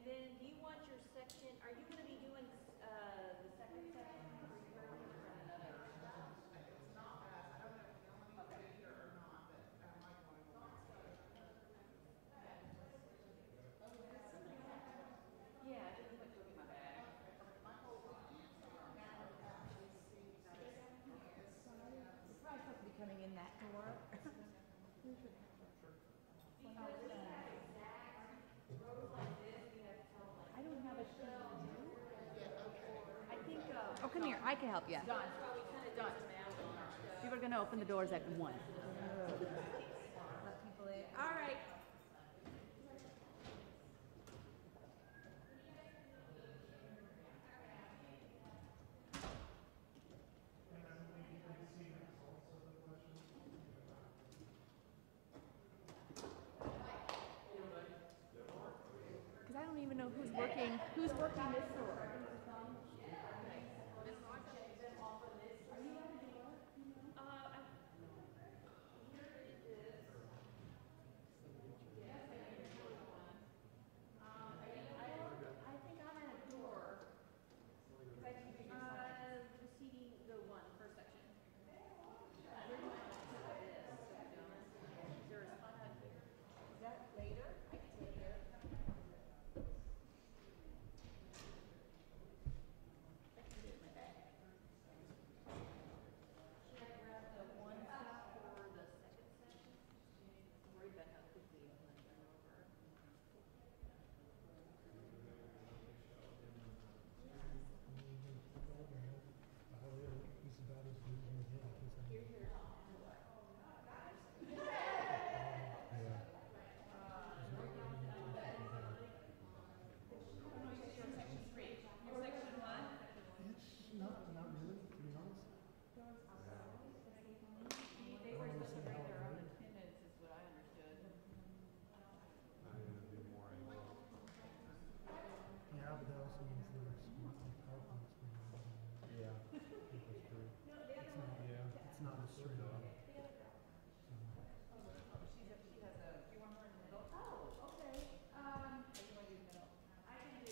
And then do you want your section, are you gonna be doing, the second section? Or you are doing another? It's not bad. I don't know if you want me to do it here or not, but I might want to. Yeah, I just went to look at my bag. Michael, will you take our now and actually see this? You're probably supposed to be coming in that door. Because we have exact rows like this, we have to tell like. I don't have a show. Yeah, okay. I think, oh, come here. I can help you. Done. Done. People are going to open the doors at 1. Let people in. All right. Because I don't even know who's working this door. I think I'm at a door. The seating, the one, first section. Is there a spot out here? Is that later? I can sit here. I can do it in my bag. Should I grab the one spot for the second section? I'm worried about how quickly I'm going to turn over. He's about as good as you get. Here, here. It's not really, to be honest. They were supposed to bring their own attendance, is what I understood. Yeah, but that also means there's PowerPoints. Yeah, that's true. It's not as straight up. She has a, do you want her in the middle? Oh, okay. Or you want to do the middle? I can do.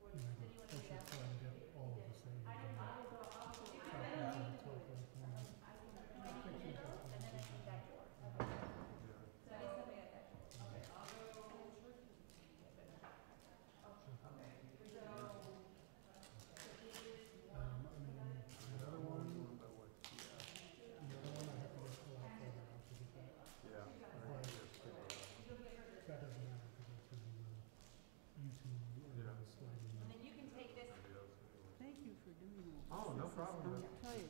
What, then you want to do Especially that? trying to get all of the same. I will go, I'll go. I can do the middle, and then I need that door. So I need somebody at that door. Okay, I'll go. Okay, so. The other one I have to go pull out further out to get that. Yeah. That doesn't matter because it's going to be YouTube and sliding. And then you can take this. Thank you for doing all this. Oh, no This is- problem. I'll tell you,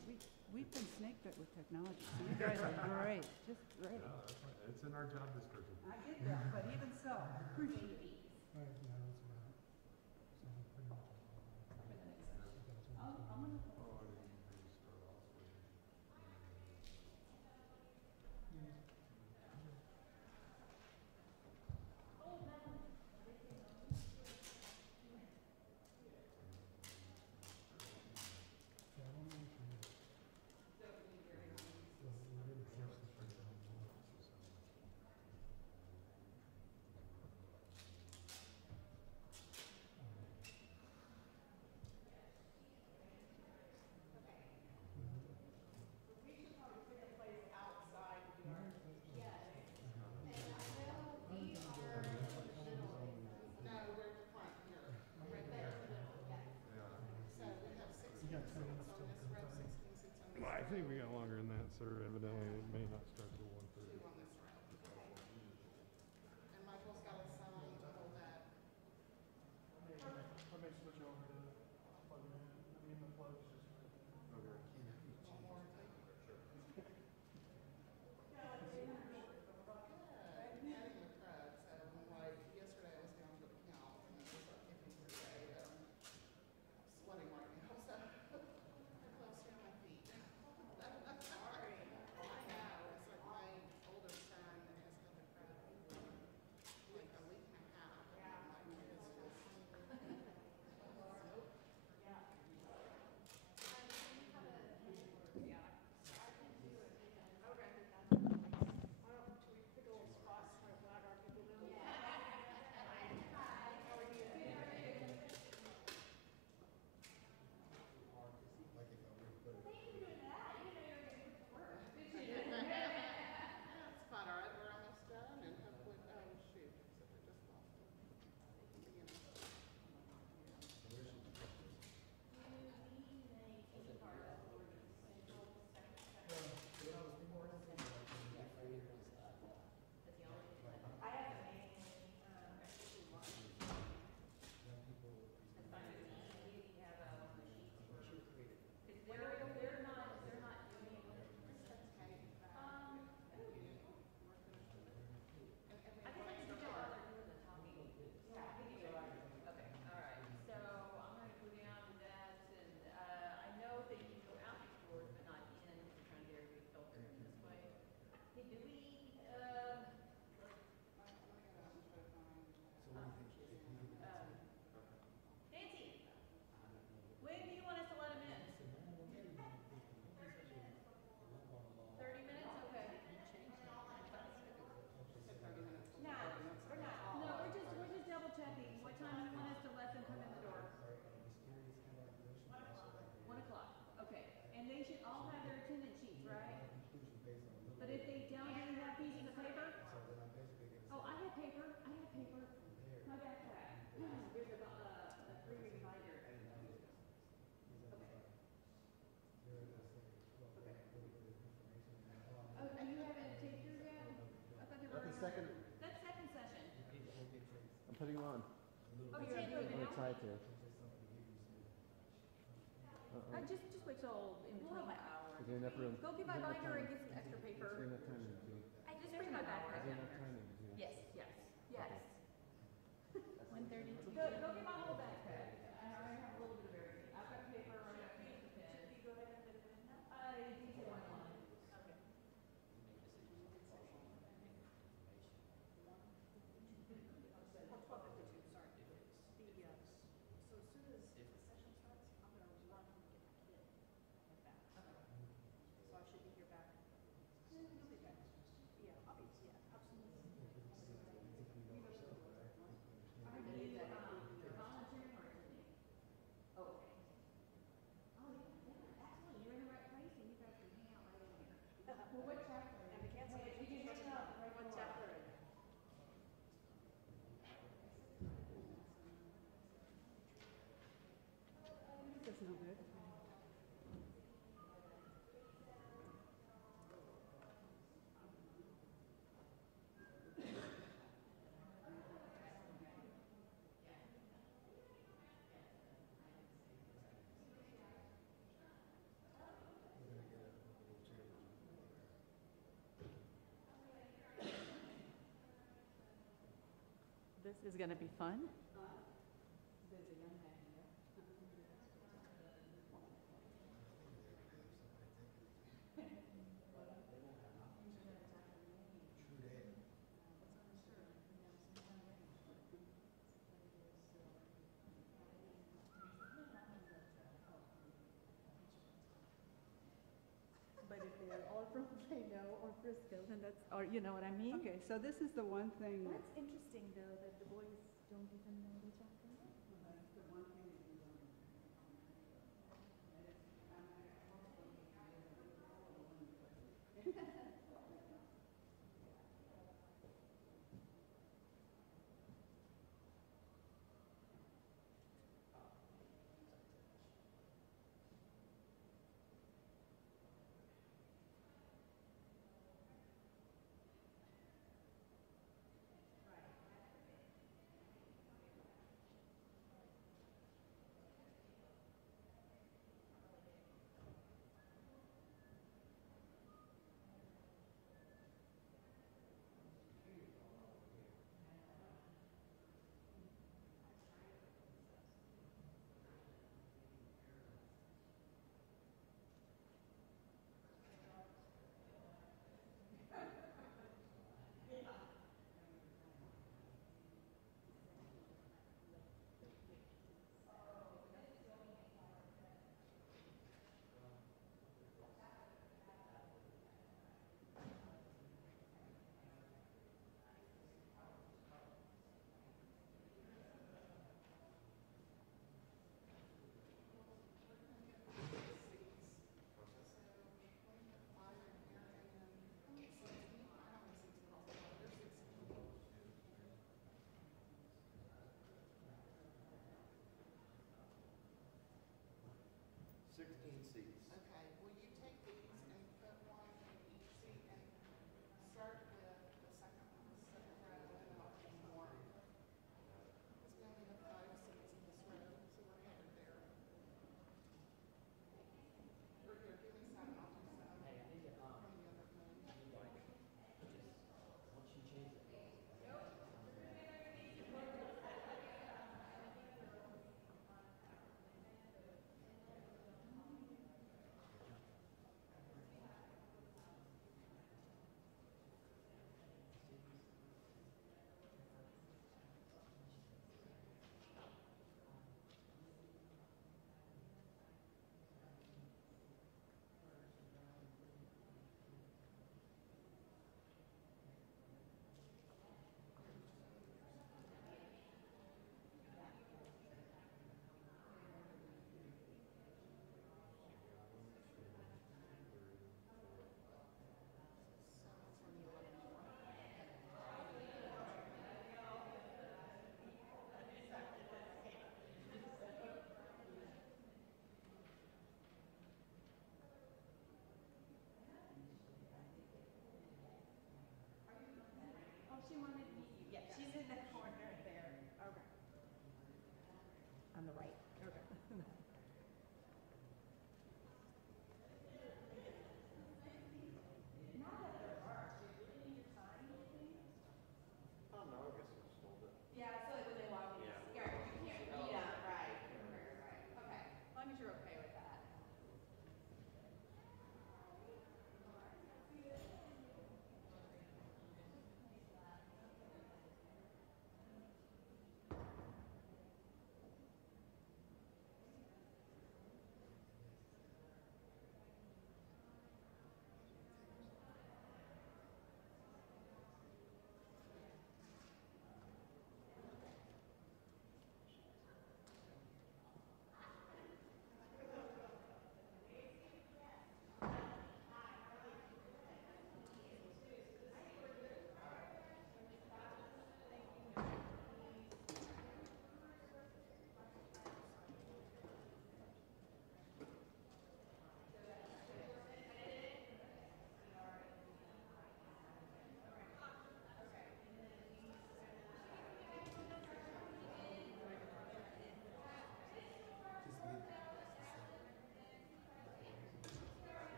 we've been snake bit with technology, so you guys are great, just great. Yeah, that's right. It's in our job description. I get that, but even so, I appreciate it. All right, now it's about. So pretty much. I'm gonna, Oh, I didn't maybe start off with. Well, I think we got longer than that, sir. Evidently, it may not start till 1:30. On this route. And Michael's got a sign to hold that. I may switch over to plug it in. I mean, the plug is just. Okay. One more thing. Good. Adding the crowd, so like yesterday I was down to the count and it was like kicking for day. I'm sweating right now, so I'm close to my feet. Sorry. putting them on. Oh, you're gonna do it I'm now? excited to. Just wait till in between Well, hours. Is there enough room? Go get my binder and get some extra Is there paper. enough time in between? I just bring my backpack Is there down enough here. time in between? Yes, yes, yes. 1:32. Go get my whole backpack. I already have a little bit of everything. I've got paper, I've got some extra pens. Should we go ahead and put it in now? DJ went on. Okay. Or 12:52, sorry. So as soon as the session starts, I'm gonna run and get my kid like that. Okay. So I should be here back. You'll be back. Yeah, I'll be, yeah, absolutely. I need, volunteering or attending? Oh, okay. Oh, yeah, absolutely. You're in the right place and you guys can hang out right in here. Well, what chapter? And we can't say You can hang out right what where you are. chapter. That's no good. This is gonna be fun. There's a young man here. But if they're all from Plano or Frisco, then that's, or you know what I mean? Okay, so this is the one thing that, That's interesting though, that the boys don't even know each other. that's the one thing that we don't.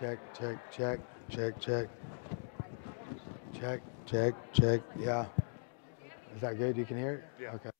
Check, check, check, check, check. Check, check, check. Yeah. Is that good? You can hear it? Yeah. Okay.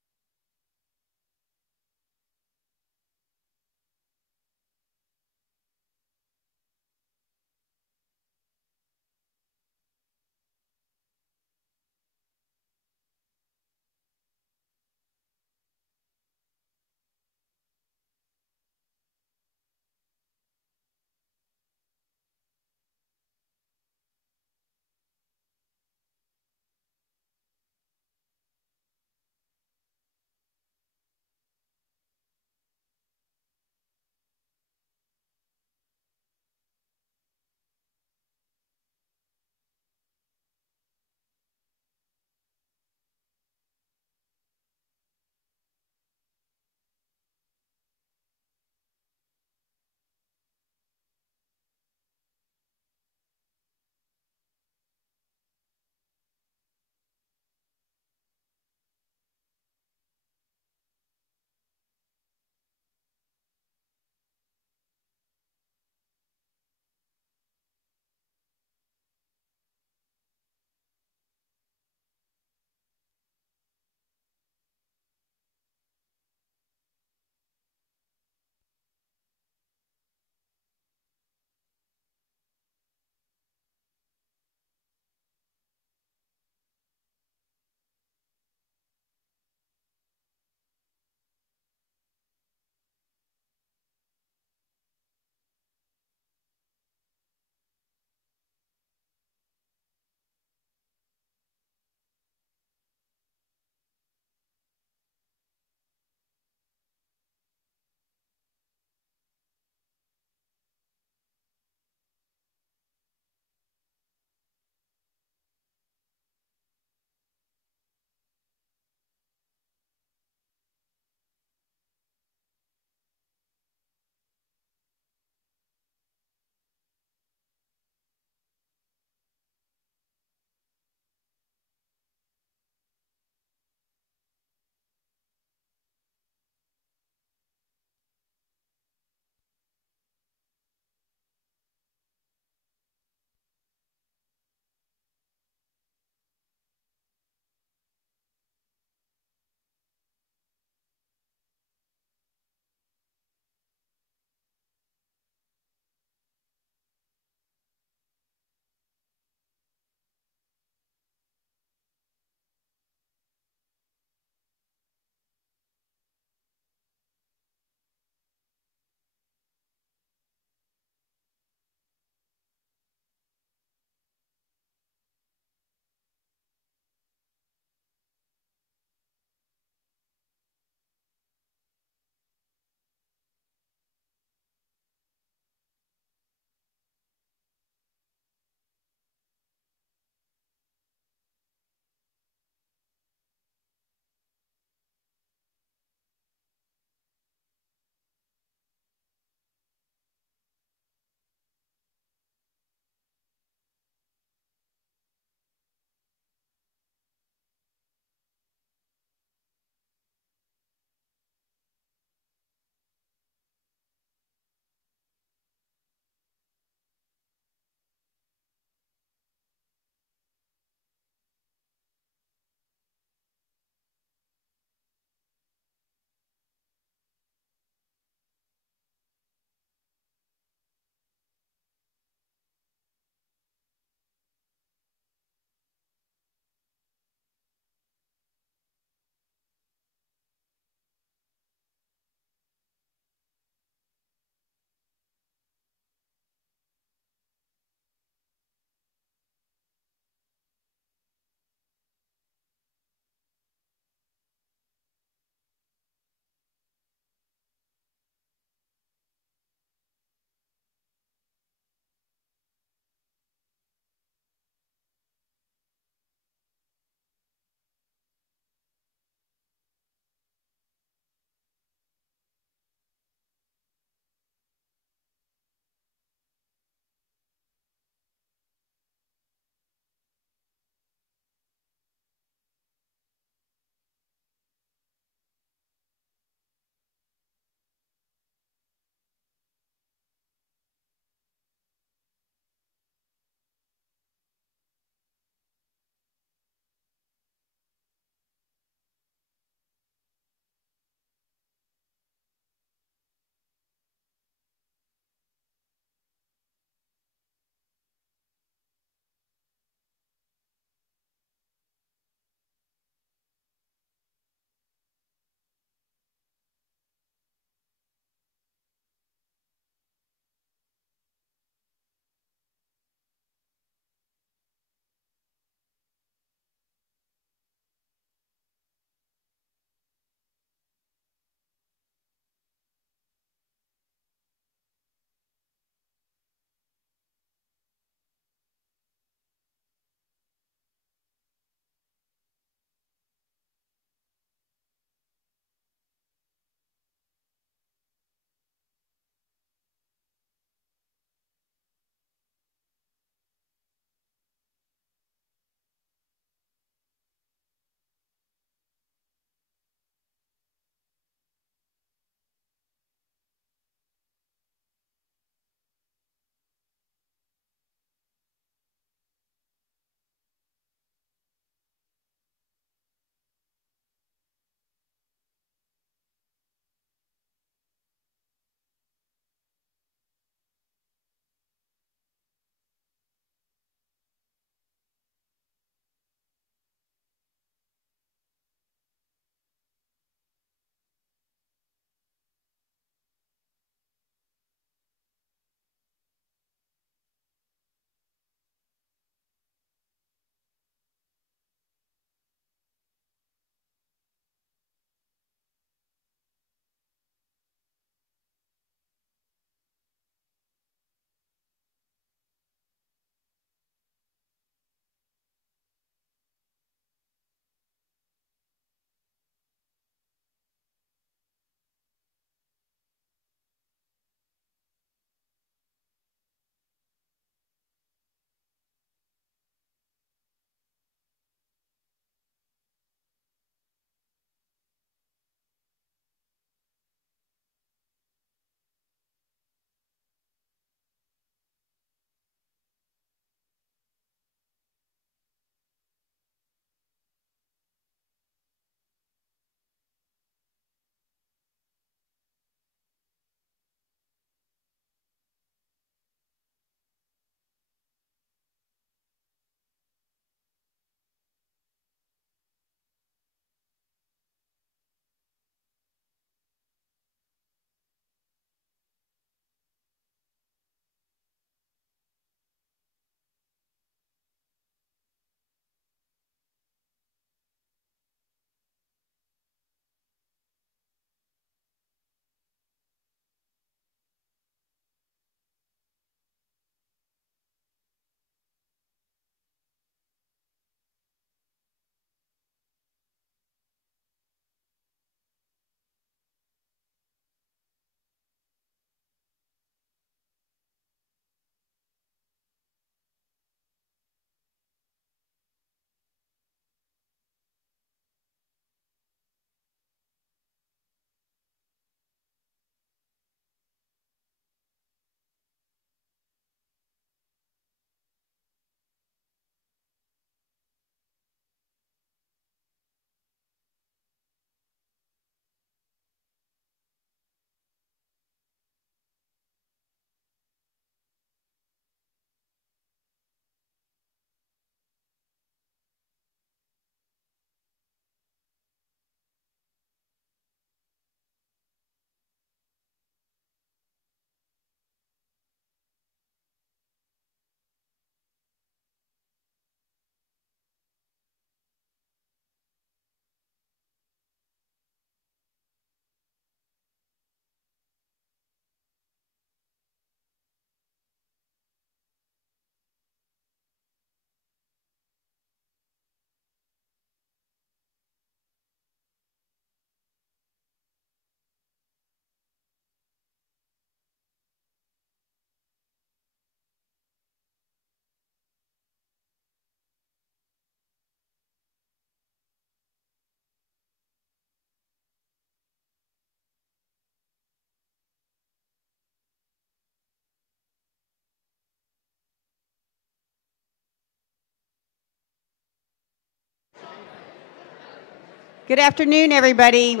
Good afternoon, everybody.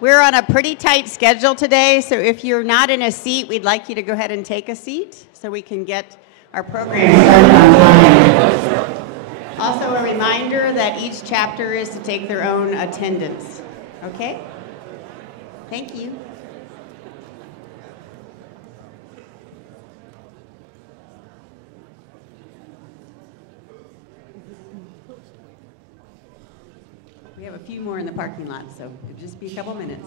We're on a pretty tight schedule today, so if you're not in a seat, we'd like you to go ahead and take a seat so we can get our program started on time. Also, a reminder that each chapter is to take their own attendance. Okay? Thank you. We have a few more in the parking lot, so it'll just be a couple minutes.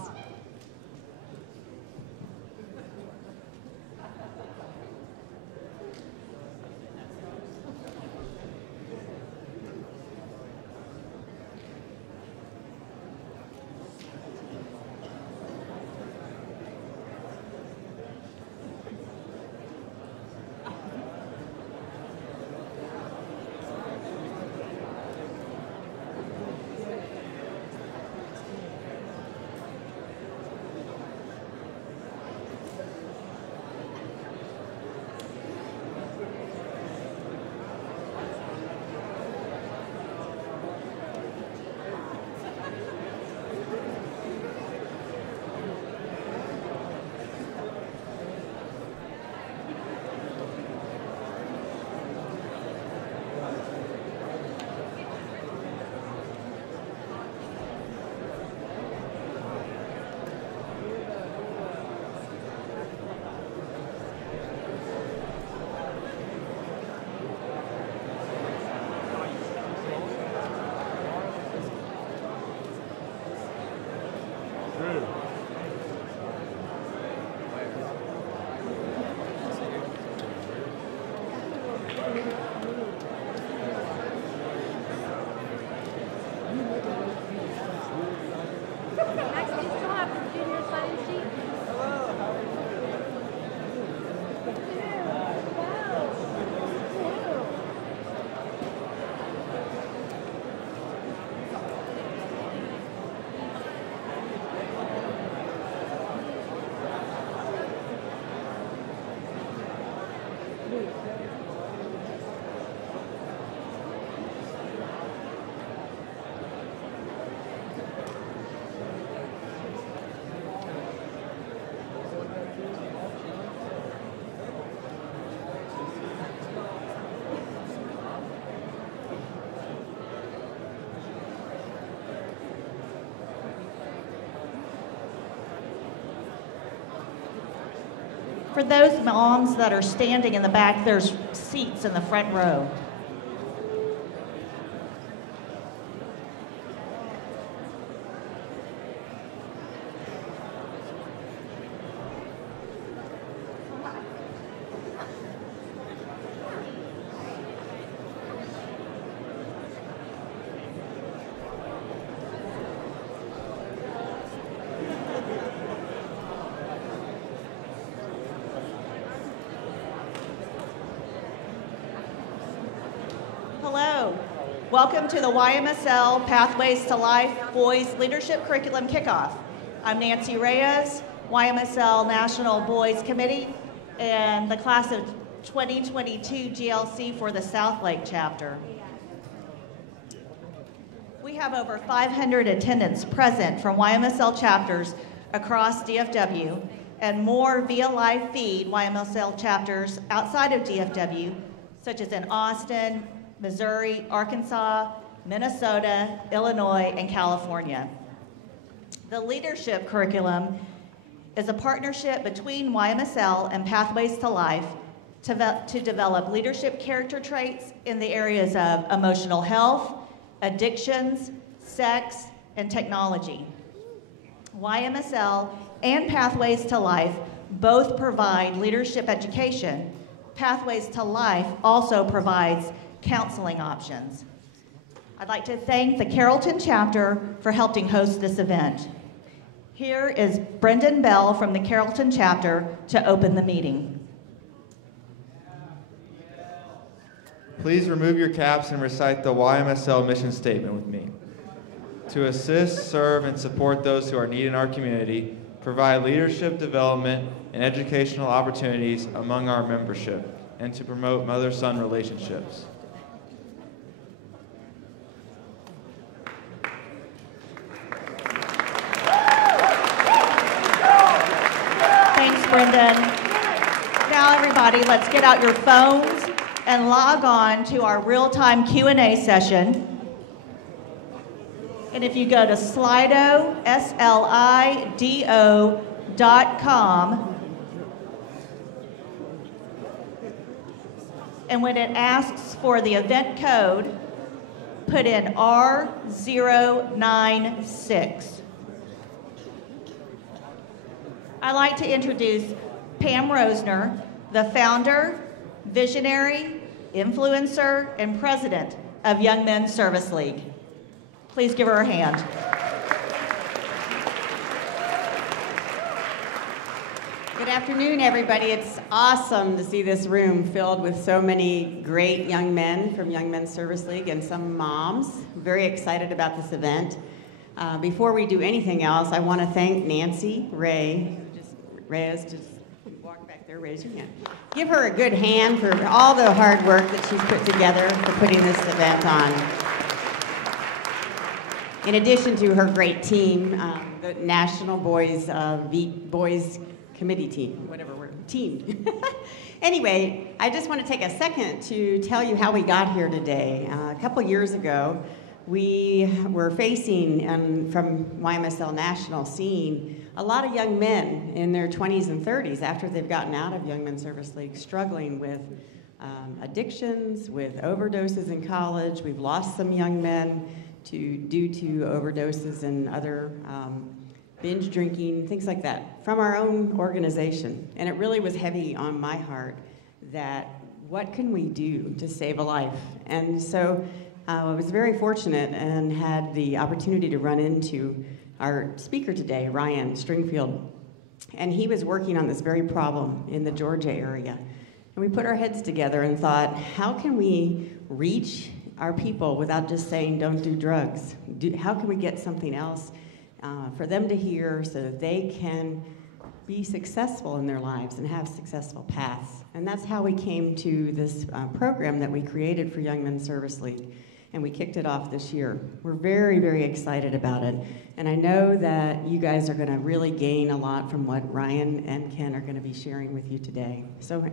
Max, do you still have the junior sign sheet? For those moms that are standing in the back, there's seats in the front row. Hello. Welcome to the YMSL Pathways to Life Boys Leadership Curriculum Kickoff. I'm Nancy Reyes, YMSL National Boys Committee, and the class of 2022 GLC for the South Lake chapter. We have over 500 attendants present from YMSL chapters across DFW and more via live feed YMSL chapters outside of DFW, such as in Austin, Missouri, Arkansas, Minnesota, Illinois, and California. The leadership curriculum is a partnership between YMSL and Pathways to Life to develop leadership character traits in the areas of emotional health, addictions, sex, and technology. YMSL and Pathways to Life both provide leadership education. Pathways to Life also provides counseling options. I'd like to thank the Carrollton chapter for helping host this event. Here is Brendan Bell from the Carrollton chapter to open the meeting. Please remove your caps and recite the YMSL mission statement with me. To assist, serve, and support those who are in need in our community, provide leadership development and educational opportunities among our membership, and to promote mother-son relationships. Brendan. Now, everybody, let's get out your phones and log on to our real-time Q&A session. And if you go to Slido, SLIDO.com, and when it asks for the event code, put in R096. I'd like to introduce Pam Rosner, the founder, visionary, influencer, and president of Young Men's Service League. Please give her a hand. Good afternoon, everybody. It's awesome to see this room filled with so many great young men from Young Men's Service League and some moms. Very excited about this event. Before we do anything else, I want to thank Nancy Ray. Reyes, just walk back there, raise your hand. Give her a good hand for all the hard work that she's put together for putting this event on. In addition to her great team, the National Boys Committee team, whatever we're team. Anyway, I just want to take a second to tell you how we got here today. A couple years ago, we were facing, from YMSL National, seeing a lot of young men in their 20s and 30s after they've gotten out of Young Men's Service League struggling with addictions, with overdoses in college. We've lost some young men due to overdoses and other binge drinking, things like that, from our own organization. And it really was heavy on my heart that what can we do to save a life? And so I was very fortunate and had the opportunity to run into our speaker today, Ryan Stringfield. And he was working on this very problem in the Georgia area. And we put our heads together and thought, how can we reach our people without just saying don't do drugs? How can we get something else for them to hear so that they can be successful in their lives and have successful paths? And that's how we came to this program that we created for Young Men's Service League. And we kicked it off this year. We're very, very excited about it. And I know that you guys are gonna really gain a lot from what Ryan and Ken are gonna be sharing with you today. So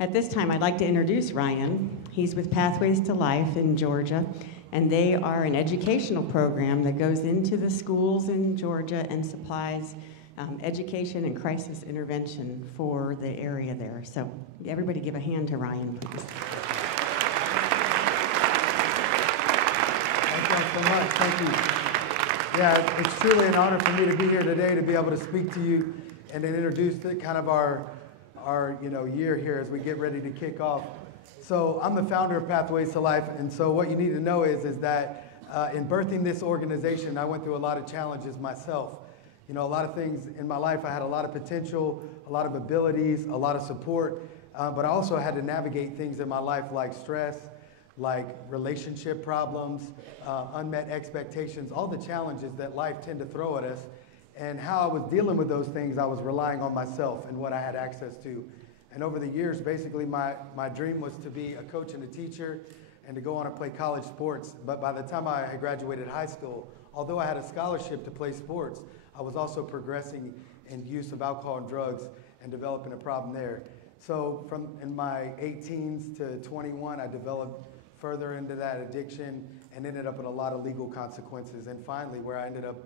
at this time, I'd like to introduce Ryan. He's with Pathways to Life in Georgia, and they are an educational program that goes into the schools in Georgia and supplies education and crisis intervention for the area there. So everybody give a hand to Ryan, please. Thank you so much. Thank you. Yeah, it's truly an honor for me to be here today to be able to speak to you and then introduce kind of our year here as we get ready to kick off. So I'm the founder of Pathways to Life, and so what you need to know is that in birthing this organization, I went through a lot of challenges myself. You know, a lot of things in my life, I had a lot of potential, a lot of abilities, a lot of support, but I also had to navigate things in my life like stress, like relationship problems, unmet expectations, all the challenges that life tend to throw at us. And how I was dealing with those things, I was relying on myself and what I had access to. And over the years, basically my dream was to be a coach and a teacher and to go on and play college sports. But by the time I had graduated high school, although I had a scholarship to play sports, I was also progressing in use of alcohol and drugs and developing a problem there. So from in my 18s to 21, I developed further into that addiction and ended up in a lot of legal consequences. And finally, where I ended up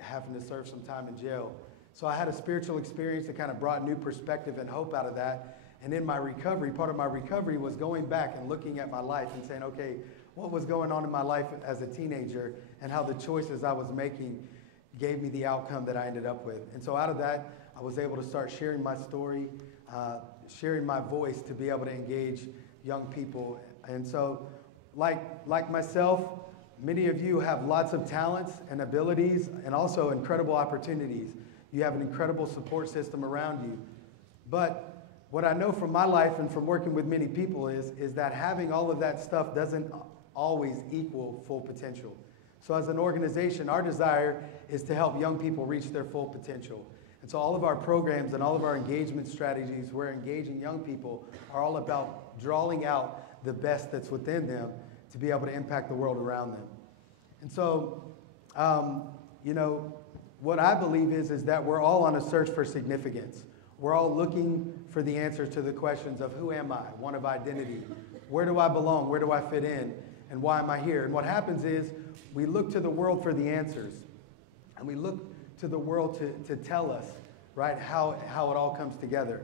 having to serve some time in jail. So I had a spiritual experience that kind of brought new perspective and hope out of that. And in my recovery, part of my recovery was going back and looking at my life and saying, okay, what was going on in my life as a teenager and how the choices I was making gave me the outcome that I ended up with. And so out of that, I was able to start sharing my story, sharing my voice to be able to engage young people. And so like myself, many of you have lots of talents and abilities and also incredible opportunities. You have an incredible support system around you. But what I know from my life and from working with many people is that having all of that stuff doesn't always equal full potential. So as an organization, our desire is to help young people reach their full potential. And so all of our programs and all of our engagement strategies, we're engaging young people, are all about drawing out the best that's within them to be able to impact the world around them. And so, what I believe is that we're all on a search for significance. We're all looking for the answers to the questions of who am I, one of identity, where do I belong, where do I fit in, and why am I here? And what happens is we look to the world for the answers, and we look to the world to tell us, right, how it all comes together.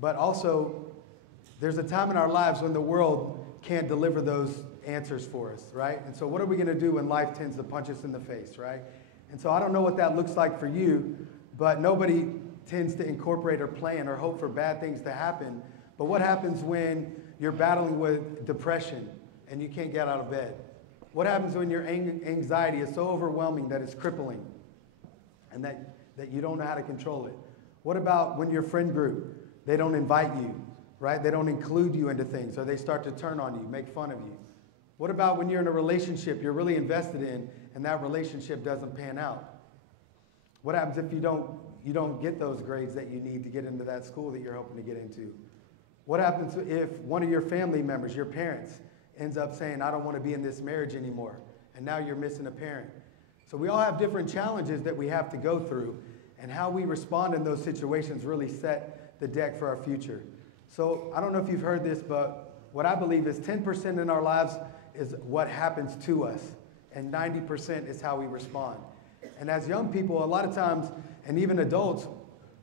But also, there's a time in our lives when the world can't deliver those answers for us, right? And so what are we going to do when life tends to punch us in the face, right? And so I don't know what that looks like for you, but nobody tends to incorporate or plan or hope for bad things to happen. But what happens when you're battling with depression and you can't get out of bed? What happens when your anxiety is so overwhelming that it's crippling and that you don't know how to control it? What about when your friend group, they don't invite you, right? They don't include you into things, or they start to turn on you, make fun of you? What about when you're in a relationship you're really invested in and that relationship doesn't pan out? What happens if you don't get those grades that you need to get into that school that you're hoping to get into? What happens if one of your family members, your parents, ends up saying, I don't want to be in this marriage anymore, and now you're missing a parent? So we all have different challenges that we have to go through, and how we respond in those situations really set the deck for our future. So I don't know if you've heard this, but what I believe is 10% in our lives is what happens to us, and 90% is how we respond. And as young people, a lot of times, and even adults,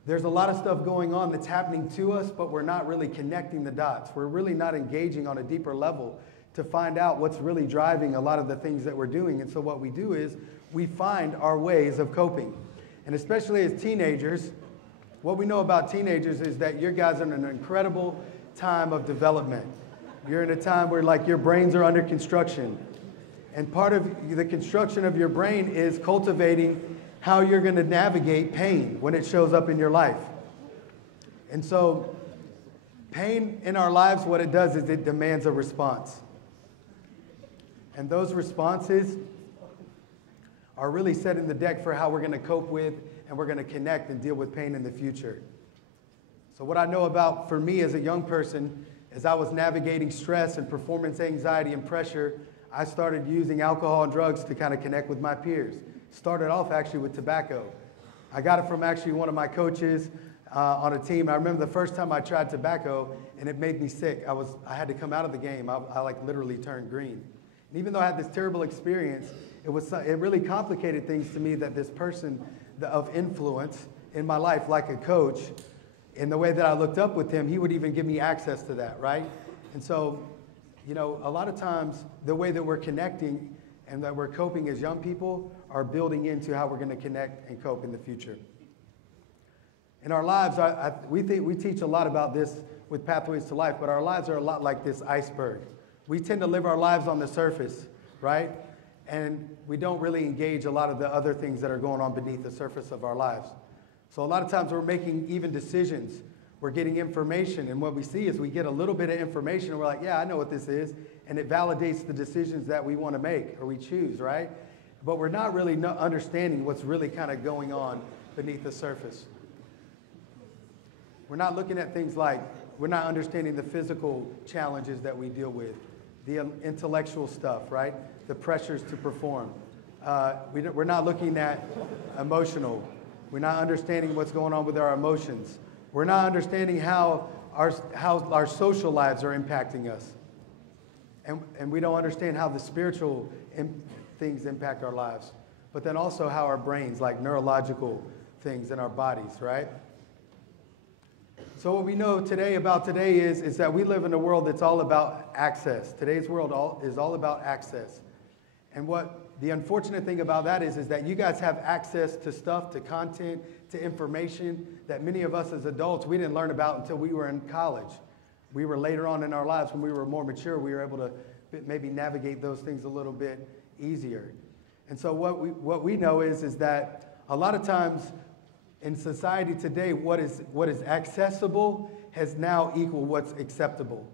there's a lot of stuff going on that's happening to us, but we're not really connecting the dots. We're really not engaging on a deeper level to find out what's really driving a lot of the things that we're doing. And so what we do is we find our ways of coping. And especially as teenagers, what we know about teenagers is that you guys are in an incredible time of development. You're in a time where like your brains are under construction. And part of the construction of your brain is cultivating how you're going to navigate pain when it shows up in your life. And so pain in our lives, what it does is it demands a response. And those responses are really setting the deck for how we're going to cope with and we're going to connect and deal with pain in the future. So what I know about for me as a young person, as I was navigating stress and performance anxiety and pressure, I started using alcohol and drugs to kind of connect with my peers. Started off actually with tobacco. I got it from actually one of my coaches on a team. I remember the first time I tried tobacco and it made me sick. I had to come out of the game. I like literally turned green. And even though I had this terrible experience, it really complicated things to me that this person of influence in my life, like a coach, in the way that I looked up with him, he would even give me access to that, right? And so, you know, a lot of times the way that we're connecting and that we're coping as young people are building into how we're going to connect and cope in the future. In our lives, we teach a lot about this with Pathways to Life, but our lives are a lot like this iceberg. We tend to live our lives on the surface, right? And we don't really engage a lot of the other things that are going on beneath the surface of our lives. So a lot of times we're making even decisions. We're getting information, and what we see is we get a little bit of information, and we're like, yeah, I know what this is, and it validates the decisions that we want to make or we choose, right? But we're not really understanding what's really kind of going on beneath the surface. We're not looking at things like, we're not understanding the physical challenges that we deal with, the intellectual stuff, right? The pressures to perform. We're not looking at emotional. We're not understanding what's going on with our emotions. We're not understanding how our social lives are impacting us. And we don't understand how the spiritual things impact our lives. But then also how our brains, like neurological things in our bodies, right? So what we know today is that we live in a world that's all about access. Today's world is all about access. And what the unfortunate thing about that is that you guys have access to stuff, to content, to information that many of us as adults, we didn't learn about until we were in college. We were later on in our lives when we were more mature, we were able to maybe navigate those things a little bit easier. And so what we know is that a lot of times in society today, what is accessible has now equaled what's acceptable.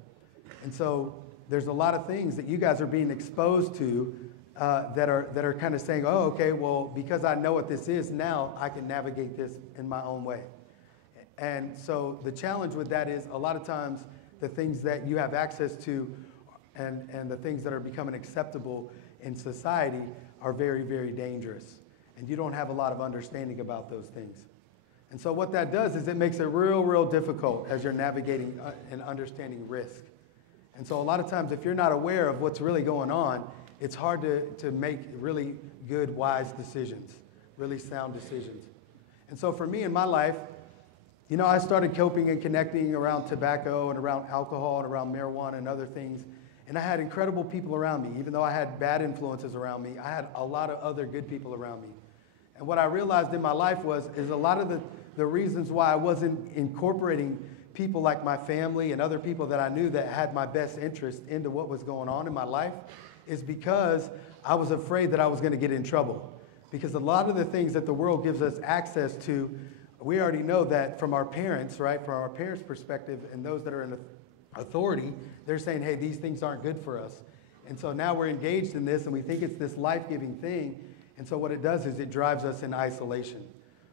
And so there's a lot of things that you guys are being exposed to that are kind of saying, oh, okay, well, because I know what this is now, I can navigate this in my own way. And so the challenge with that is a lot of times the things that you have access to and the things that are becoming acceptable in society are very, very dangerous. And you don't have a lot of understanding about those things. And so what that does is it makes it real difficult as you're navigating and understanding risk. And so a lot of times if you're not aware of what's really going on, it's hard to make really good, wise decisions, really sound decisions. And so for me in my life, you know, I started coping and connecting around tobacco and around alcohol and around marijuana and other things. And I had incredible people around me. Even though I had bad influences around me, I had a lot of other good people around me. And what I realized in my life is a lot of the reasons why I wasn't incorporating people like my family and other people that I knew that had my best interest into what was going on in my life is because I was afraid that I was going to get in trouble. Because a lot of the things that the world gives us access to, we already know that from our parents, right? From our parents' perspective and those that are in authority, they're saying, hey, these things aren't good for us. And so now we're engaged in this and we think it's this life-giving thing. And so what it does is it drives us in isolation.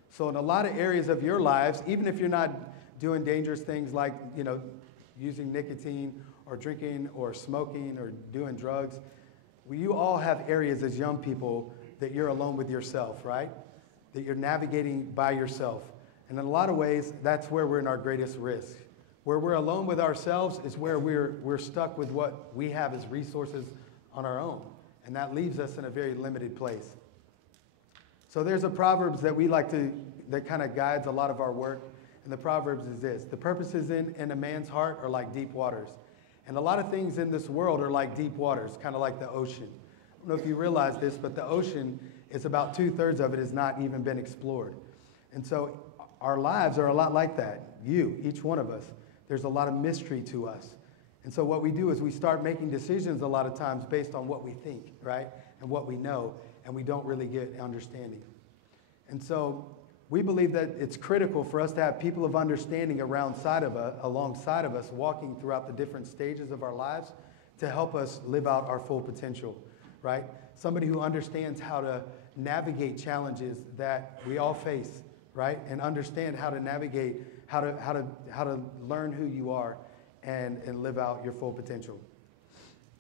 So in a lot of areas of your lives, even if you're not doing dangerous things like, you know, using nicotine or drinking or smoking or doing drugs, you all have areas as young people that you're alone with yourself, right? That you're navigating by yourself. And in a lot of ways, that's where we're in our greatest risk. Where we're alone with ourselves is where we're stuck with what we have as resources on our own. And that leaves us in a very limited place. So there's a Proverbs that we like to, that kind of guides a lot of our work. And the Proverbs is this: the purposes in a man's heart are like deep waters. And a lot of things in this world are like deep waters, kind of like the ocean. I don't know if you realize this, but the ocean is about 2/3 of it has not even been explored. And so our lives are a lot like that. You, each one of us, there's a lot of mystery to us. And so what we do is we start making decisions a lot of times based on what we think, right? And what we know, and we don't really get understanding. And so we believe that it's critical for us to have people of understanding alongside of us, walking throughout the different stages of our lives to help us live out our full potential, right? Somebody who understands how to navigate challenges that we all face, right? And understand how to navigate, how to learn who you are and live out your full potential.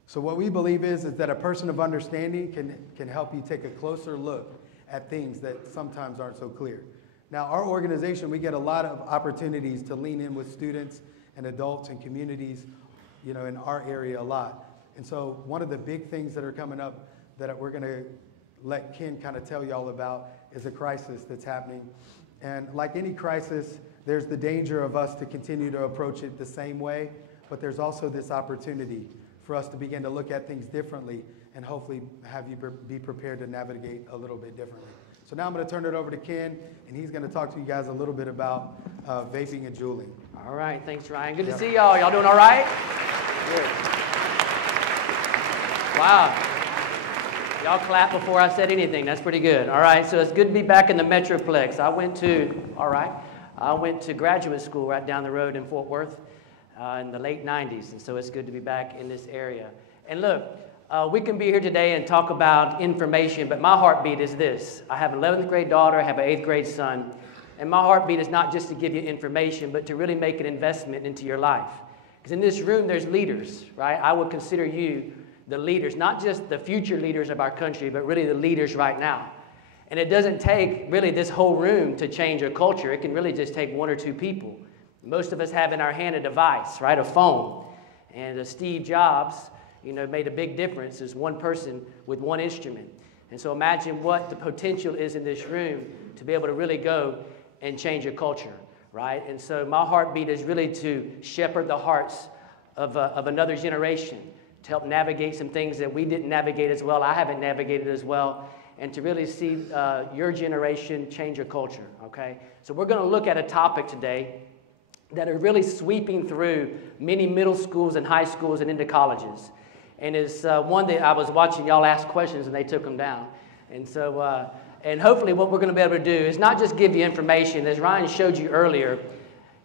So what we believe is that a person of understanding can help you take a closer look at things that sometimes aren't so clear. Now, our organization, we get a lot of opportunities to lean in with students and adults and communities, you know, in our area a lot. And so one of the big things that are coming up that we're going to let Ken kind of tell you all about is a crisis that's happening. And like any crisis, there's the danger of us to continue to approach it the same way, but there's also this opportunity for us to begin to look at things differently and hopefully have you be prepared to navigate a little bit differently. So now I'm going to turn it over to Ken, and he's going to talk to you guys a little bit about vaping and juuling. All right, thanks, Ryan. Good to see y'all. Y'all doing all right? Good. Wow. Y'all clapped before I said anything. That's pretty good. All right, so it's good to be back in the Metroplex. I went to graduate school right down the road in Fort Worth in the late 90s, and so it's good to be back in this area. And look, we can be here today and talk about information, but my heartbeat is this. I have an 11th grade daughter, I have an 8th grade son, and my heartbeat is not just to give you information, but to really make an investment into your life. Because in this room, there's leaders, right? I would consider you the leaders, not just the future leaders of our country, but really the leaders right now. And it doesn't take really this whole room to change a culture. It can really just take one or two people. Most of us have in our hand a device, right? A phone. And Steve Jobs, you know, made a big difference as one person with one instrument. And so imagine what the potential is in this room to be able to really go and change a culture, right? And so my heartbeat is really to shepherd the hearts of another generation, to help navigate some things that we didn't navigate as well, I haven't navigated as well, and to really see your generation change your culture, okay? So we're going to look at a topic today that are really sweeping through many middle schools and high schools and into colleges. And it's one that I was watching y'all ask questions and they took them down. And so, and hopefully what we're going to be able to do is not just give you information. As Ryan showed you earlier,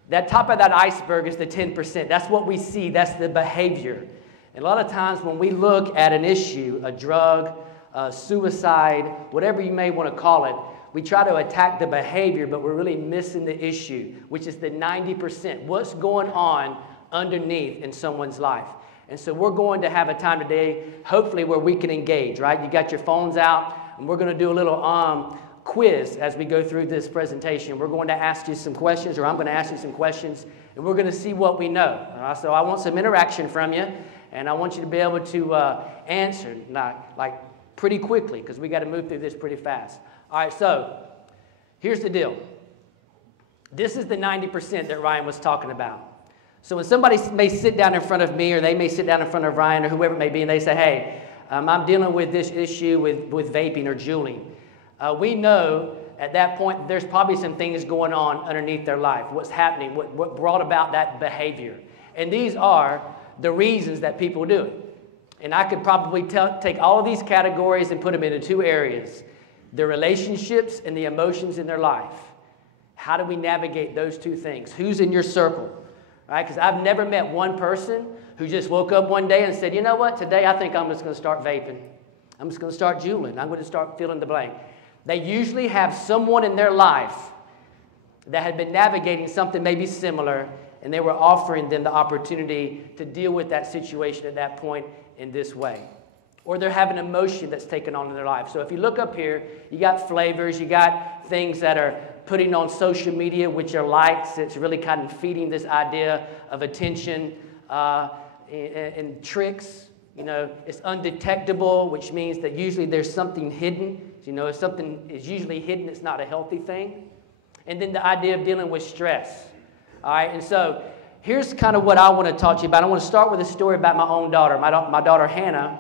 that top of that iceberg is the 10%. That's what we see. That's the behavior. And a lot of times when we look at an issue, a drug, suicide, whatever you may want to call it, we try to attack the behavior, but we're really missing the issue, which is the 90%. What's going on underneath in someone's life? And so we're going to have a time today, hopefully, where we can engage, right? You got your phones out, and we're going to do a little quiz as we go through this presentation. We're going to ask you some questions, or I'm going to ask you some questions, and we're going to see what we know. So I want some interaction from you, and I want you to be able to answer like pretty quickly, because we got to move through this pretty fast. All right, so here's the deal. This is the 90% that Ryan was talking about. So when somebody may sit down in front of me, or they may sit down in front of Ryan, or whoever it may be, and they say, hey, I'm dealing with this issue with vaping or juuling. We know at that point there's probably some things going on underneath their life, what's happening, what brought about that behavior. And these are the reasons that people do it. And I could probably take all of these categories and put them into two areas: the relationships and the emotions in their life. How do we navigate those two things? Who's in your circle? Right? Because I've never met one person who just woke up one day and said, you know what, today I think I'm just going to start vaping. I'm just going to start juuling. I'm going to start filling the blank. They usually have someone in their life that had been navigating something maybe similar, and they were offering them the opportunity to deal with that situation at that point in this way. Or they're having emotion that's taken on in their life. So if you look up here, you got flavors, you got things that are putting on social media, which are likes. It's really kind of feeding this idea of attention and tricks. You know, it's undetectable, which means that usually there's something hidden. You know, if something is usually hidden, it's not a healthy thing. And then the idea of dealing with stress. All right, and so here's kind of what I want to talk to you about. I want to start with a story about my own daughter, my daughter Hannah.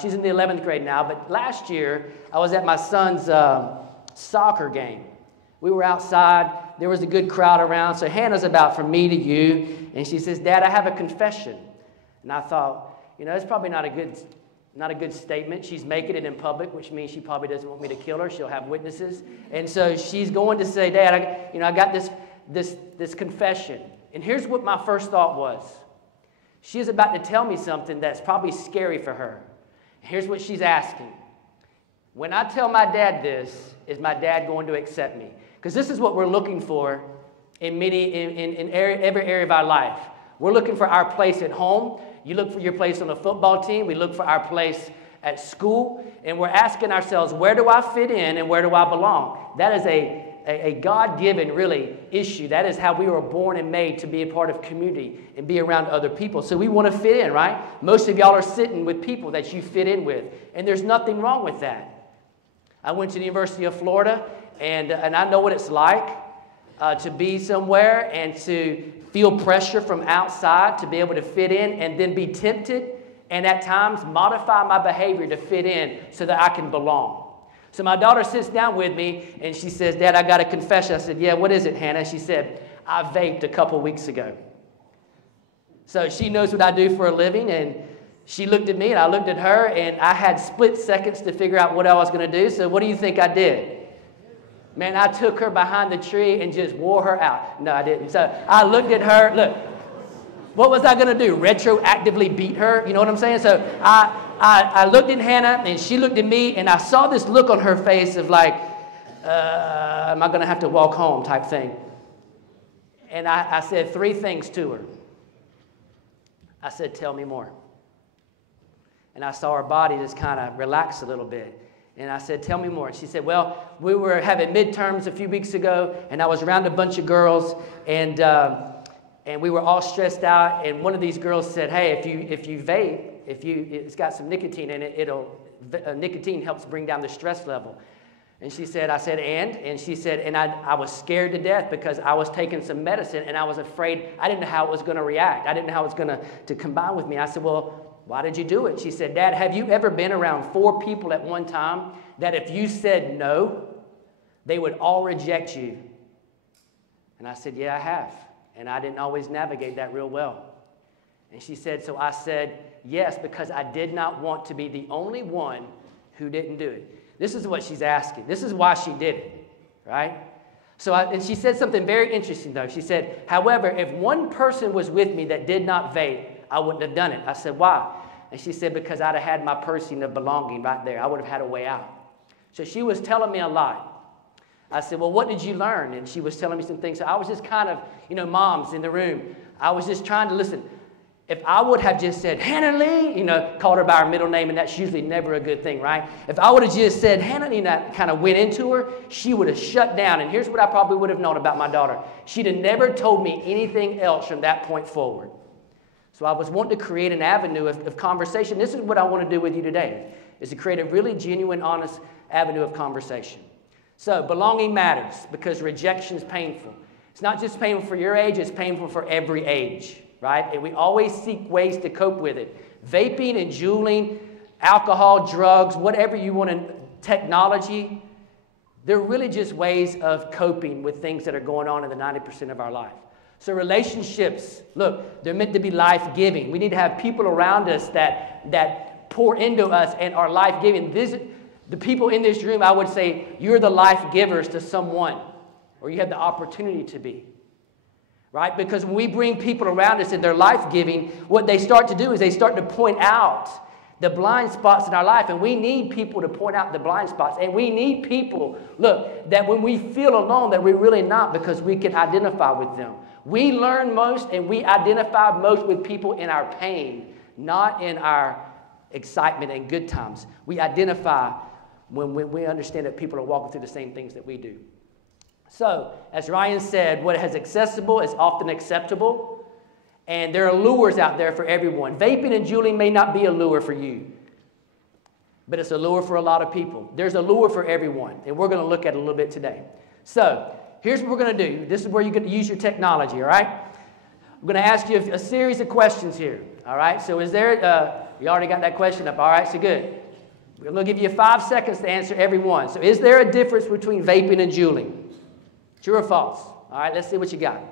She's in the 11th grade now, but last year I was at my son's soccer game. We were outside. There was a good crowd around. So Hannah's about from me to you, and she says, Dad, I have a confession. And I thought, you know, it's probably not a good statement. She's making it in public, which means she probably doesn't want me to kill her. She'll have witnesses. And so she's going to say, Dad, I got this confession. And here's what my first thought was. She's about to tell me something that's probably scary for her. Here's what she's asking. When I tell my dad this, is my dad going to accept me? Because this is what we're looking for in every area of our life. We're looking for our place at home. You look for your place on a football team. We look for our place at school. And we're asking ourselves, where do I fit in and where do I belong? That is a God-given, really, issue. That is how we were born and made, to be a part of community and be around other people. So we want to fit in, right? Most of y'all are sitting with people that you fit in with. And there's nothing wrong with that. I went to the University of Florida, and I know what it's like to be somewhere and to feel pressure from outside to be able to fit in, and then be tempted and at times modify my behavior to fit in so that I can belong. So my daughter sits down with me and she says, Dad, I got a confession. I said, yeah, what is it, Hannah? She said, I vaped a couple weeks ago. So she knows what I do for a living, and she looked at me and I looked at her, and I had split seconds to figure out what I was going to do. So what do you think I did? Man, I took her behind the tree and just wore her out. No, I didn't. So I looked at her. Look, what was I going to do? Retroactively beat her? You know what I'm saying? So I looked at Hannah, and she looked at me, and I saw this look on her face of like, am I going to have to walk home type thing. And I said three things to her. I said, tell me more. And I saw her body just kind of relax a little bit. And I said, tell me more. And she said, well, we were having midterms a few weeks ago, and I was around a bunch of girls, and we were all stressed out. And one of these girls said, hey, if you vape, it's got some nicotine in it, nicotine helps bring down the stress level. And she said, I said, and she said, and I was scared to death because I was taking some medicine, and I was afraid. I didn't know how it was going to react. I didn't know how it was going to combine with me. I said, well, why did you do it? She said, Dad, have you ever been around 4 people at one time that if you said no, they would all reject you? And I said, yeah, I have. And I didn't always navigate that real well. And she said, so I said, yes, because I did not want to be the only one who didn't do it. This is what she's asking. This is why she did it, right? And she said something very interesting, though. She said, however, if one person was with me that did not vape, I wouldn't have done it. I said, why? And she said, because I'd have had my person of belonging right there. I would have had a way out. So she was telling me a lot. I said, well, what did you learn? And she was telling me some things. So I was just kind of, moms in the room. I was just trying to listen. If I would have just said, Hannah Lee, you know, called her by her middle name, and that's usually never a good thing, right? If I would have just said Hannah Lee and that kind of went into her, she would have shut down. And here's what I probably would have known about my daughter. She'd have never told me anything else from that point forward. So I was wanting to create an avenue of conversation. This is what I want to do with you today, is to create a really genuine, honest avenue of conversation. So belonging matters because rejection is painful. It's not just painful for your age, it's painful for every age. Right? And we always seek ways to cope with it. Vaping and juuling, alcohol, drugs, whatever you want to, technology, they're really just ways of coping with things that are going on in the 90% of our life. So relationships, look, they're meant to be life-giving. We need to have people around us that pour into us and are life-giving. The people in this room, I would say, you're the life-givers to someone, or you have the opportunity to be. Right? Because when we bring people around us and they're life-giving, what they start to do is they start to point out the blind spots in our life. And we need people to point out the blind spots. And we need people, look, that when we feel alone, that we're really not, because we can identify with them. We learn most and we identify most with people in our pain, not in our excitement and good times. We identify when we understand that people are walking through the same things that we do. So, as Ryan said, what is accessible is often acceptable, and there are lures out there for everyone. Vaping and juuling may not be a lure for you, but it's a lure for a lot of people. There's a lure for everyone, and we're going to look at it a little bit today. So, here's what we're going to do. This is where you're going to use your technology, all right? I'm going to ask you a series of questions here, all right? So, is there, you already got that question up, all right? So, good. We're going to give you 5 seconds to answer every one. So, is there a difference between vaping and juuling? True or false? All right, let's see what you got.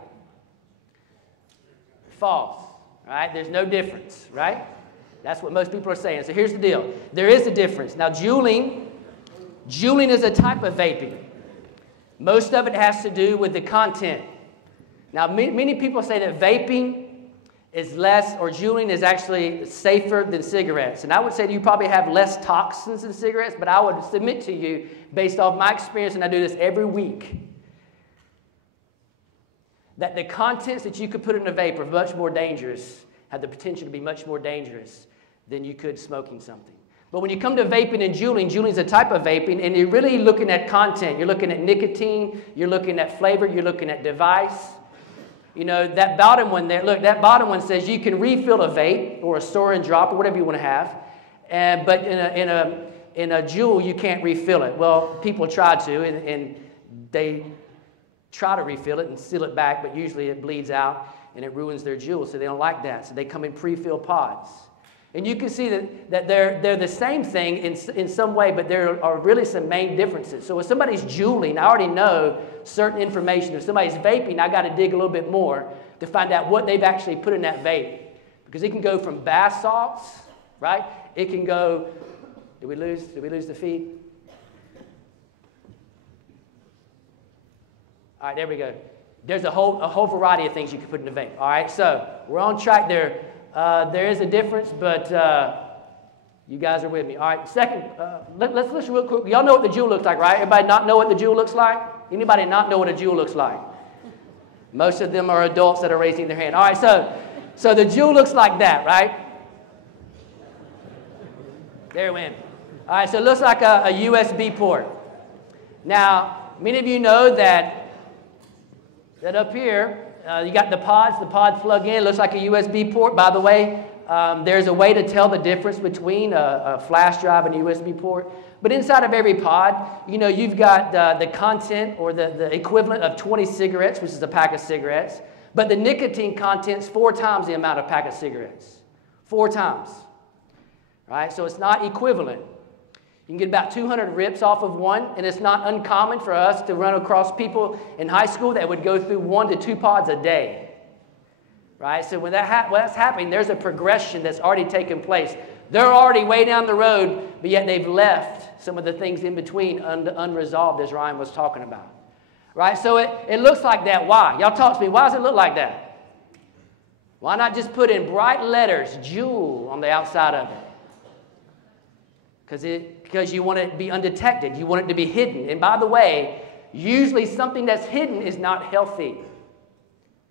False. All right, there's no difference, right? That's what most people are saying. So here's the deal. There is a difference. Now, juuling is a type of vaping. Most of it has to do with the content. Now, many people say that vaping is less, or juuling is actually safer than cigarettes. And I would say that you probably have less toxins than cigarettes, but I would submit to you, based off my experience, and I do this every week, that the contents that you could put in a vape are much more dangerous, have the potential to be much more dangerous than you could smoking something. But when you come to vaping and juuling is a type of vaping, and you're really looking at content. You're looking at nicotine, you're looking at flavor, you're looking at device. You know, that bottom one there, look, that bottom one says you can refill a vape or a store and drop or whatever you want to have, but in a juul, you can't refill it. Well, people try to, and they try to refill it and seal it back, but usually it bleeds out and it ruins their juul, so they don't like that. So they come in pre-filled pods. And you can see that they're the same thing in some way, but there are really some main differences. So if somebody's juuling, I already know certain information. If somebody's vaping, I got to dig a little bit more to find out what they've actually put in that vape. Because it can go from bath salts, right? It can go, did we lose the feed? All right, there we go. There's a whole variety of things you can put in a vape. All right, so we're on track there. There is a difference, but you guys are with me. All right, second, let's listen real quick. Y'all know what the juul looks like, right? Everybody not know what the juul looks like? Anybody not know what a juul looks like? Most of them are adults that are raising their hand. All right, so the juul looks like that, right? There it went. All right, so it looks like a USB port. Now, many of you know that up here, you got the pods plug in. It looks like a USB port. By the way, there's a way to tell the difference between a flash drive and a USB port. But inside of every pod, you know, you've got the content or the equivalent of 20 cigarettes, which is a pack of cigarettes. But the nicotine content's 4 times the amount of pack of cigarettes. 4 times. Right? So it's not equivalent. You can get about 200 rips off of one, and it's not uncommon for us to run across people in high school that would go through 1 to 2 pods a day. Right? So when that's happening, there's a progression that's already taken place. They're already way down the road, but yet they've left some of the things in between unresolved, as Ryan was talking about. Right? So it looks like that. Why? Y'all talk to me. Why does it look like that? Why not just put in bright letters, Juul, on the outside of it? Because you want it to be undetected. You want it to be hidden. And by the way, usually something that's hidden is not healthy.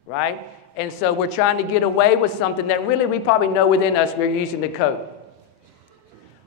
Right? And so we're trying to get away with something that really we probably know within us we're using to cope.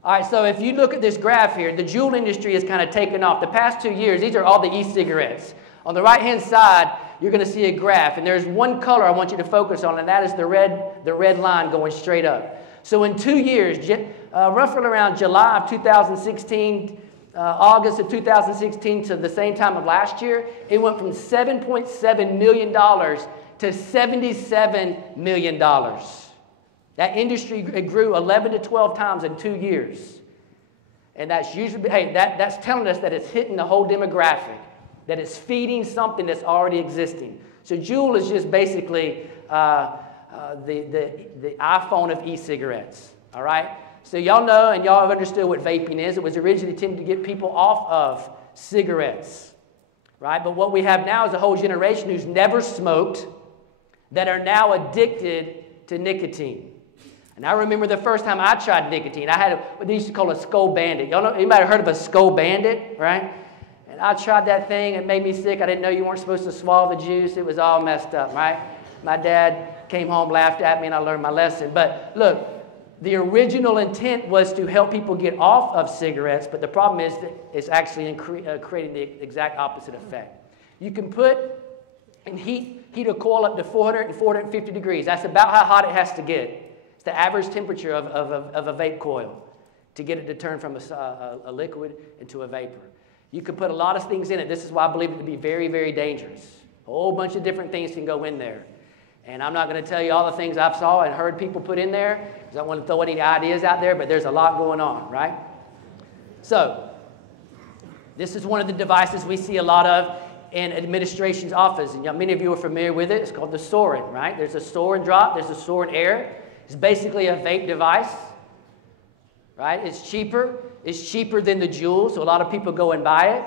All right, so if you look at this graph here, the Juul industry has kind of taken off. The past 2 years, these are all the e-cigarettes. On the right-hand side, you're going to see a graph, and there's one color I want you to focus on, and that is the red line going straight up. So in 2 years, roughly around July of 2016, August of 2016 to the same time of last year, it went from $7.7 million to $77 million. That industry grew 11 to 12 times in 2 years. And that's usually, hey, that's telling us that it's hitting the whole demographic, that it's feeding something that's already existing. So Juul is just basically the iPhone of e-cigarettes, all right? So y'all know and y'all have understood what vaping is. It was originally intended to get people off of cigarettes, right? But what we have now is a whole generation who's never smoked that are now addicted to nicotine. And I remember the first time I tried nicotine. I had what they used to call a Skull Bandit. Y'all know, anybody heard of a Skull Bandit, right? And I tried that thing. It made me sick. I didn't know you weren't supposed to swallow the juice. It was all messed up, right? My dad came home, laughed at me, and I learned my lesson. But look, the original intent was to help people get off of cigarettes, but the problem is that it's actually creating the exact opposite effect. You can put and heat a coil up to 400 and 450 degrees. That's about how hot it has to get. It's the average temperature of a vape coil to get it to turn from a liquid into a vapor. You can put a lot of things in it. This is why I believe it to be very, very dangerous. A whole bunch of different things can go in there. And I'm not going to tell you all the things I've saw and heard people put in there, because I don't want to throw any ideas out there, but there's a lot going on, right? So, this is one of the devices we see a lot of in administration's office. And many of you are familiar with it. It's called the Sorin, right? There's a Sorin drop. There's a Sorin Air. It's basically a vape device, right? It's cheaper. It's cheaper than the Juul, so a lot of people go and buy it.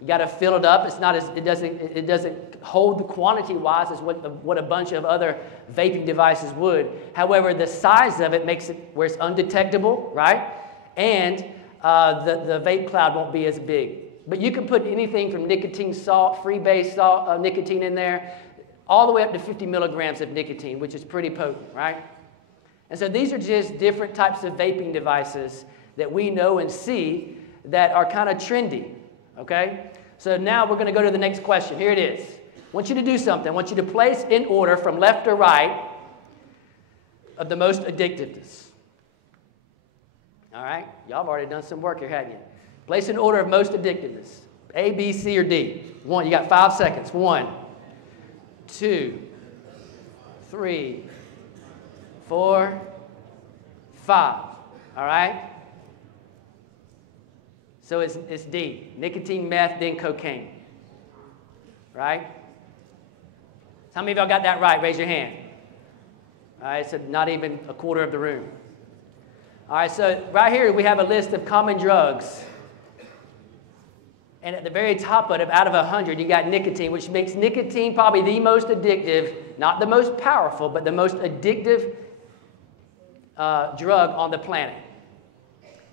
You got to fill it up. It's not as, it doesn't hold the quantity-wise as what a bunch of other vaping devices would. However, the size of it makes it where it's undetectable, right? And the vape cloud won't be as big. But you can put anything from nicotine salt, free-base salt, nicotine in there, all the way up to 50 milligrams of nicotine, which is pretty potent, right? And so these are just different types of vaping devices that we know and see that are kind of trendy, okay? So now we're going to go to the next question. Here it is. I want you to do something. I want you to place in order from left to right of the most addictiveness. All right? Y'all have already done some work here, haven't you? Place in order of most addictiveness. A, B, C, or D. One, you got 5 seconds. 1, 2, 3, 4, 5. All right? So it's D. Nicotine, meth, then cocaine. Right? How many of y'all got that right? Raise your hand. All right, so not even a quarter of the room. All right, so right here we have a list of common drugs. And at the very top of it, out of 100, you got nicotine, which makes nicotine probably the most addictive, not the most powerful, but the most addictive drug on the planet.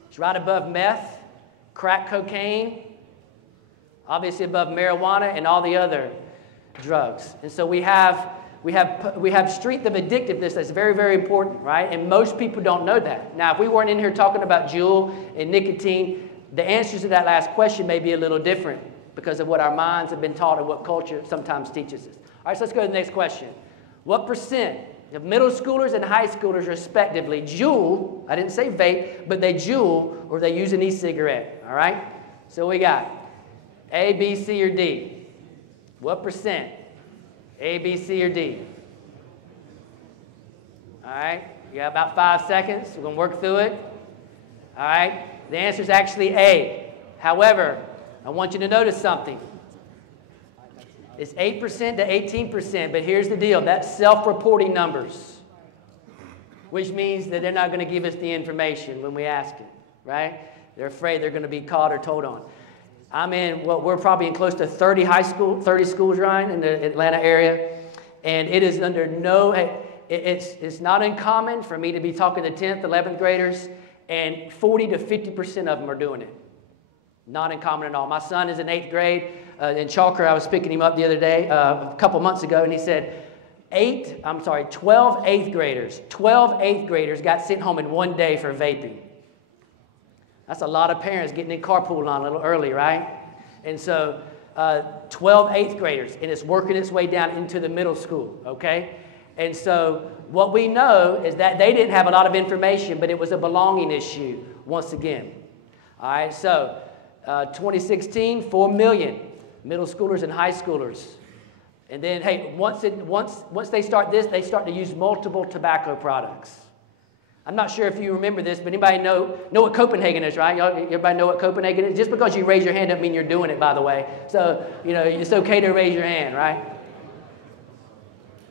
It's right above meth, crack cocaine, obviously above marijuana and all the other drugs. And so we have strength of addictiveness that's very, very important, right? And most people don't know that. Now, if we weren't in here talking about Juul and nicotine, the answers to that last question may be a little different because of what our minds have been taught and what culture sometimes teaches us. All right, so let's go to the next question. What percent of middle schoolers and high schoolers respectively Juul, I didn't say vape, but they Juul or they use an e-cigarette, all right? So we got A, B, C, or D. What percent? A, B, C, or D? All right, you got about 5 seconds. We're going to work through it. All right, the answer is actually A. However, I want you to notice something. It's 8% to 18%, but here's the deal. That's self-reporting numbers, which means that they're not going to give us the information when we ask it, right? They're afraid they're going to be caught or told on. I'm in, well, we're probably in close to 30 schools, Ryan, in the Atlanta area, and it is under no, it's not uncommon for me to be talking to 10th, 11th graders, and 40 to 50% of them are doing it. Not uncommon at all. My son is in 8th grade. In Chalker, I was picking him up the other day, a couple months ago, and he said, 12 eighth graders. 12 eighth graders got sent home in one day for vaping. That's a lot of parents getting in carpool line a little early, right? And so 12 eighth graders, and it's working its way down into the middle school, okay? And so what we know is that they didn't have a lot of information, but it was a belonging issue once again. All right, so 2016, 4 million middle schoolers and high schoolers. And then, hey, once they start this, they start to use multiple tobacco products. I'm not sure if you remember this, but anybody know what Copenhagen is, right? Everybody know what Copenhagen is? Just because you raise your hand doesn't mean you're doing it, by the way. So, it's okay to raise your hand, right?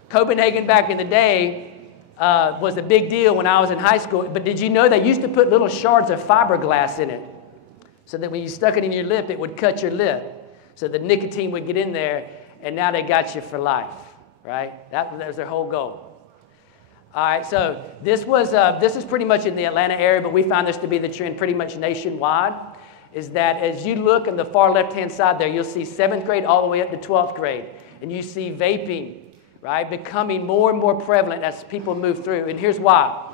Copenhagen back in the day was a big deal when I was in high school. But did you know they used to put little shards of fiberglass in it so that when you stuck it in your lip, it would cut your lip so the nicotine would get in there, and now they got you for life, right? That was their whole goal. All right, so this is pretty much in the Atlanta area, but we found this to be the trend pretty much nationwide, is that as you look on the far left-hand side there, you'll see 7th grade all the way up to 12th grade, and you see vaping, right, becoming more and more prevalent as people move through. And here's why.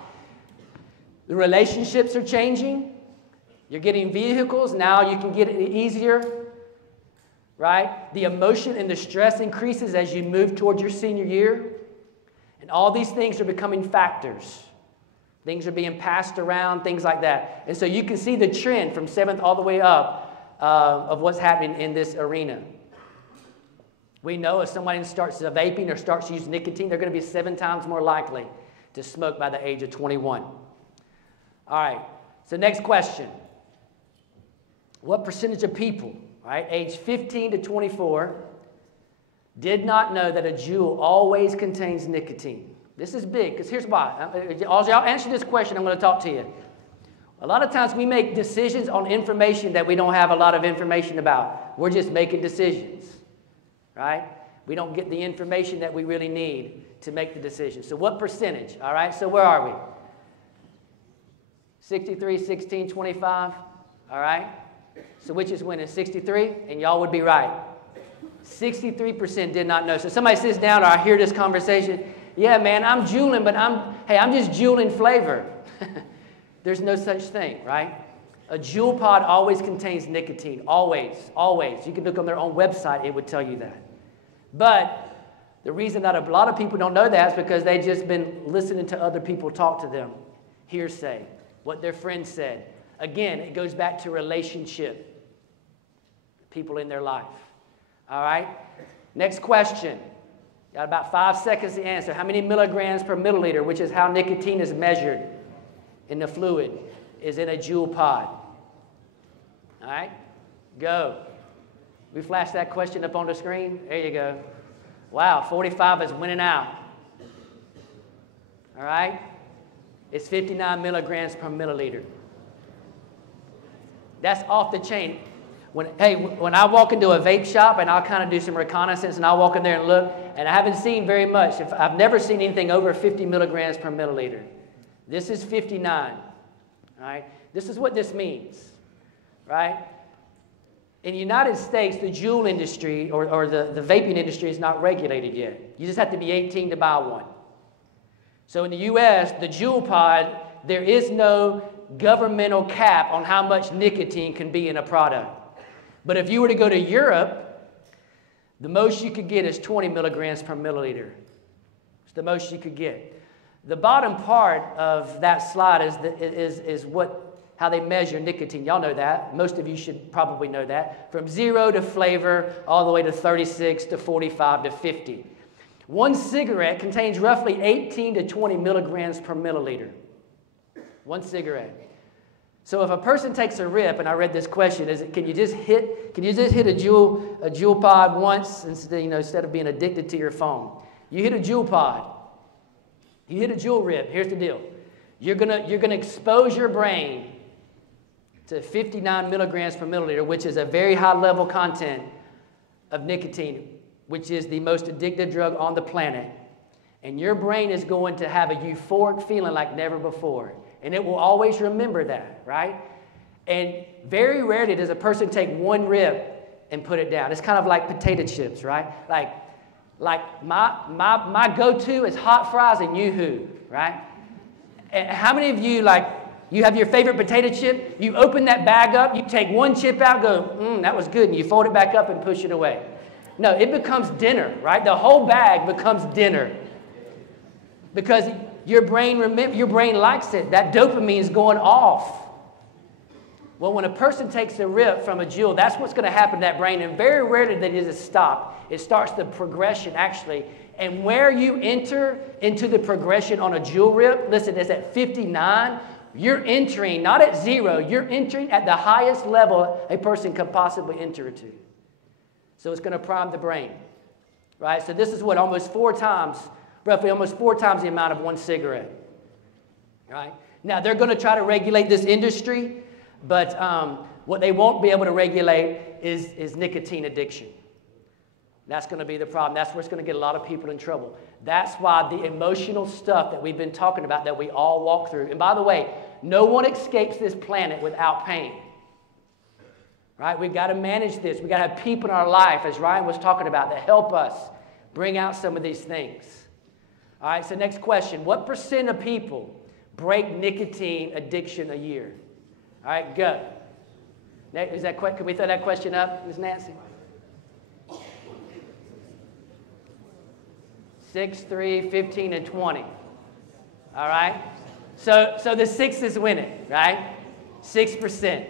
The relationships are changing. You're getting vehicles. Now you can get it easier, right? The emotion and the stress increases as you move towards your senior year. And all these things are becoming factors. Things are being passed around, things like that. And so you can see the trend from 7th all the way up of what's happening in this arena. We know if somebody starts vaping or starts using nicotine, they're going to be 7 times more likely to smoke by the age of 21. All right, so next question. What percentage of people, right, age 15 to 24, did not know that a Juul always contains nicotine? This is big, because here's why. As y'all answer this question, I'm going to talk to you. A lot of times we make decisions on information that we don't have a lot of information about. We're just making decisions, right? We don't get the information that we really need to make the decision. So what percentage? All right, so where are we? 63, 16, 25. All right? So which is winning? 63? And y'all would be right. 63% did not know. So somebody sits down or I hear this conversation. Yeah, man, I'm juuling, but I'm just juuling flavor. There's no such thing, right? A Juul pod always contains nicotine. Always, always. You can look on their own website, it would tell you that. But the reason that a lot of people don't know that is because they've just been listening to other people talk to them. Hearsay, what their friends said. Again, it goes back to relationship. People in their life. All right? Next question. Got about 5 seconds to answer. How many milligrams per milliliter, which is how nicotine is measured in the fluid, is in a Juul pod? All right? Go. We flash that question up on the screen. There you go. Wow, 45 is winning out. All right? It's 59 milligrams per milliliter. That's off the chain. When I walk into a vape shop and I'll kind of do some reconnaissance and I'll walk in there and look, and I haven't seen very much. I've never seen anything over 50 milligrams per milliliter. This is 59. All right? This is what this means. Right? In the United States, the Juul industry or the vaping industry is not regulated yet. You just have to be 18 to buy one. So in the U.S., the Juul pod, there is no governmental cap on how much nicotine can be in a product. But if you were to go to Europe, the most you could get is 20 milligrams per milliliter. It's the most you could get. The bottom part of that slide is how they measure nicotine. Y'all know that. Most of you should probably know that. From 0 to flavor, all the way to 36 to 45 to 50. One cigarette contains roughly 18 to 20 milligrams per milliliter. One cigarette. So if a person takes a rip, and I read this question, can you just hit a Juul pod once instead of being addicted to your phone? You hit a Juul pod. You hit a Juul rip. Here's the deal. You're gonna expose your brain to 59 milligrams per milliliter, which is a very high level content of nicotine, which is the most addictive drug on the planet. And your brain is going to have a euphoric feeling like never before. And it will always remember that, right? And very rarely does a person take one rip and put it down. It's kind of like potato chips, right? Like Like my go-to is hot fries and Yoo-hoo, right? And how many of you, like, you have your favorite potato chip, you open that bag up, you take one chip out, go, that was good, and you fold it back up and push it away. No, it becomes dinner, right? The whole bag becomes dinner. Because your brain likes it. That dopamine is going off. Well, when a person takes a rip from a jewel, that's what's going to happen to that brain. And very rarely does it stop. It starts the progression, actually. And where you enter into the progression on a jewel rip, listen, it's at 59. You're entering, not at 0, you're entering at the highest level a person could possibly enter to. So it's going to prime the brain, right? So this is what, roughly almost four times the amount of one cigarette, right? Now, they're going to try to regulate this industry, but what they won't be able to regulate is nicotine addiction. That's going to be the problem. That's where it's going to get a lot of people in trouble. That's why the emotional stuff that we've been talking about that we all walk through. And by the way, no one escapes this planet without pain. Right? We've got to manage this. We've got to have people in our life, as Ryan was talking about, that help us bring out some of these things. All right, so next question. What % of people break nicotine addiction a year? All right, go. Can we throw that question up, Ms. Nancy? 6, 3, 15, and 20. All right? So the 6 is winning, right? 6%.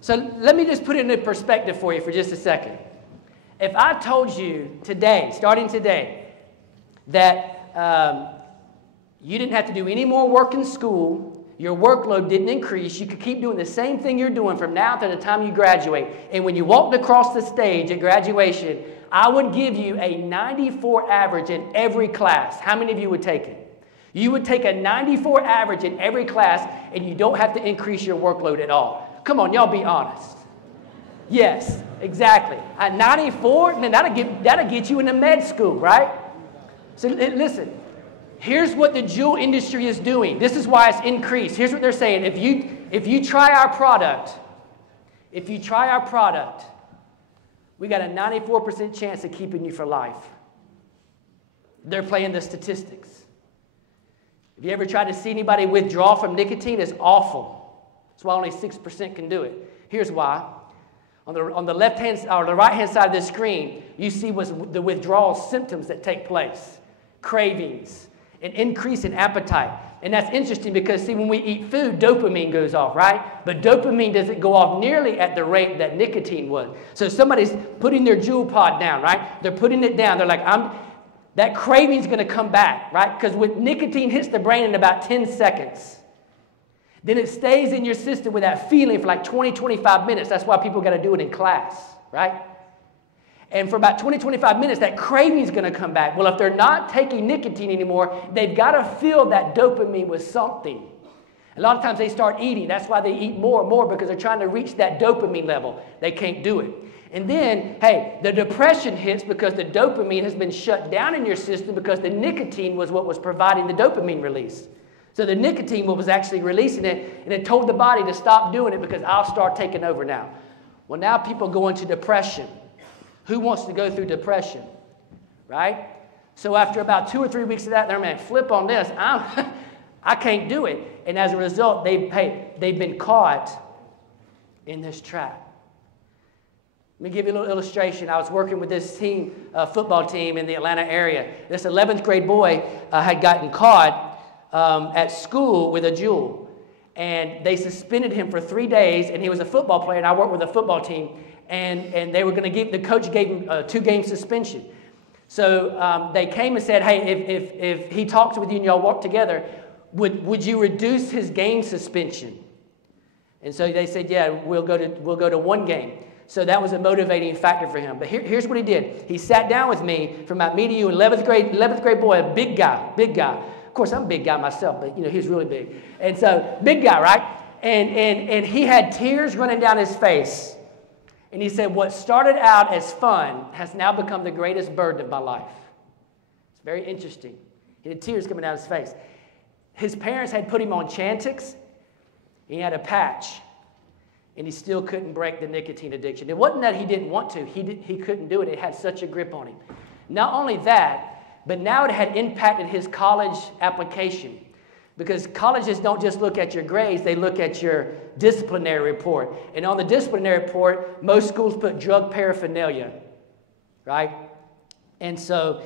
So let me just put it into perspective for you for just a second. If I told you today, starting today, that you didn't have to do any more work in school, your workload didn't increase, you could keep doing the same thing you're doing from now to the time you graduate, and when you walked across the stage at graduation, I would give you a 94 average in every class. How many of you would take it? You would take a 94 average in every class, and you don't have to increase your workload at all. Come on, y'all be honest. Yes, exactly. At 94, man, that'll get you into med school, right? So listen, here's what the jewel industry is doing. This is why it's increased. Here's what they're saying. If you try our product, we got a 94% chance of keeping you for life. They're playing the statistics. Have you ever tried to see anybody withdraw from nicotine? It's awful. That's why only 6% can do it. Here's why. On the left-hand or the right-hand side of the screen, you see what's the withdrawal symptoms that take place. Cravings, an increase in appetite. And that's interesting because, see, when we eat food, dopamine goes off, right? But dopamine doesn't go off nearly at the rate that nicotine would. So somebody's putting their jewel pod down, right? They're putting it down. They're like, that craving's going to come back, right? Because when nicotine hits the brain in about 10 seconds, then it stays in your system with that feeling for like 20, 25 minutes. That's why people got to do it in class, right? And for about 20, 25 minutes, that craving's going to come back. Well, if they're not taking nicotine anymore, they've got to fill that dopamine with something. A lot of times they start eating. That's why they eat more and more, because they're trying to reach that dopamine level. They can't do it. And then, hey, the depression hits because the dopamine has been shut down in your system because the nicotine was what was providing the dopamine release. So the nicotine was actually releasing it, and it told the body to stop doing it because I'll start taking over now. Well, now people go into depression. Who wants to go through depression, right? So after about 2 or 3 weeks of that, they're man, flip on this. I can't do it. And as a result, they've been caught in this trap. Let me give you a little illustration. I was working with this team, football team in the Atlanta area. This 11th grade boy had gotten caught at school with a jewel. And they suspended him for 3 days, and he was a football player, and I worked with a football team. And they were going to the coach gave him a 2-game suspension. So they came and said, hey, if he talks with you and y'all work together, would you reduce his game suspension? And so they said, yeah, we'll go to 1 game. So that was a motivating factor for him. But here's what he did. He sat down with me from about me to you, 11th grade boy, a big guy. Of course, I'm a big guy myself, but he's really big. And so big guy, right? And he had tears running down his face. And he said, what started out as fun has now become the greatest burden of my life. It's very interesting. He had tears coming down his face. His parents had put him on Chantix. He had a patch. And he still couldn't break the nicotine addiction. It wasn't that he didn't want to. He couldn't do it. It had such a grip on him. Not only that, but now it had impacted his college application. Because colleges don't just look at your grades, they look at your disciplinary report. And on the disciplinary report, most schools put drug paraphernalia, right? And so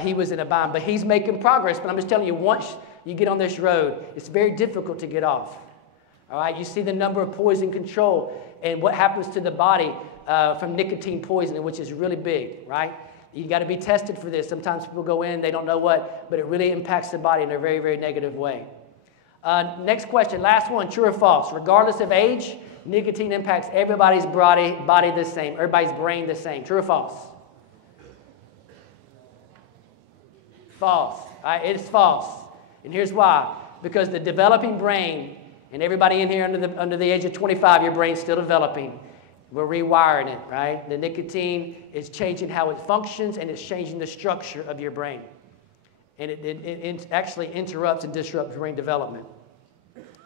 he was in a bind. But he's making progress. But I'm just telling you, once you get on this road, it's very difficult to get off. All right, you see the number of poison control and what happens to the body from nicotine poisoning, which is really big, right? You got to be tested for this. Sometimes people go in, they don't know what, but it really impacts the body in a very, very negative way. Next question, last one, true or false? Regardless of age, nicotine impacts everybody's body the same, everybody's brain the same. True or false? False. All right, it's false. And here's why. Because the developing brain, and everybody in here under the age of 25, your brain's still developing. We're rewiring it, right? The nicotine is changing how it functions, and it's changing the structure of your brain. And it actually interrupts and disrupts brain development.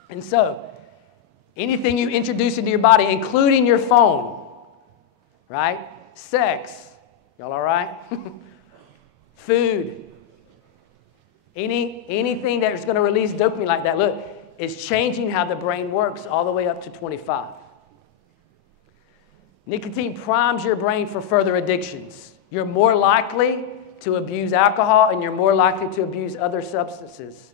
And so, anything you introduce into your body, including your phone, right? Sex, y'all all right? Food, anything that's going to release dopamine like that, look, it's changing how the brain works all the way up to 25. Nicotine primes your brain for further addictions. You're more likely to abuse alcohol, and you're more likely to abuse other substances.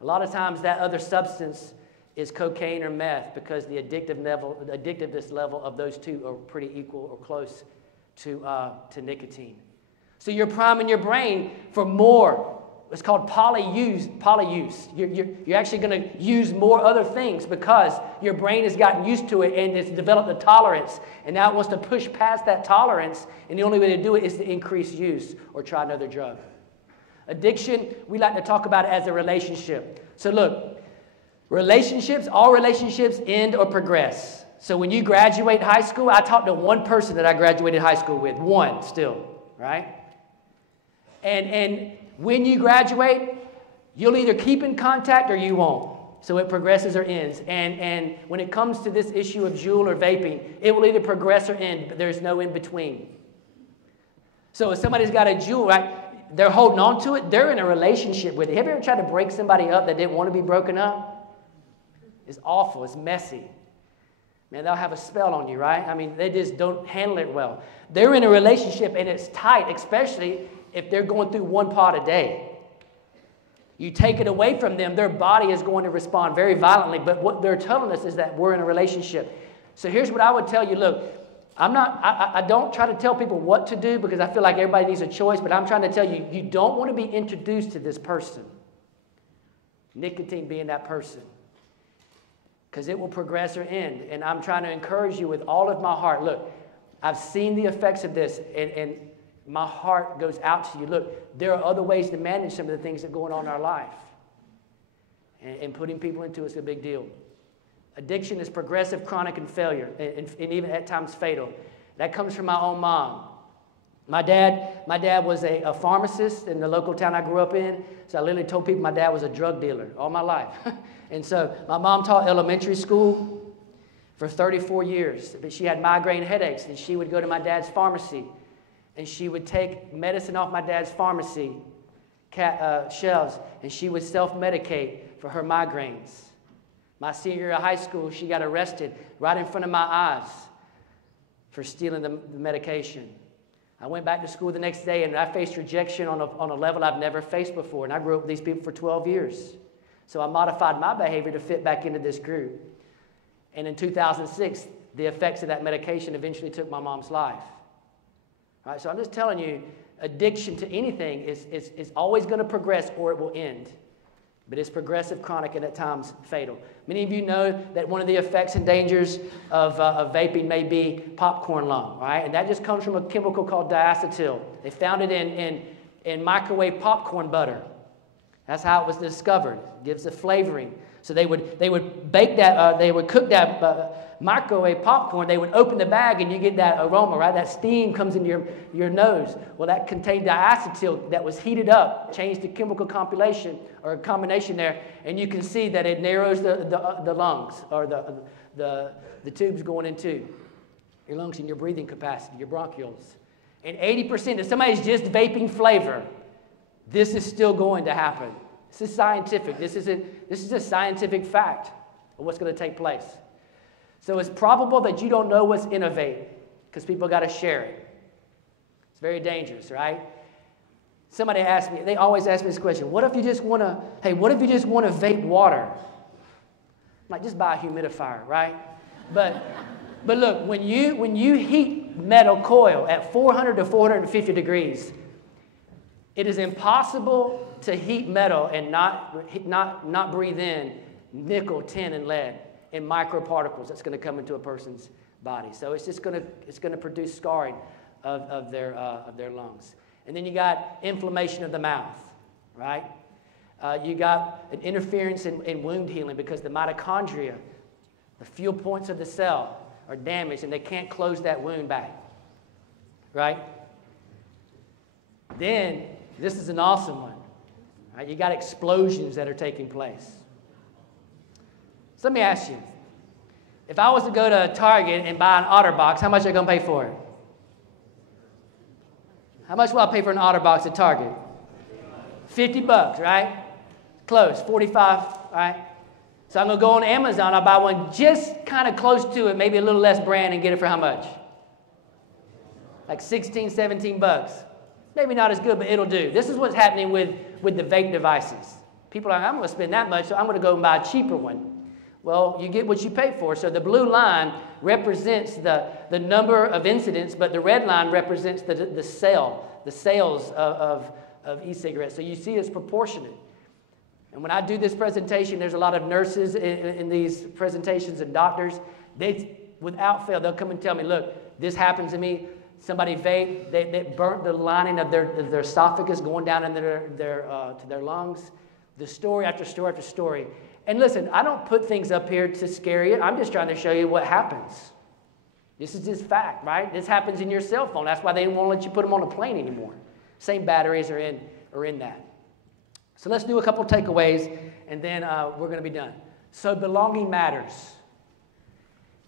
A lot of times that other substance is cocaine or meth, because the addictiveness level of those two are pretty equal or close to nicotine. So you're priming your brain for more. It's called polyuse. You're actually going to use more other things because your brain has gotten used to it and it's developed a tolerance. And now it wants to push past that tolerance, and the only way to do it is to increase use or try another drug. Addiction, we like to talk about it as a relationship. So look, all relationships end or progress. So when you graduate high school, I talked to one person that I graduated high school with, one still, right? And when you graduate, you'll either keep in contact or you won't. So it progresses or ends. And when it comes to this issue of Juul or vaping, it will either progress or end, but there's no in between. So if somebody's got a Juul, right, they're holding on to it, they're in a relationship with it. Have you ever tried to break somebody up that didn't want to be broken up? It's awful. It's messy. Man, they'll have a spell on you, right? I mean, they just don't handle it well. They're in a relationship and it's tight, especially if they're going through one pot a day. You take it away from them, their body is going to respond very violently. But what they're telling us is that we're in a relationship. So here's what I would tell you. Look, I don't try to tell people what to do because I feel like everybody needs a choice. But I'm trying to tell you, you don't want to be introduced to this person. Nicotine being that person. Because it will progress or end. And I'm trying to encourage you with all of my heart. Look, I've seen the effects of this, and my heart goes out to you. Look, there are other ways to manage some of the things that are going on in our life. And putting people into it is a big deal. Addiction is progressive, chronic, and failure, and even at times fatal. That comes from my own mom. My dad was a pharmacist in the local town I grew up in, so I literally told people my dad was a drug dealer all my life. And so my mom taught elementary school for 34 years, but she had migraine headaches, and she would go to my dad's pharmacy, and she would take medicine off my dad's pharmacy shelves, and she would self-medicate for her migraines. My senior year of high school, she got arrested right in front of my eyes for stealing the medication. I went back to school the next day, and I faced rejection on a level I've never faced before, and I grew up with these people for 12 years. So I modified my behavior to fit back into this group. And in 2006, the effects of that medication eventually took my mom's life. All right, so I'm just telling you, addiction to anything is always going to progress or it will end. But it's progressive, chronic, and at times fatal. Many of you know that one of the effects and dangers of vaping may be popcorn lung, right? And that just comes from a chemical called diacetyl. They found it in microwave popcorn butter. That's how it was discovered. It gives a flavoring. So they would bake that, they would cook that microwave popcorn. They would open the bag and you get that aroma, right? That steam comes into your nose. Well, that contained diacetyl that was heated up, changed the chemical combination there, and you can see that it narrows the lungs or the tubes going into your lungs and your breathing capacity, your bronchioles. And 80%, if somebody's just vaping flavor, this is still going to happen. This is scientific. This is a scientific fact of what's going to take place. So it's probable that you don't know what's in a vape because people got to share it. It's very dangerous, right? Somebody asked me, they always ask me this question, what if you just want to vape water? I'm like, just buy a humidifier, right? But look, when you heat metal coil at 400 to 450 degrees, it is impossible to heat metal and not breathe in nickel, tin, and lead in microparticles that's going to come into a person's body. So it's going to produce scarring of their lungs. And then you got inflammation of the mouth, right? You got an interference in wound healing because the mitochondria, the fuel points of the cell, are damaged and they can't close that wound back, right? Then, this is an awesome one, right? You got explosions that are taking place. So let me ask you, if I was to go to Target and buy an OtterBox, how much are you going to pay for it? How much will I pay for an OtterBox at Target? $50, right? Close, 45, right? So I'm going to go on Amazon, I'll buy one just kind of close to it, maybe a little less brand, and get it for how much? Like 16, 17 bucks. Maybe not as good, but it'll do. This is what's happening with the vape devices. People are like, I'm going to spend that much, so I'm going to go and buy a cheaper one. Well, you get what you pay for. So the blue line represents the number of incidents, but the red line represents the sales of e-cigarettes. So you see it's proportionate. And when I do this presentation, there's a lot of nurses in these presentations and doctors. They, without fail, they'll come and tell me, look, this happened to me. Somebody vaped, they burnt the lining of their esophagus going down into to their lungs. The story after story after story. And listen, I don't put things up here to scare you. I'm just trying to show you what happens. This is just fact, right? This happens in your cell phone. That's why they won't let you put them on a plane anymore. Same batteries are in that. So let's do a couple takeaways, and then we're going to be done. So belonging matters.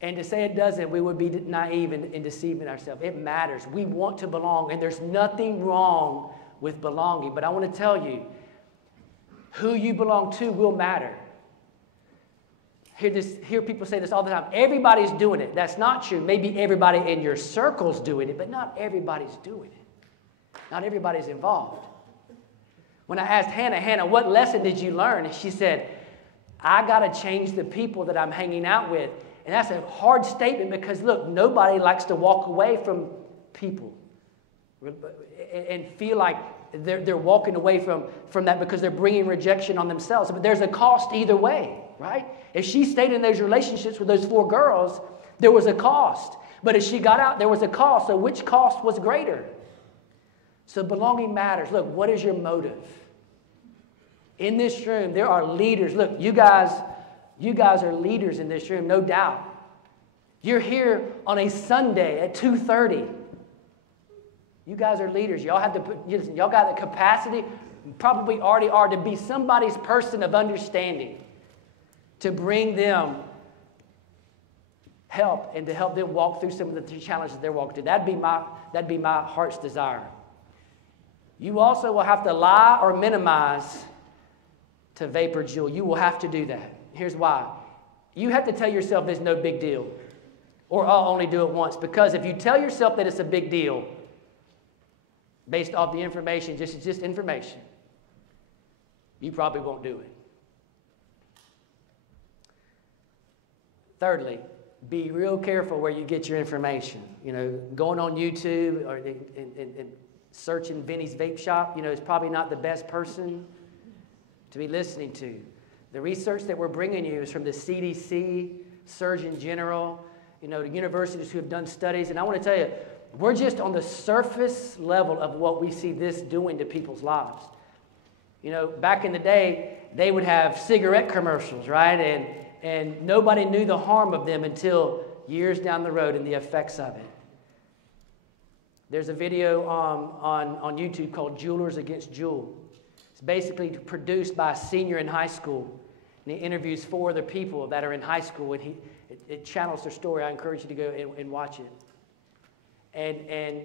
And to say it doesn't, we would be naive in deceiving ourselves. It matters. We want to belong, and there's nothing wrong with belonging. But I want to tell you, who you belong to will matter. Hear people say this all the time. Everybody's doing it. That's not true. Maybe everybody in your circle's doing it, but not everybody's doing it. Not everybody's involved. When I asked Hannah, what lesson did you learn? And she said, I got to change the people that I'm hanging out with. And that's a hard statement because, look, nobody likes to walk away from people and feel like they're walking away from that because they're bringing rejection on themselves. But there's a cost either way, right? If she stayed in those relationships with those 4 girls, there was a cost. But if she got out, there was a cost. So which cost was greater? So belonging matters. Look, what is your motive? In this room, there are leaders. Look, you guys are leaders in this room, no doubt. You're here on a Sunday at 2:30. You guys are leaders. Y'all got the capacity, probably already are, to be somebody's person of understanding, to bring them help and to help them walk through some of the challenges they're walking through. That'd be my heart's desire. You also will have to lie or minimize to vape or jewel. You will have to do that. Here's why. You have to tell yourself there's no big deal, or I'll only do it once. Because if you tell yourself that it's a big deal, based off the information, just information, you probably won't do it. Thirdly, be real careful where you get your information. You know, going on YouTube or and searching Vinny's Vape Shop, you know, is probably not the best person to be listening to. The research that we're bringing you is from the CDC, Surgeon General, you know, the universities who have done studies. And I want to tell you, we're just on the surface level of what we see this doing to people's lives. You know, back in the day, they would have cigarette commercials, right? And nobody knew the harm of them until years down the road and the effects of it. There's a video on YouTube called Jewelers Against Juul. It's basically produced by a senior in high school. And he interviews 4 other people that are in high school, and it channels their story. I encourage you to go and watch it. And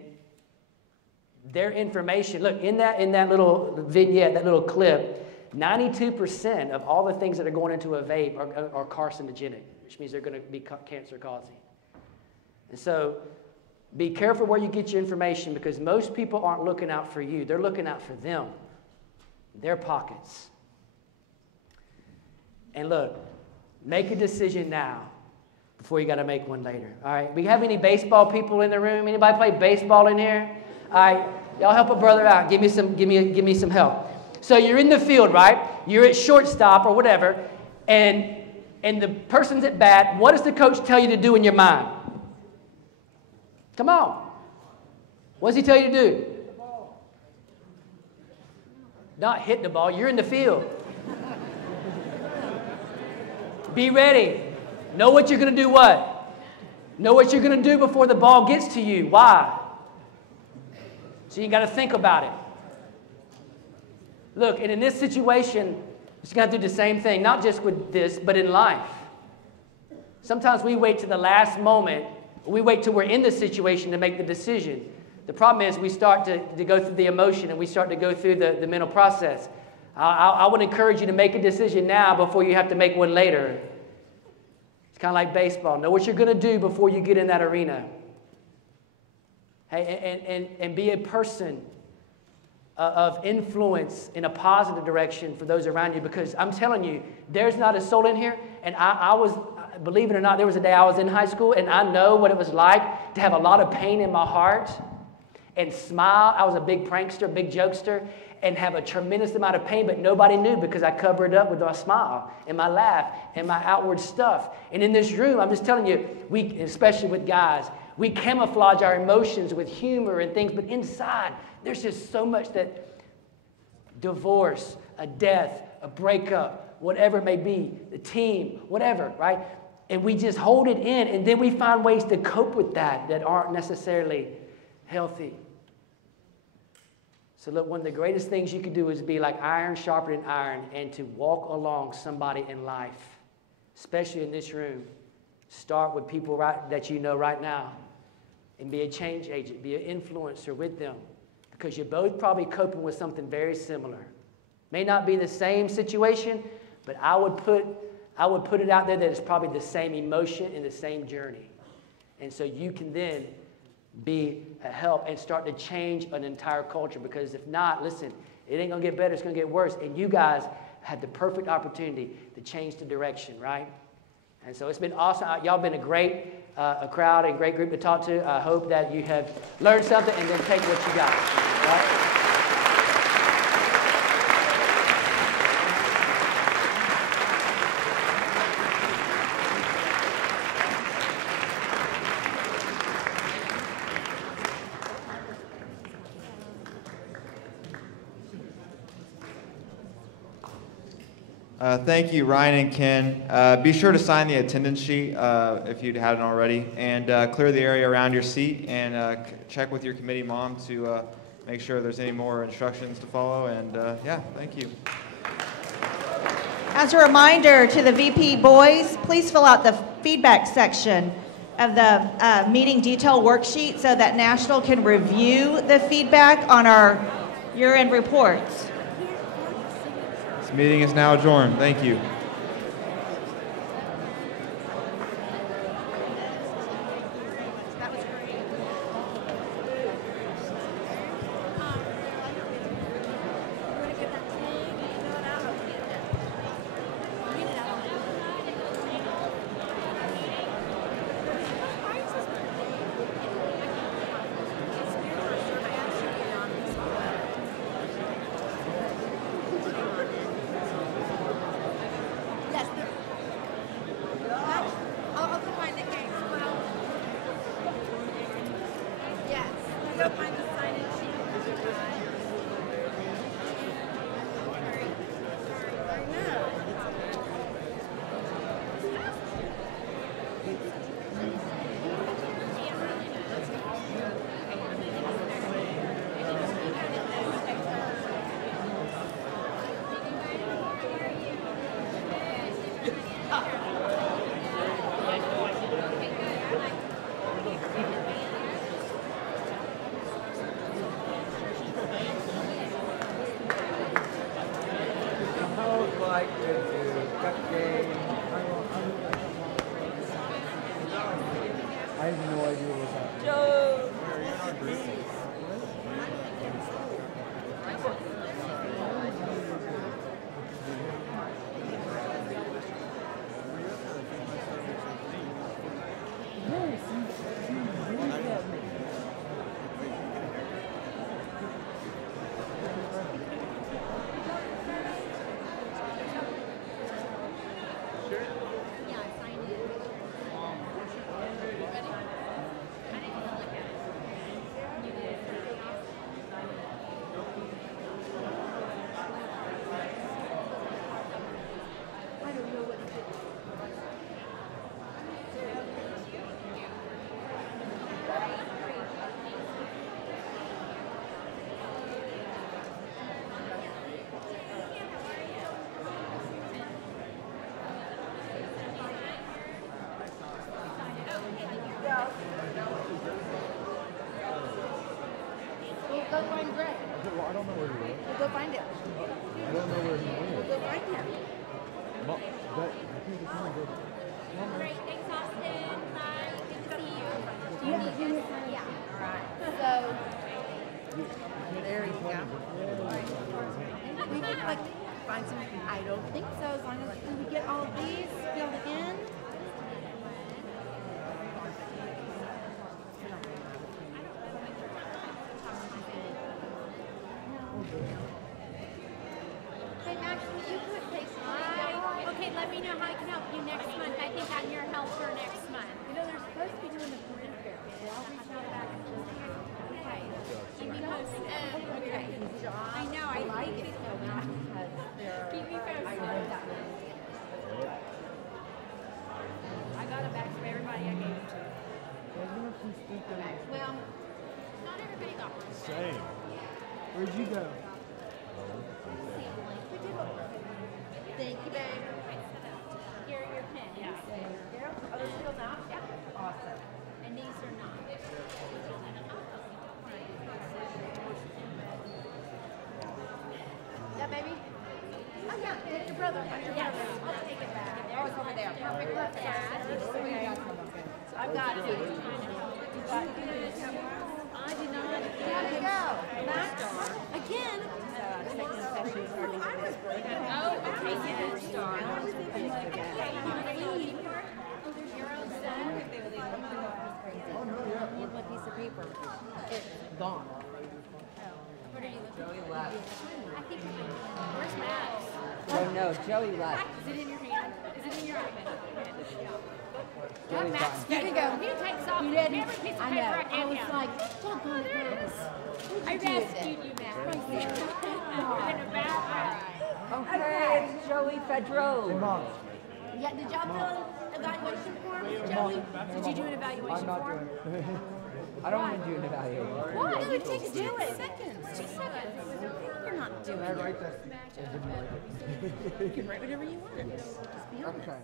their information. Look, in that little vignette, that little clip, 92% of all the things that are going into a vape are carcinogenic, which means they're going to be cancer-causing. And so be careful where you get your information, because most people aren't looking out for you. They're looking out for them, their pockets. And look, make a decision now before you got to make one later. All right. We have any baseball people in the room? Anybody play baseball in here? All right. Y'all help a brother out. Give me some help. So you're in the field, right? You're at shortstop or whatever, and the person's at bat. What does the coach tell you to do in your mind? Come on. What does he tell you to do? Hit the ball. Not hit the ball. You're in the field. Be ready. Know what you're going to do what? Know what you're going to do before the ball gets to you. Why? So you got to think about it. Look, and in this situation, you're going to do the same thing, not just with this, but in life. Sometimes we wait to the last moment. We wait till we're in the situation to make the decision. The problem is we start to go through the emotion, and we start to go through the mental process. I would encourage you to make a decision now before you have to make one later. It's kind of like baseball. Know what you're going to do before you get in that arena. Hey, and be a person of influence in a positive direction for those around you, because I'm telling you, there's not a soul in here. And I was, believe it or not, there was a day I was in high school, and I know what it was like to have a lot of pain in my heart and smile. I was a big prankster, big jokester, and have a tremendous amount of pain, but nobody knew because I covered it up with my smile and my laugh and my outward stuff. And in this room, I'm just telling you, we, especially with guys, we camouflage our emotions with humor and things, but inside, there's just so much that divorce, a death, a breakup, whatever it may be, the team, whatever, right? And we just hold it in, and then we find ways to cope with that aren't necessarily healthy. So look, one of the greatest things you can do is be like iron sharpening iron, and to walk along somebody in life, especially in this room. Start with people that you know right now, and be a change agent, be an influencer with them, because you're both probably coping with something very similar. May not be the same situation, but I would put it out there that it's probably the same emotion and the same journey. And so you can then be a help and start to change an entire culture, because if not, listen, it ain't going to get better, it's going to get worse. And you guys had the perfect opportunity to change the direction, right? And so it's been awesome. Y'all been a great a crowd and great group to talk to. I hope that you have learned something and then take what you got, right? Thank you, Ryan and Ken. Be sure to sign the attendance sheet if you haven't already, and clear the area around your seat, and check with your committee mom to make sure there's any more instructions to follow. And yeah, thank you. As a reminder to the VP boys, please fill out the feedback section of the meeting detail worksheet so that National can review the feedback on our year-end reports. This meeting is now adjourned. Thank you. I have no idea what's happening. Joe. Go find Greg. Well, I don't know where he is. We'll go find him. I don't know where he We'll is. go find him. But I think it's gonna go. Great, thanks, Austin. Bye. Good to see you. Do you have him? Yeah. All right. So, there he's go. We could like find some. I don't think so. As long as we get all of these filled in. Hey, Max, you could take okay, let me know how I can help you next month. I think I'm your helper next month. You know, they're supposed to be doing the career fair. So I'll reach out back and just Okay. Keep me posted. Okay. I know, I like it so much. Keep me posted. I got it back from everybody I gave it to. Okay, well, not everybody got one. Same. Where'd you go? Thank you, babe. Here are your pens. Yeah. Are they still not? Yeah. Awesome. And these are not. Yeah, baby? Oh, yeah. It's your brother. It's your Yes, brother. I'll take it back. Oh, it's over there. Perfect. Perfect. Okay. So I've got it. I did not. There you go. Max. Again. Second session is starting this break. Oh, okay, yeah. Star. Okay, you want to leave? You're all set. Need one piece of paper. It's gone. What are you looking for? I think where's Max? Oh no, Joey left. Is it in your hand? Is it in your hand? Joey's Max, gone. there you go. He takes off You didn't. every piece of I paper know. I I gave was him. like, doggone it, Max. I rescued you, Max. In a bad way. Okay, it's Joey Fedro. Hey, Mom. Yeah, did y'all fill an evaluation form, Joey? Did you do an evaluation I'm not form? doing it. I don't want to do an evaluation. Why? It would take 2 seconds. 2 seconds. You're not doing Can I write it. that? You can write whatever you want. Just be honest. Okay.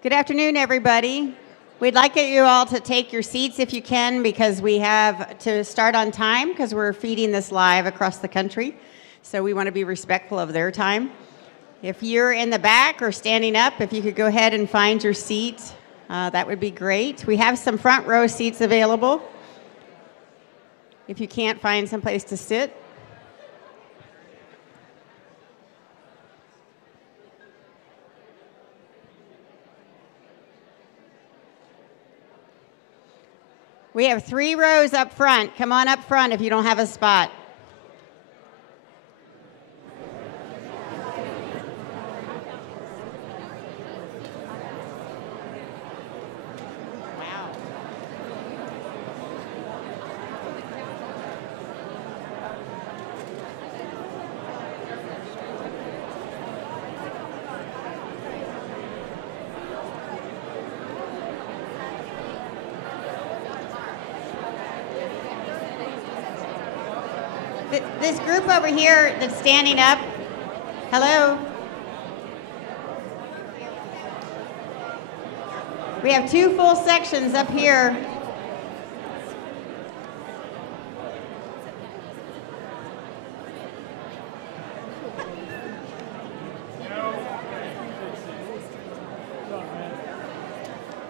Good afternoon, everybody. We'd like you all to take your seats if you can, because we have to start on time because we're feeding this live across the country. So we want to be respectful of their time. If you're in the back or standing up, if you could go ahead and find your seat, that would be great. We have some front row seats available if you can't find some place to sit. We have 3 rows up front. Come on up front if you don't have a spot. This group over here that's standing up, hello? We have 2 full sections up here.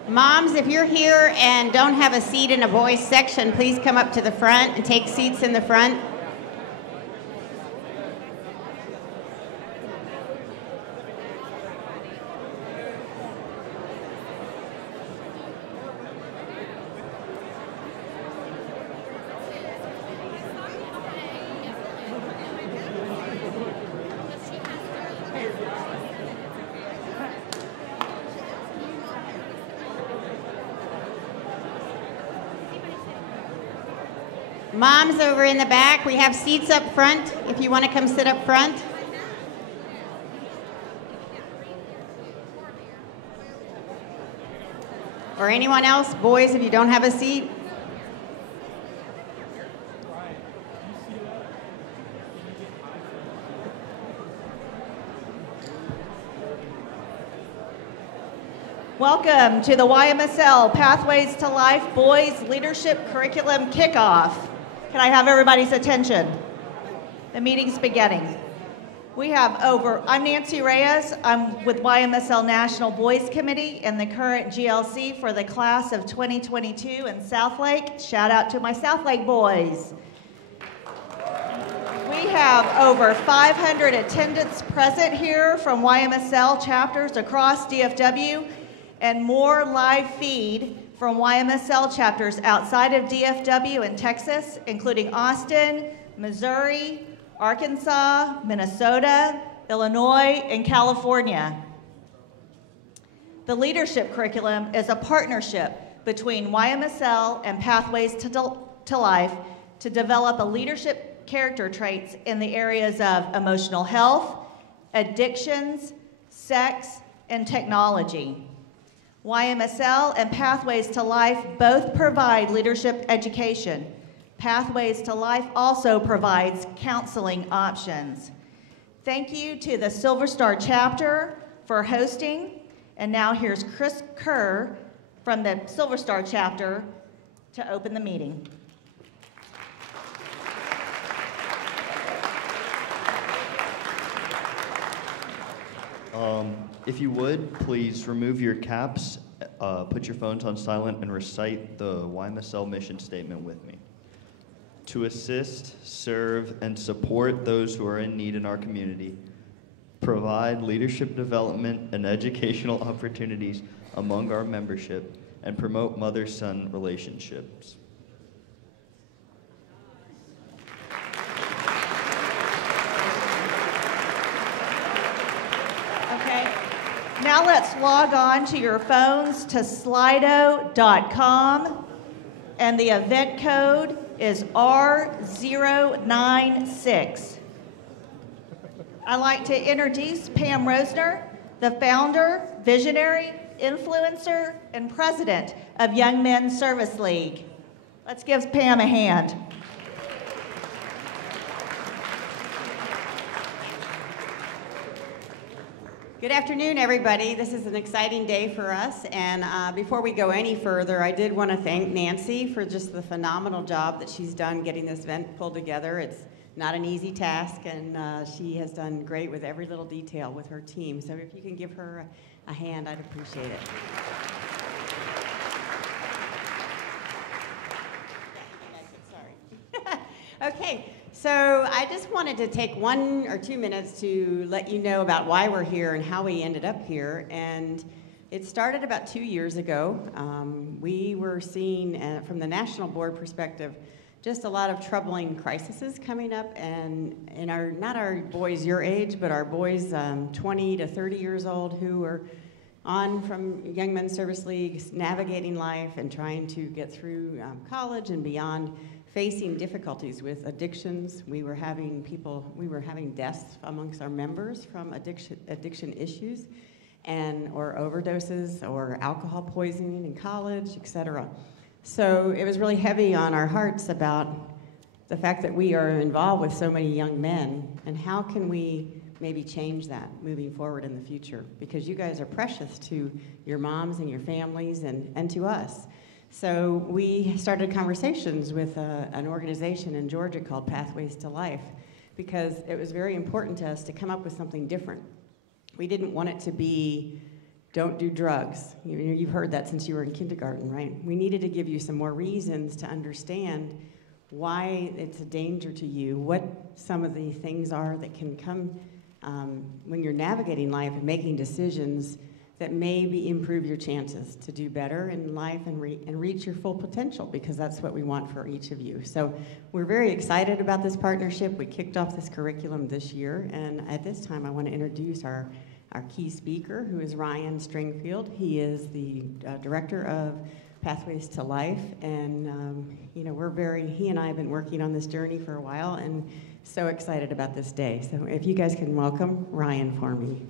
Moms, if you're here and don't have a seat in a boys section, please come up to the front and take seats in the front. Moms over in the back, we have seats up front if you want to come sit up front. Or anyone else, boys, if you don't have a seat. Welcome to the YMSL Pathways to Life Boys Leadership Curriculum Kickoff. Can I have everybody's attention? The meeting's beginning. I'm Nancy Reyes. I'm with YMSL National Boys Committee and the current GLC for the class of 2022 in Southlake. Shout out to my Southlake boys. We have over 500 attendants present here from YMSL chapters across DFW and more live feed from YMSL chapters outside of DFW in Texas, including Austin, Missouri, Arkansas, Minnesota, Illinois, and California. The leadership curriculum is a partnership between YMSL and Pathways to Life to develop a leadership character traits in the areas of emotional health, addictions, sex, and technology. YMSL and Pathways to Life both provide leadership education. Pathways to Life also provides counseling options. Thank you to the Silver Star chapter for hosting. And now here's Chris Kerr from the Silver Star chapter to open the meeting. If you would, please remove your caps, put your phones on silent, and recite the YMSL mission statement with me. To assist, serve, and support those who are in need in our community, provide leadership development and educational opportunities among our membership, and promote mother-son relationships. Now let's log on to your phones to slido.com, and the event code is R096. I'd like to introduce Pam Rosner, the founder, visionary, influencer, and president of Young Men's Service League. Let's give Pam a hand. Good afternoon, everybody. This is an exciting day for us. And before we go any further, I did want to thank Nancy for just the phenomenal job that she's done getting this event pulled together. It's not an easy task, and she has done great with every little detail with her team. So if you can give her a hand, I'd appreciate it. Sorry. Okay. So I just wanted to take 1 or 2 minutes to let you know about why we're here and how we ended up here. And it started about 2 years ago. We were seeing, from the national board perspective, just a lot of troubling crises coming up, and in our, not our boys your age, but our boys 20 to 30 years old who were on from Young Men's Service Leagues, navigating life and trying to get through college and beyond, facing difficulties with addictions. We were having deaths amongst our members from addiction issues, or overdoses, or alcohol poisoning in college, etc. So it was really heavy on our hearts about the fact that we are involved with so many young men, and how can we maybe change that moving forward in the future, because you guys are precious to your moms and your families and to us. So we started conversations with an organization in Georgia called Pathways to Life, because it was very important to us to come up with something different. We didn't want it to be, don't do drugs. You've heard that since you were in kindergarten, right? We needed to give you some more reasons to understand why it's a danger to you, what some of the things are that can come when you're navigating life and making decisions that maybe improve your chances to do better in life and reach your full potential, because that's what we want for each of you. So we're very excited about this partnership. We kicked off this curriculum this year, and at this time I want to introduce our key speaker, who is Ryan Stringfield. He is the director of Pathways to Life, and he and I have been working on this journey for a while, and so excited about this day. So if you guys can welcome Ryan for me.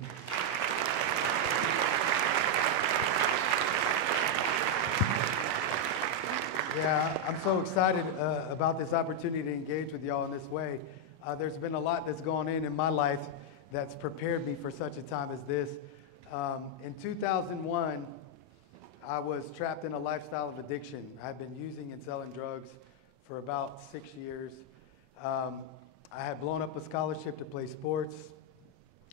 Yeah, I'm so excited about this opportunity to engage with y'all in this way. There's been a lot that's gone in my life that's prepared me for such a time as this. In 2001, I was trapped in a lifestyle of addiction. I'd been using and selling drugs for about 6 years. I had blown up a scholarship to play sports.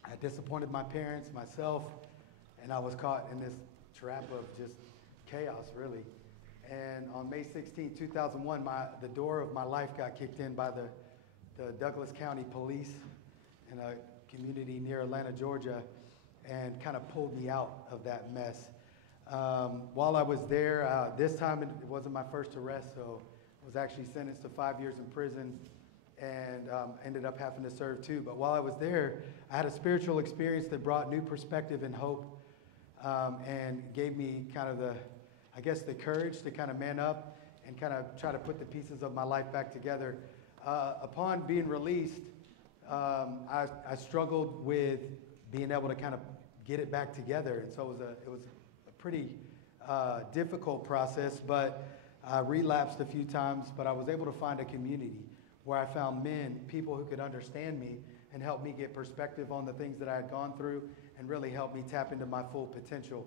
I disappointed my parents, myself, and I was caught in this trap of just chaos, really. And on May 16, 2001, the door of my life got kicked in by the Douglas County Police in a community near Atlanta, Georgia, and kind of pulled me out of that mess. While I was there, this time it wasn't my first arrest, so I was actually sentenced to 5 years in prison and ended up having to serve 2. But while I was there, I had a spiritual experience that brought new perspective and hope, and gave me kind of the courage to kind of man up and kind of try to put the pieces of my life back together. Upon being released, I struggled with being able to kind of get it back together. And so it was a pretty difficult process, but I relapsed a few times, but I was able to find a community where I found people who could understand me and help me get perspective on the things that I had gone through and really help me tap into my full potential.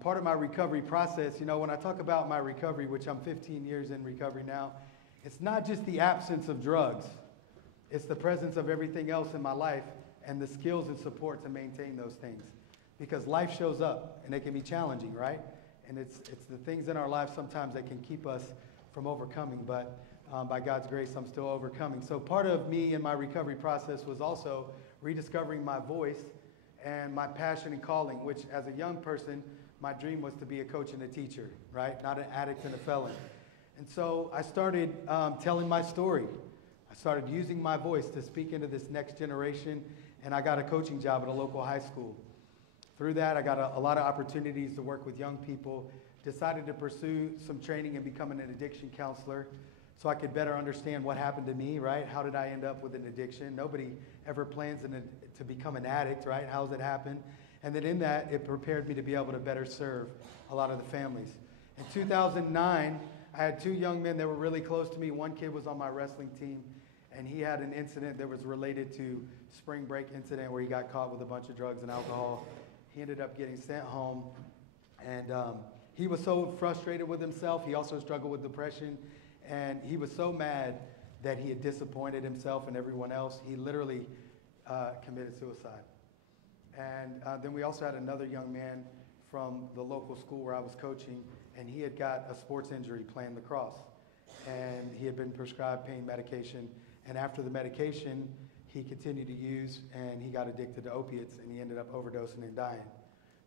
Part of my recovery process, when I talk about my recovery, which I'm 15 years in recovery now, it's not just the absence of drugs. It's the presence of everything else in my life and the skills and support to maintain those things. Because life shows up and it can be challenging, right? And it's the things in our life sometimes that can keep us from overcoming, but by God's grace, I'm still overcoming. So part of me in my recovery process was also rediscovering my voice and my passion and calling, which as a young person, my dream was to be a coach and a teacher, right? Not an addict and a felon. And so I started telling my story. I started using my voice to speak into this next generation, and I got a coaching job at a local high school. Through that, I got a lot of opportunities to work with young people, decided to pursue some training and becoming an addiction counselor so I could better understand what happened to me, right? How did I end up with an addiction? Nobody ever plans to become an addict, right? How does it happen? And then in that, it prepared me to be able to better serve a lot of the families. In 2009, I had 2 young men that were really close to me. One kid was on my wrestling team, and he had an incident that was related to spring break incident where he got caught with a bunch of drugs and alcohol. He ended up getting sent home, and he was so frustrated with himself. He also struggled with depression, and he was so mad that he had disappointed himself and everyone else. He literally committed suicide. And then we also had another young man from the local school where I was coaching, and he had got a sports injury playing lacrosse. And he had been prescribed pain medication, and after the medication, he continued to use, and he got addicted to opiates, and he ended up overdosing and dying.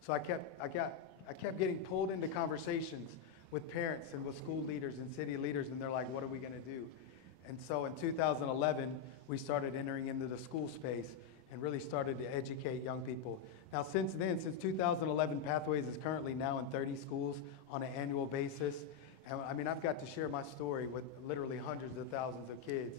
So I kept getting pulled into conversations with parents and with school leaders and city leaders, and they're like, what are we going to do? And so in 2011, we started entering into the school space and really started to educate young people. Now, since then, since 2011, Pathways is currently now in 30 schools on an annual basis. And I mean, I've got to share my story with literally hundreds of thousands of kids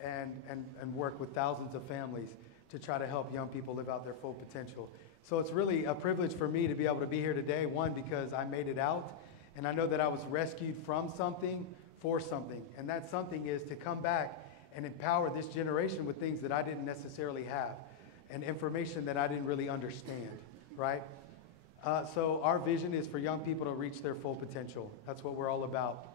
and work with thousands of families to try to help young people live out their full potential. So it's really a privilege for me to be able to be here today, one, because I made it out, and I know that I was rescued from something for something. And that something is to come back and empower this generation with things that I didn't necessarily have and information that I didn't really understand, right? So our vision is for young people to reach their full potential. That's what we're all about.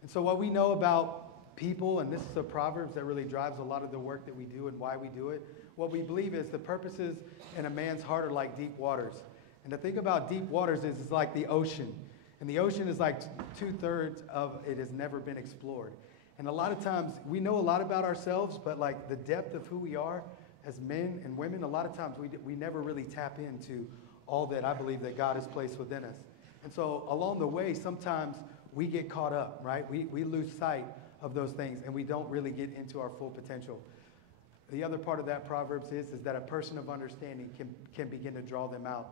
And so what we know about people, and this is a Proverbs that really drives a lot of the work that we do and why we do it, what we believe is the purposes in a man's heart are like deep waters. And the thing about deep waters is it's like the ocean. And the ocean is like 2/3 of it has never been explored. And a lot of times we know a lot about ourselves, but like the depth of who we are as men and women, a lot of times we never really tap into all that I believe that God has placed within us. And so along the way, sometimes we get caught up, right? We lose sight of those things and we don't really get into our full potential. The other part of that Proverbs is that a person of understanding can begin to draw them out.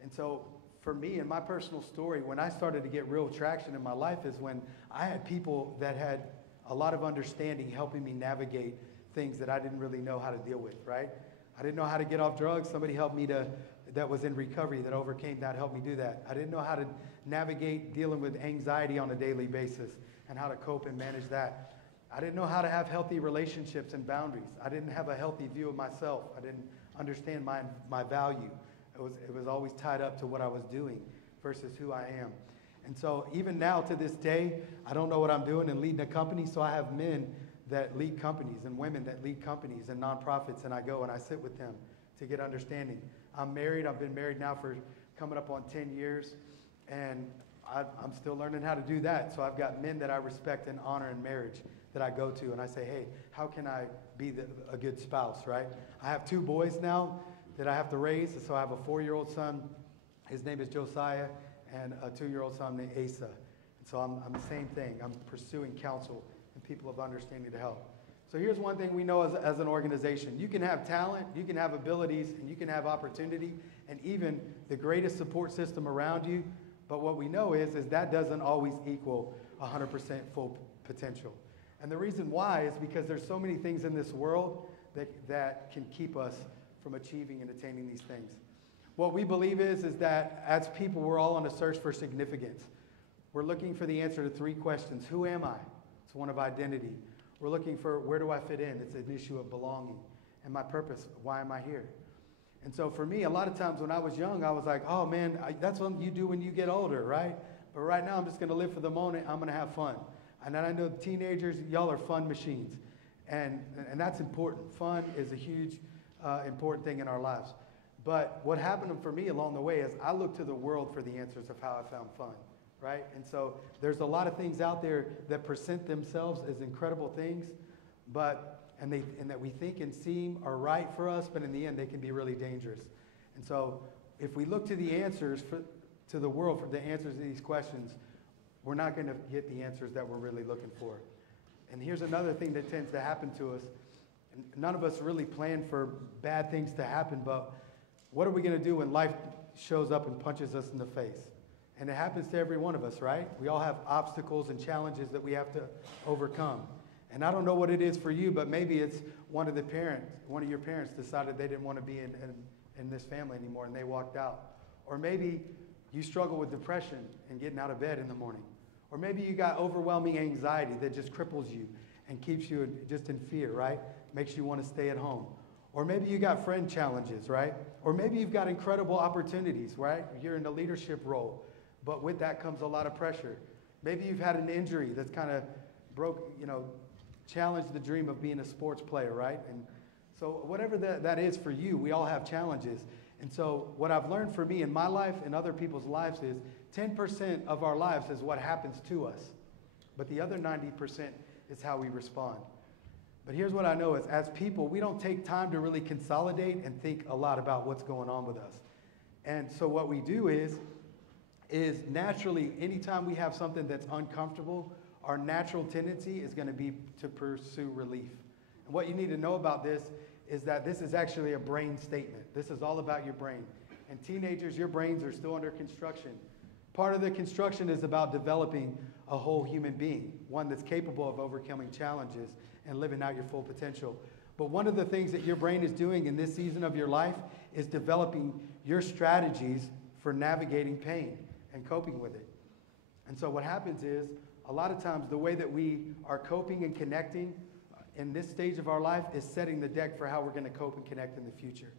And so for me, in my personal story, when I started to get real traction in my life is when I had people that had a lot of understanding helping me navigate things that I didn't really know how to deal with, right? I didn't know how to get off drugs. Somebody helped me that was in recovery, that overcame that, helped me do that. I didn't know how to navigate dealing with anxiety on a daily basis and how to cope and manage that. I didn't know how to have healthy relationships and boundaries. I didn't have a healthy view of myself. I didn't understand my value. It was always tied up to what I was doing versus who I am. And so even now to this day, I don't know what I'm doing in leading a company, so I have men that lead companies and women that lead companies and nonprofits, and I go and I sit with them to get understanding. I'm married. I've been married now for coming up on 10 years, and I'm still learning how to do that. So I've got men that I respect and honor in marriage that I go to, and I say, hey, how can I be a good spouse, right? I have 2 boys now that I have to raise. So I have a 4-year-old son. His name is Josiah, and a 2-year-old son named Asa. And so I'm the same thing. I'm pursuing counsel and people of understanding to help. So here's one thing we know as an organization. You can have talent, you can have abilities, and you can have opportunity, and even the greatest support system around you. But what we know is that doesn't always equal 100% full potential. And the reason why is because there's so many things in this world that can keep us from achieving and attaining these things. What we believe is that as people, we're all on a search for significance. We're looking for the answer to 3 questions. Who am I? It's one of identity. We're looking for where do I fit in? It's an issue of belonging. And my purpose, why am I here? And so for me, a lot of times when I was young, I was like, oh man, that's what you do when you get older, right? But right now I'm just gonna live for the moment. I'm gonna have fun. And then I know teenagers, y'all are fun machines. And that's important. Fun is a huge important thing in our lives. But what happened for me along the way is I looked to the world for the answers of how I found fun, right? And so there's a lot of things out there that present themselves as incredible things, and that we think and seem are right for us, but in the end they can be really dangerous. And so if we look to the answers to the world for the answers to these questions, we're not going to get the answers that we're really looking for. And here's another thing that tends to happen to us. None of us really plan for bad things to happen, but what are we going to do when life shows up and punches us in the face? And it happens to every one of us, right? We all have obstacles and challenges that we have to overcome. And I don't know what it is for you, but maybe it's one of your parents decided they didn't want to be in this family anymore and they walked out. Or maybe you struggle with depression and getting out of bed in the morning. Or maybe you got overwhelming anxiety that just cripples you and keeps you just in fear, right? Makes you want to stay at home. Or maybe you got friend challenges, right? Or maybe you've got incredible opportunities, right? You're in a leadership role, but with that comes a lot of pressure. Maybe you've had an injury that's kind of challenged the dream of being a sports player, right? And so whatever that is for you, we all have challenges. And so what I've learned for me in my life and other people's lives is 10% of our lives is what happens to us. But the other 90% is how we respond. But here's what I know is as people, we don't take time to really consolidate and think a lot about what's going on with us. And so what we do is naturally, anytime we have something that's uncomfortable, our natural tendency is going to be to pursue relief. And what you need to know about this is that this is actually a brain statement. This is all about your brain. And teenagers, your brains are still under construction. Part of the construction is about developing a whole human being, one that's capable of overcoming challenges and living out your full potential. But one of the things that your brain is doing in this season of your life is developing your strategies for navigating pain and coping with it. And so what happens is, a lot of times the way that we are coping and connecting in this stage of our life is setting the deck for how we're going to cope and connect in the future.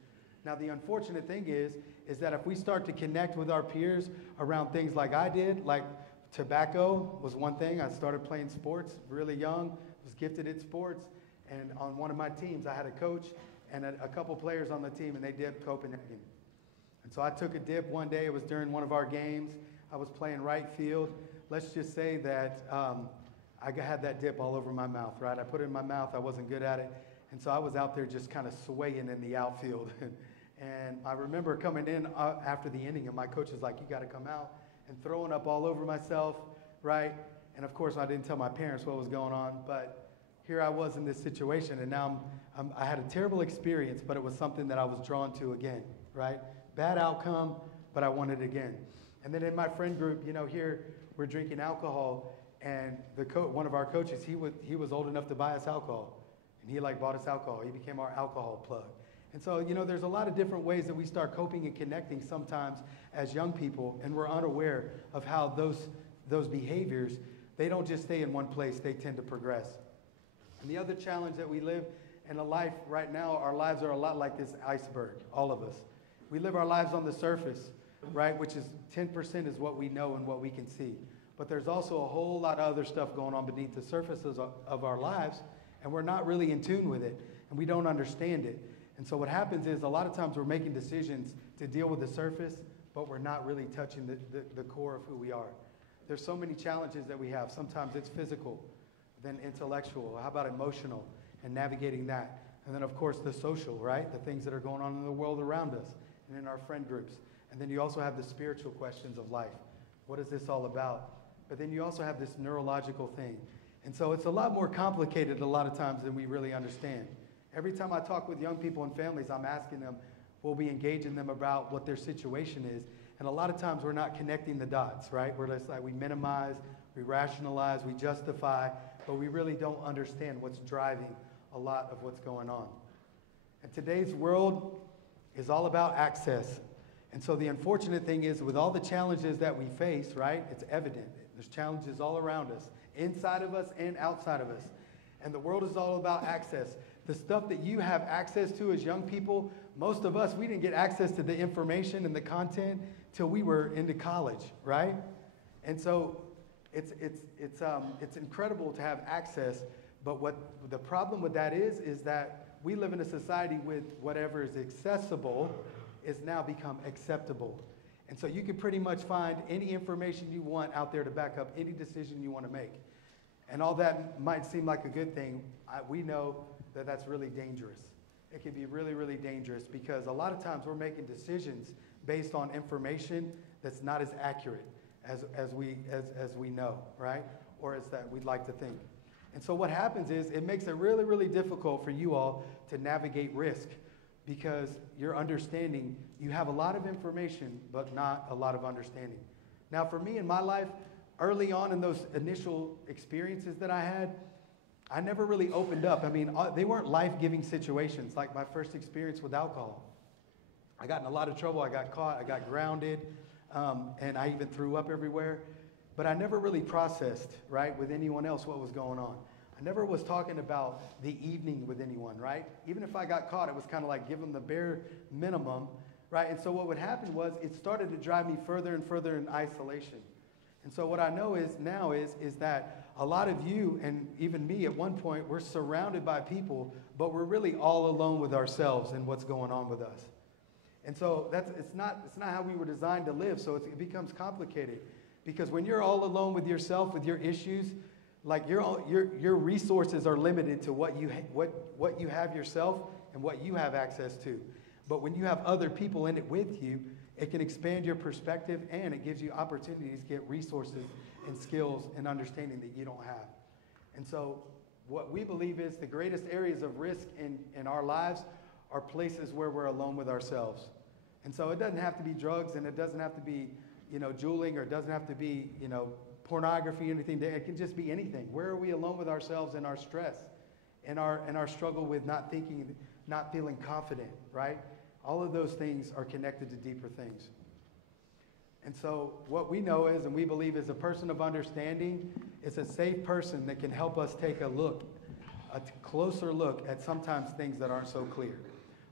Now, the unfortunate thing is that if we start to connect with our peers around things like I did, like tobacco was one thing. I started playing sports really young, was gifted at sports, and on one of my teams, I had a coach and a couple players on the team, and they dipped Copenhagen. And so I took a dip one day. It was during one of our games. I was playing right field. Let's just say that I had that dip all over my mouth, right? I put it in my mouth. I wasn't good at it. And so I was out there just kind of swaying in the outfield. And I remember coming in after the inning, and my coach was like, you got to come out, and throwing up all over myself, right? And of course, I didn't tell my parents what was going on, but here I was in this situation, and now I had a terrible experience, but it was something that I was drawn to again, right? Bad outcome, but I wanted it again. And then in my friend group, here we're drinking alcohol, and one of our coaches, he was old enough to buy us alcohol, and he bought us alcohol. He became our alcohol plug. And so, there's a lot of different ways that we start coping and connecting sometimes as young people, and we're unaware of how those behaviors, they don't just stay in one place, they tend to progress. And the other challenge that we live in a life right now, our lives are a lot like this iceberg, all of us. We live our lives on the surface, right, which is 10% is what we know and what we can see. But there's also a whole lot of other stuff going on beneath the surfaces of our lives, and we're not really in tune with it, and we don't understand it. And so what happens is a lot of times we're making decisions to deal with the surface, but we're not really touching the core of who we are. There's so many challenges that we have. Sometimes it's physical, then intellectual. How about emotional and navigating that? And then, of course, the social, right? The things that are going on in the world around us and in our friend groups. And then you also have the spiritual questions of life. What is this all about? But then you also have this neurological thing. And so it's a lot more complicated a lot of times than we really understand. Every time I talk with young people and families, I'm asking them, we'll be engaging them about what their situation is. And a lot of times we're not connecting the dots, right? We're just we minimize, we rationalize, we justify, but we really don't understand what's driving a lot of what's going on. And today's world is all about access. And so the unfortunate thing is with all the challenges that we face, right, it's evident. There's challenges all around us, inside of us and outside of us. And the world is all about access. The stuff that you have access to as young people, most of us, we didn't get access to the information and the content till we were into college, right? And so it's incredible to have access, but what the problem with that is that we live in a society with whatever is accessible is now become acceptable. And so you can pretty much find any information you want out there to back up any decision you want to make. And all that might seem like a good thing. We know that that's really dangerous. It can be really, really dangerous because a lot of times we're making decisions based on information that's not as accurate as we know, right? Or as that we'd like to think. And so what happens is it makes it really, really difficult for you all to navigate risk because you're understanding, you have a lot of information, but not a lot of understanding. Now for me in my life, early on in those initial experiences that I had, I never really opened up. I mean, they weren't life-giving situations like my first experience with alcohol. I got in a lot of trouble. I got caught. I got grounded, and I even threw up everywhere. But I never really processed, right, with anyone else what was going on. I never was talking about the evening with anyone, right? Even if I got caught, it was kind of like give them the bare minimum, right? And so what would happen was it started to drive me further and further in isolation. And so what I know is now is that a lot of you and even me at one point, we're surrounded by people, but we're really all alone with ourselves and what's going on with us. And so it's not how we were designed to live. So it becomes complicated because when you're all alone with yourself, with your issues, like your resources are limited to what you have yourself and what you have access to. But when you have other people in it with you, it can expand your perspective and it gives you opportunities to get resources and skills and understanding that you don't have. And so what we believe is the greatest areas of risk in our lives are places where we're alone with ourselves. And so it doesn't have to be drugs, and it doesn't have to be, juuling, or it doesn't have to be, pornography or anything. It can just be anything. Where are we alone with ourselves in our stress, in our struggle with not feeling confident, right? All of those things are connected to deeper things. And so what we know is, and we believe is a person of understanding is a safe person that can help us take a closer look at sometimes things that aren't so clear.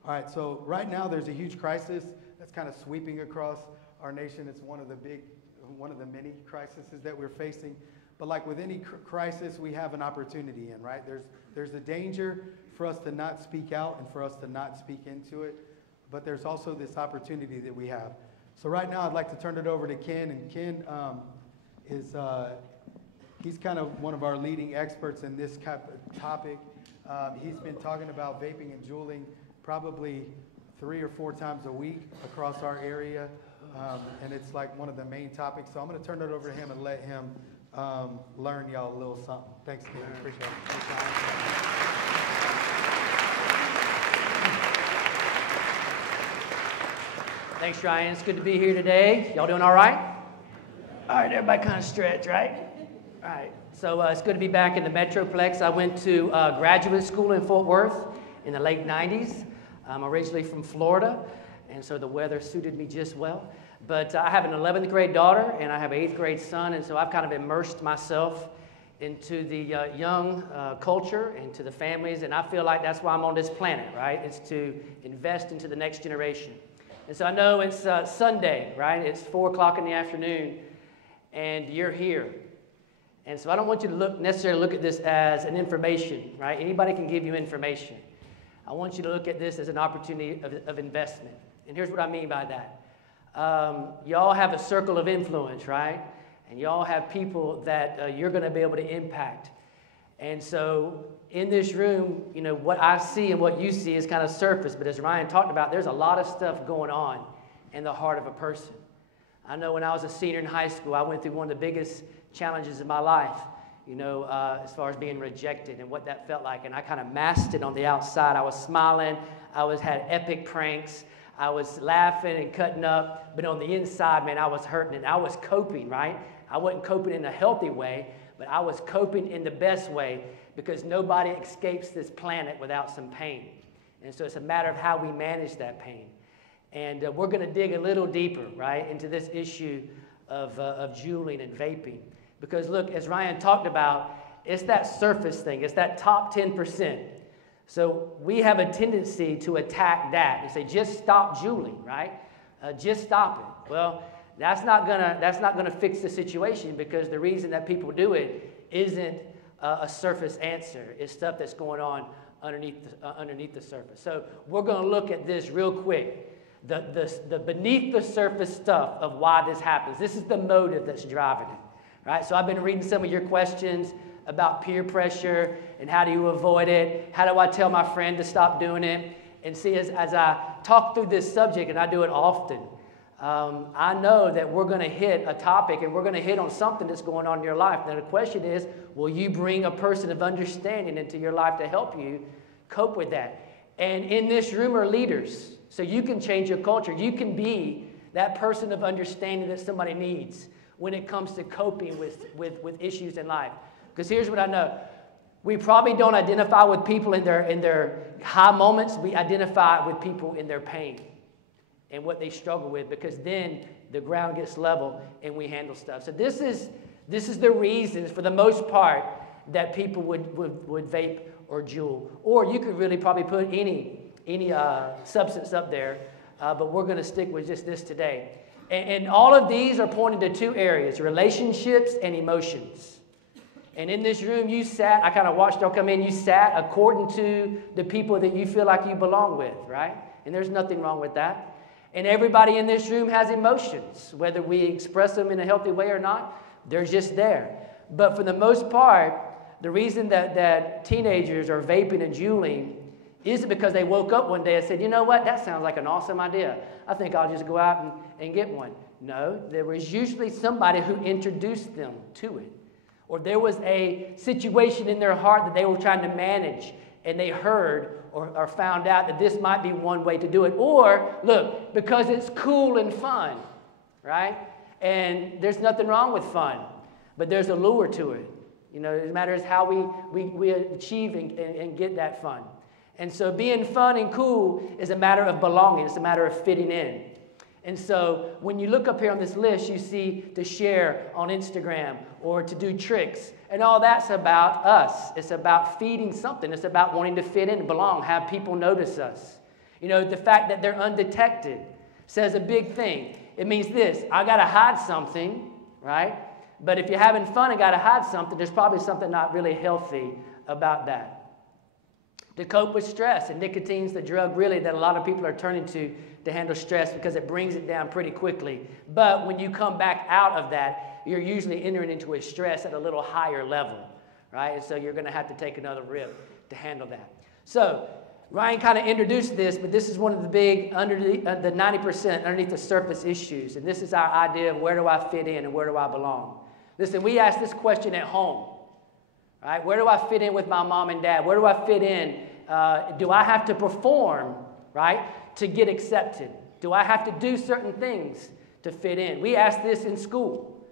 All right, so right now there's a huge crisis that's kind of sweeping across our nation. It's one of the many crises that we're facing. But like with any crisis, we have an opportunity in, right? There's a danger for us to not speak out and for us to not speak into it. But there's also this opportunity that we have. So right now I'd like to turn it over to Ken. And Ken he's kind of one of our leading experts in this topic. He's been talking about vaping and juuling probably 3 or 4 times a week across our area. And it's like one of the main topics. So I'm going to turn it over to him and let him learn y'all a little something. Thanks, Ken. Appreciate it. Thanks, Ryan. It's good to be here today. Y'all doing all right? All right, everybody kind of stretch, right? All right. So it's good to be back in the Metroplex. I went to graduate school in Fort Worth in the late 90s. I'm originally from Florida, and so the weather suited me just well. But I have an 11th grade daughter, and I have an 8th grade son, and so I've kind of immersed myself into the young culture, into the families, and I feel like that's why I'm on this planet, right? It's to invest into the next generation. And so I know it's Sunday, right? It's 4 o'clock in the afternoon, and you're here. And so I don't want you to necessarily look at this as an information, right? Anybody can give you information. I want you to look at this as an opportunity of investment. And here's what I mean by that. Y'all have a circle of influence, right? And y'all have people that you're going to be able to impact. And so in this room, what I see and what you see is kind of surface. But as Ryan talked about, there's a lot of stuff going on in the heart of a person. I know when I was a senior in high school, I went through one of the biggest challenges in my life, as far as being rejected and what that felt like. And I kind of masked it on the outside. I was smiling. I had epic pranks. I was laughing and cutting up. But on the inside, man, I was hurting. And I was coping, right? I wasn't coping in a healthy way, but I was coping in the best way because nobody escapes this planet without some pain. And so it's a matter of how we manage that pain. And we're going to dig a little deeper, right, into this issue of juuling and vaping. Because, look, as Ryan talked about, it's that surface thing. It's that top 10%. So we have a tendency to attack that and say, just stop juuling, right? Just stop it. Well, that's not gonna fix the situation because the reason that people do it isn't a surface answer. It's stuff that's going on underneath the surface. So we're going to look at this real quick. The beneath the surface stuff of why this happens. This is the motive that's driving it, right? So I've been reading some of your questions about peer pressure and how do you avoid it? How do I tell my friend to stop doing it? And see, as I talk through this subject, and I do it often, I know that we're going to hit a topic and we're going to hit on something that's going on in your life. Now the question is, will you bring a person of understanding into your life to help you cope with that? And in this room are leaders, so you can change your culture. You can be that person of understanding that somebody needs when it comes to coping with issues in life. Because here's what I know. We probably don't identify with people in their high moments. We identify with people in their pain and what they struggle with, because then the ground gets level and we handle stuff. So this is the reasons, for the most part, that people would vape or jewel. Or you could really probably put any substance up there, but we're going to stick with just this today. And all of these are pointing to two areas, relationships and emotions. And in this room, you sat, I kind of watched y'all come in, you sat according to the people that you feel like you belong with, right? And there's nothing wrong with that. And everybody in this room has emotions, whether we express them in a healthy way or not, they're just there. But for the most part, the reason that teenagers are vaping and juuling isn't because they woke up one day and said, you know what, that sounds like an awesome idea. I think I'll just go out and get one. No, there was usually somebody who introduced them to it. Or there was a situation in their heart that they were trying to manage, and they heard or found out that this might be one way to do it. Or, look, because it's cool and fun, right? And there's nothing wrong with fun, but there's a lure to it. You know, it matters how we achieve and get that fun. And so being fun and cool is a matter of belonging. It's a matter of fitting in. And so when you look up here on this list, you see to share on Instagram or to do tricks. And all that's about us. It's about feeding something. It's about wanting to fit in and belong, have people notice us. You know, the fact that they're undetected says a big thing. It means this, I got to hide something, right? But if you're having fun and got to hide something, there's probably something not really healthy about that. To cope with stress, and nicotine's the drug really that a lot of people are turning to handle stress because it brings it down pretty quickly. But when you come back out of that, you're usually entering into a stress at a little higher level, right? And so you're going to have to take another rip to handle that. So Ryan kind of introduced this, but this is one of the big, the 90% underneath the surface issues. And this is our idea of where do I fit in and where do I belong? Listen, we ask this question at home. Right? Where do I fit in with my mom and dad? Where do I fit in? Do I have to perform, right, to get accepted? Do I have to do certain things to fit in? We ask this in school,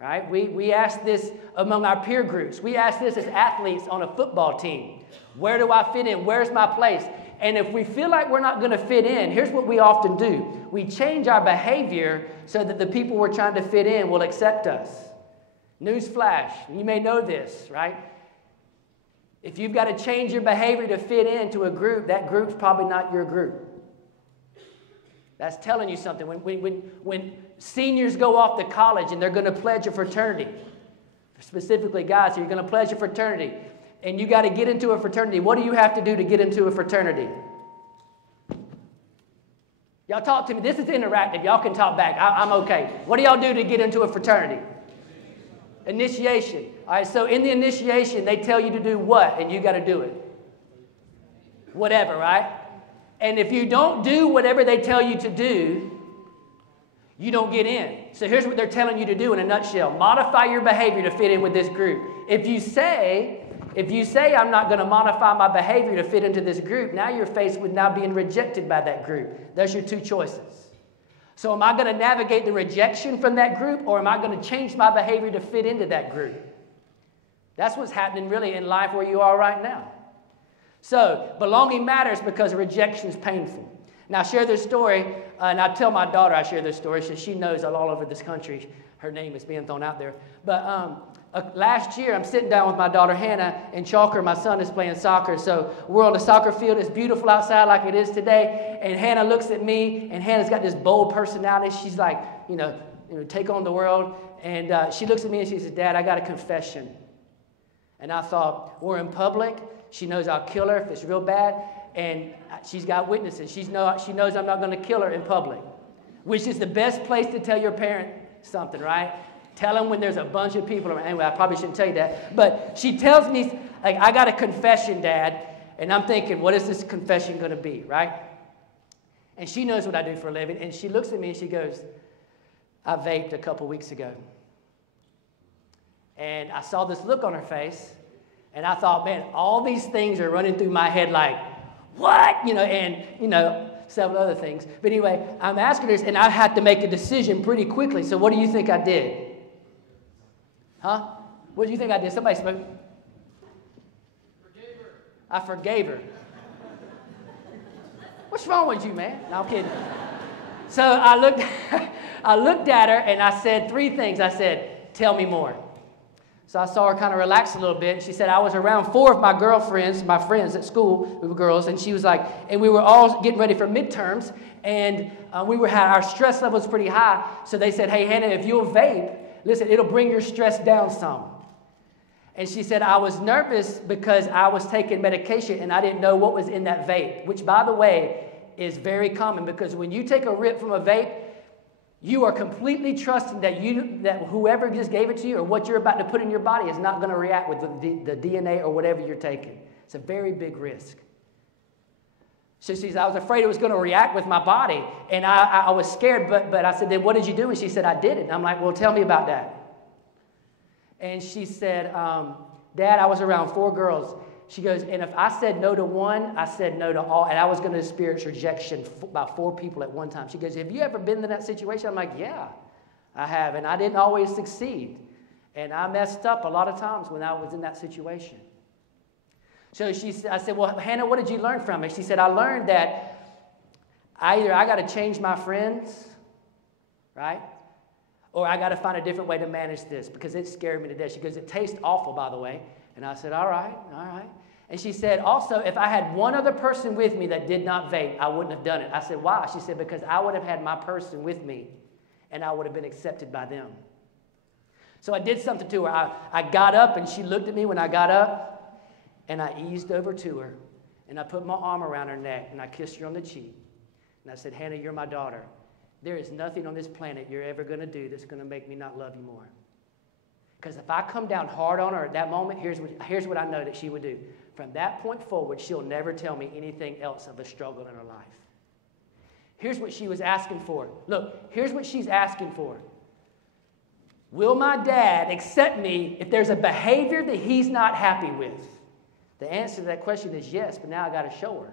right? We ask this among our peer groups. We ask this as athletes on a football team. Where do I fit in? Where's my place? And if we feel like we're not going to fit in, here's what we often do. We change our behavior so that the people we're trying to fit in will accept us. Newsflash, you may know this, right? If you've got to change your behavior to fit into a group, that group's probably not your group. That's telling you something. When seniors go off to college and they're going to pledge a fraternity, specifically guys, so you're going to pledge a fraternity, and you got to get into a fraternity, what do you have to do to get into a fraternity? Y'all talk to me. This is interactive. Y'all can talk back. I'm okay. What do y'all do to get into a fraternity? Initiation. All right, so in the initiation, they tell you to do what, and you got to do it. Whatever, right? And if you don't do whatever they tell you to do, you don't get in. So here's what they're telling you to do in a nutshell. Modify your behavior to fit in with this group. If you say, I'm not going to modify my behavior to fit into this group, now you're faced with now being rejected by that group. There's your two choices. So am I going to navigate the rejection from that group, or am I going to change my behavior to fit into that group? That's what's happening really in life where you are right now. So belonging matters because rejection is painful. Now I share this story, and I tell my daughter I share this story, so she knows all over this country her name is being thrown out there. But last year, I'm sitting down with my daughter Hannah in Chalker. My son is playing soccer, so we're on the soccer field. It's beautiful outside like it is today. And Hannah looks at me, and Hannah's got this bold personality. She's like, take on the world. And she looks at me and she says, Dad, I got a confession. And I thought, we're in public. She knows I'll kill her if it's real bad. And she's got witnesses. She knows I'm not going to kill her in public, which is the best place to tell your parent something, right? Tell them when there's a bunch of people around. Anyway, I probably shouldn't tell you that. But she tells me, like, I got a confession, Dad. And I'm thinking, what is this confession going to be, right? And she knows what I do for a living. And she looks at me and she goes, I vaped a couple weeks ago. And I saw this look on her face. And I thought, man, all these things are running through my head like, what? Several other things. But anyway, I'm asking her, and I had to make a decision pretty quickly. So what do you think I did? Huh? What do you think I did? Somebody spoke. Forgave her. I forgave her. What's wrong with you, man? No, I'm kidding. So I looked at her, and I said three things. I said, tell me more. So I saw her kind of relax a little bit. And she said, I was around 4 of my girlfriends, my friends at school, we were girls, and she was like, and we were all getting ready for midterms, and our stress level was pretty high. So they said, hey, Hannah, if you'll vape, listen, it'll bring your stress down some. And she said, I was nervous because I was taking medication and I didn't know what was in that vape, which, by the way, is very common because when you take a rip from a vape, you are completely trusting that whoever just gave it to you or what you're about to put in your body is not going to react with the DNA or whatever you're taking. It's a very big risk. So she said, I was afraid it was going to react with my body, and I was scared, but I said, then what did you do? And she said, I did it. And I'm like, well, tell me about that. And she said, Dad, I was around 4 girls. She goes, and if I said no to one, I said no to all. And I was going to experience rejection by 4 people at one time. She goes, have you ever been in that situation? I'm like, yeah, I have. And I didn't always succeed. And I messed up a lot of times when I was in that situation. So I said, well, Hannah, what did you learn from it? She said, I learned that either I got to change my friends, right? Or I got to find a different way to manage this because it scared me to death. She goes, it tastes awful, by the way. And I said, all right. And she said, also, if I had one other person with me that did not vape, I wouldn't have done it. I said, why? She said, because I would have had my person with me, and I would have been accepted by them. So I did something to her. I got up, and she looked at me when I got up, and I eased over to her, and I put my arm around her neck, and I kissed her on the cheek. And I said, Hannah, you're my daughter. There is nothing on this planet you're ever going to do that's going to make me not love you more. Because if I come down hard on her at that moment, here's what I know that she would do. From that point forward, she'll never tell me anything else of a struggle in her life. Here's what she was asking for. Look, here's what she's asking for. Will my dad accept me if there's a behavior that he's not happy with? The answer to that question is yes, but now I got to show her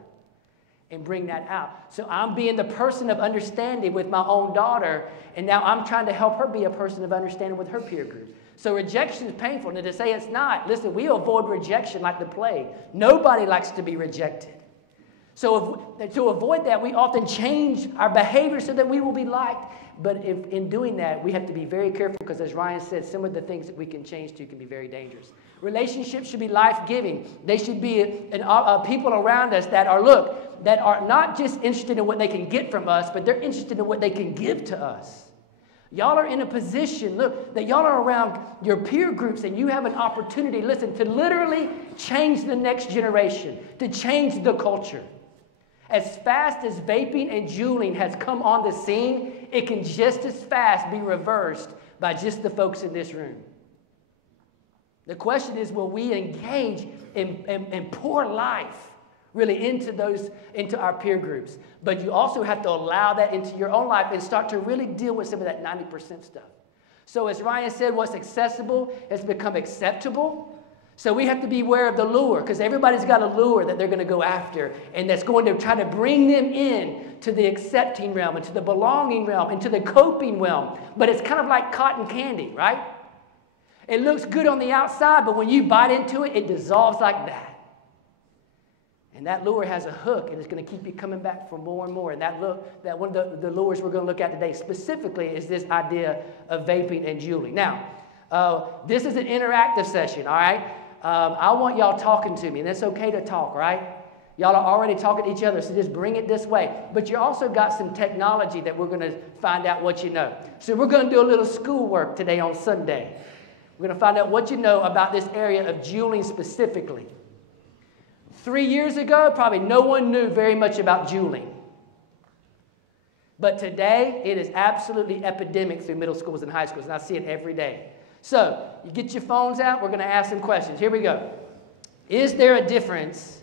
and bring that out. So I'm being the person of understanding with my own daughter, and now I'm trying to help her be a person of understanding with her peer group. So rejection is painful, and to say it's not, listen, we avoid rejection like the plague. Nobody likes to be rejected. So to avoid that, we often change our behavior so that we will be liked. But in doing that, we have to be very careful because, as Ryan said, some of the things that we can change to can be very dangerous. Relationships should be life-giving. They should be people around us that are not just interested in what they can get from us, but they're interested in what they can give to us. Y'all are in a position, look, that y'all are around your peer groups and you have an opportunity, listen, to literally change the next generation, to change the culture. As fast as vaping and juuling has come on the scene, it can just as fast be reversed by just the folks in this room. The question is, will we engage and pour life really into our peer groups? But you also have to allow that into your own life and start to really deal with some of that 90% stuff. So as Ryan said, what's accessible has become acceptable. So we have to be aware of the lure, because everybody's got a lure that they're going to go after, and that's going to try to bring them in to the accepting realm, and to the belonging realm, and to the coping realm. But it's kind of like cotton candy, right? It looks good on the outside, but when you bite into it, it dissolves like that. And that lure has a hook, and it's going to keep you coming back for more and more. And that one of the lures we're going to look at today specifically is this idea of vaping and juuling. Now, this is an interactive session, all right? I want y'all talking to me, and it's okay to talk, right? Y'all are already talking to each other, so just bring it this way. But you also got some technology that we're going to find out what you know. So we're going to do a little schoolwork today on Sunday. We're going to find out what you know about this area of juuling specifically. 3 years ago, probably no one knew very much about juuling. But today, it is absolutely epidemic through middle schools and high schools, and I see it every day. So, you get your phones out, we're going to ask some questions. Here we go. Is there a difference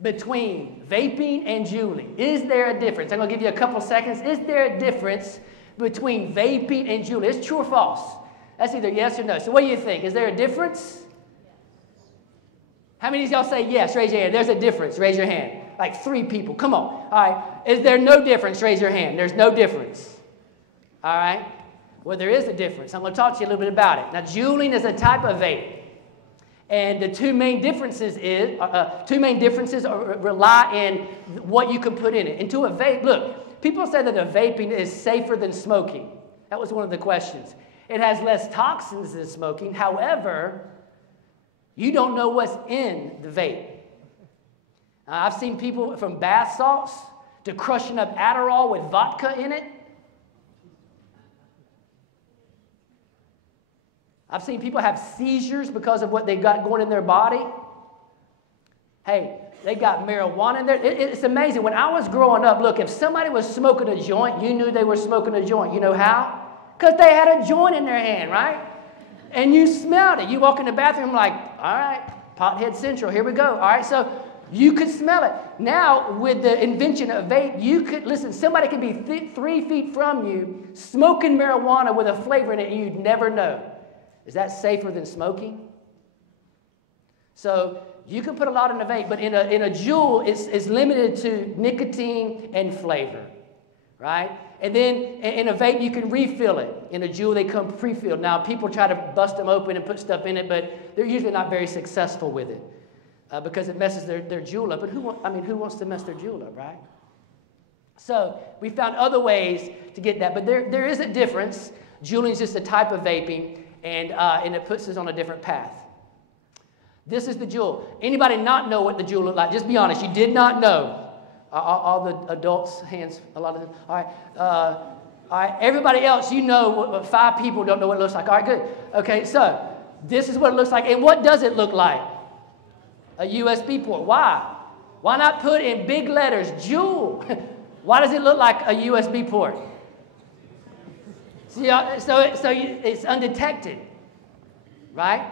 between vaping and juuling? Is there a difference? I'm going to give you a couple seconds. Is there a difference between vaping and juuling? It's true or false? That's either yes or no. So what do you think? Is there a difference? How many of y'all say yes? Raise your hand. There's a difference. Raise your hand. Like 3 people. Come on. All right. Is there no difference? Raise your hand. There's no difference. All right. Well, there is a difference. I'm going to talk to you a little bit about it. Now, juuling is a type of vape. And the two main differences rely in what you can put in it. Into a vape, look, people say that a vaping is safer than smoking. That was one of the questions. It has less toxins than smoking. However, you don't know what's in the vape. I've seen people from bath salts to crushing up Adderall with vodka in it. I've seen people have seizures because of what they got going in their body. Hey, they got marijuana in there. It's amazing. When I was growing up, look, if somebody was smoking a joint, you knew they were smoking a joint. You know how? Because they had a joint in their hand, right? And you smelled it. You walk in the bathroom like, all right, pothead central, here we go. All right, so you could smell it. Now, with the invention of vape, you could, listen, somebody could be 3 feet from you smoking marijuana with a flavor in it and you'd never know. Is that safer than smoking? So you can put a lot in a vape, but in a Juul, it's limited to nicotine and flavor, right? And then in a vape, you can refill it. In a Juul, they come pre-filled. Now, people try to bust them open and put stuff in it, but they're usually not very successful with it because it messes their Juul up. But who wants to mess their Juul up, right? So we found other ways to get that, but there is a difference. Juuling is just a type of vaping, and it puts us on a different path. This is the Juul. Anybody not know what the Juul looked like? Just be honest. You did not know. All the adults' hands, a lot of them. All right. All right. Everybody else, you know, 5 people don't know what it looks like. All right, good. Okay, so this is what it looks like. And what does it look like? A USB port. Why? Why not put in big letters, Juul? Why does it look like a USB port? See, so it's undetected, right?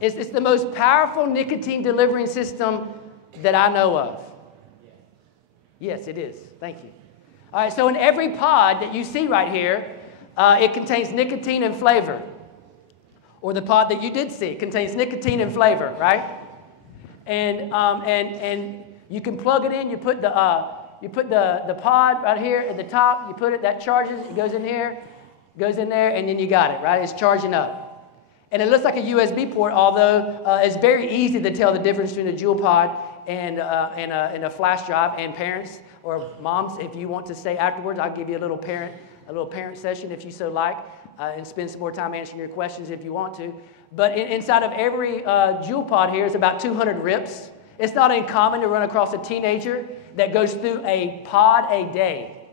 It's the most powerful nicotine delivering system that I know of. Yes, it is. Thank you. All right, so in every pod that you see right here, it contains nicotine and flavor. Or the pod that you did see contains nicotine and flavor, right? And you can plug it in. You put the pod right here at the top. You put it, that charges. It goes in here, goes in there, and then you got it, right? It's charging up. And it looks like a USB port, although it's very easy to tell the difference between a Juul pod and a flash drive. And parents or moms, if you want to stay afterwards, I'll give you a little parent session if you so like, and spend some more time answering your questions if you want to. But inside of every Juul pod here is about 200 rips. It's not uncommon to run across a teenager that goes through a pod a day.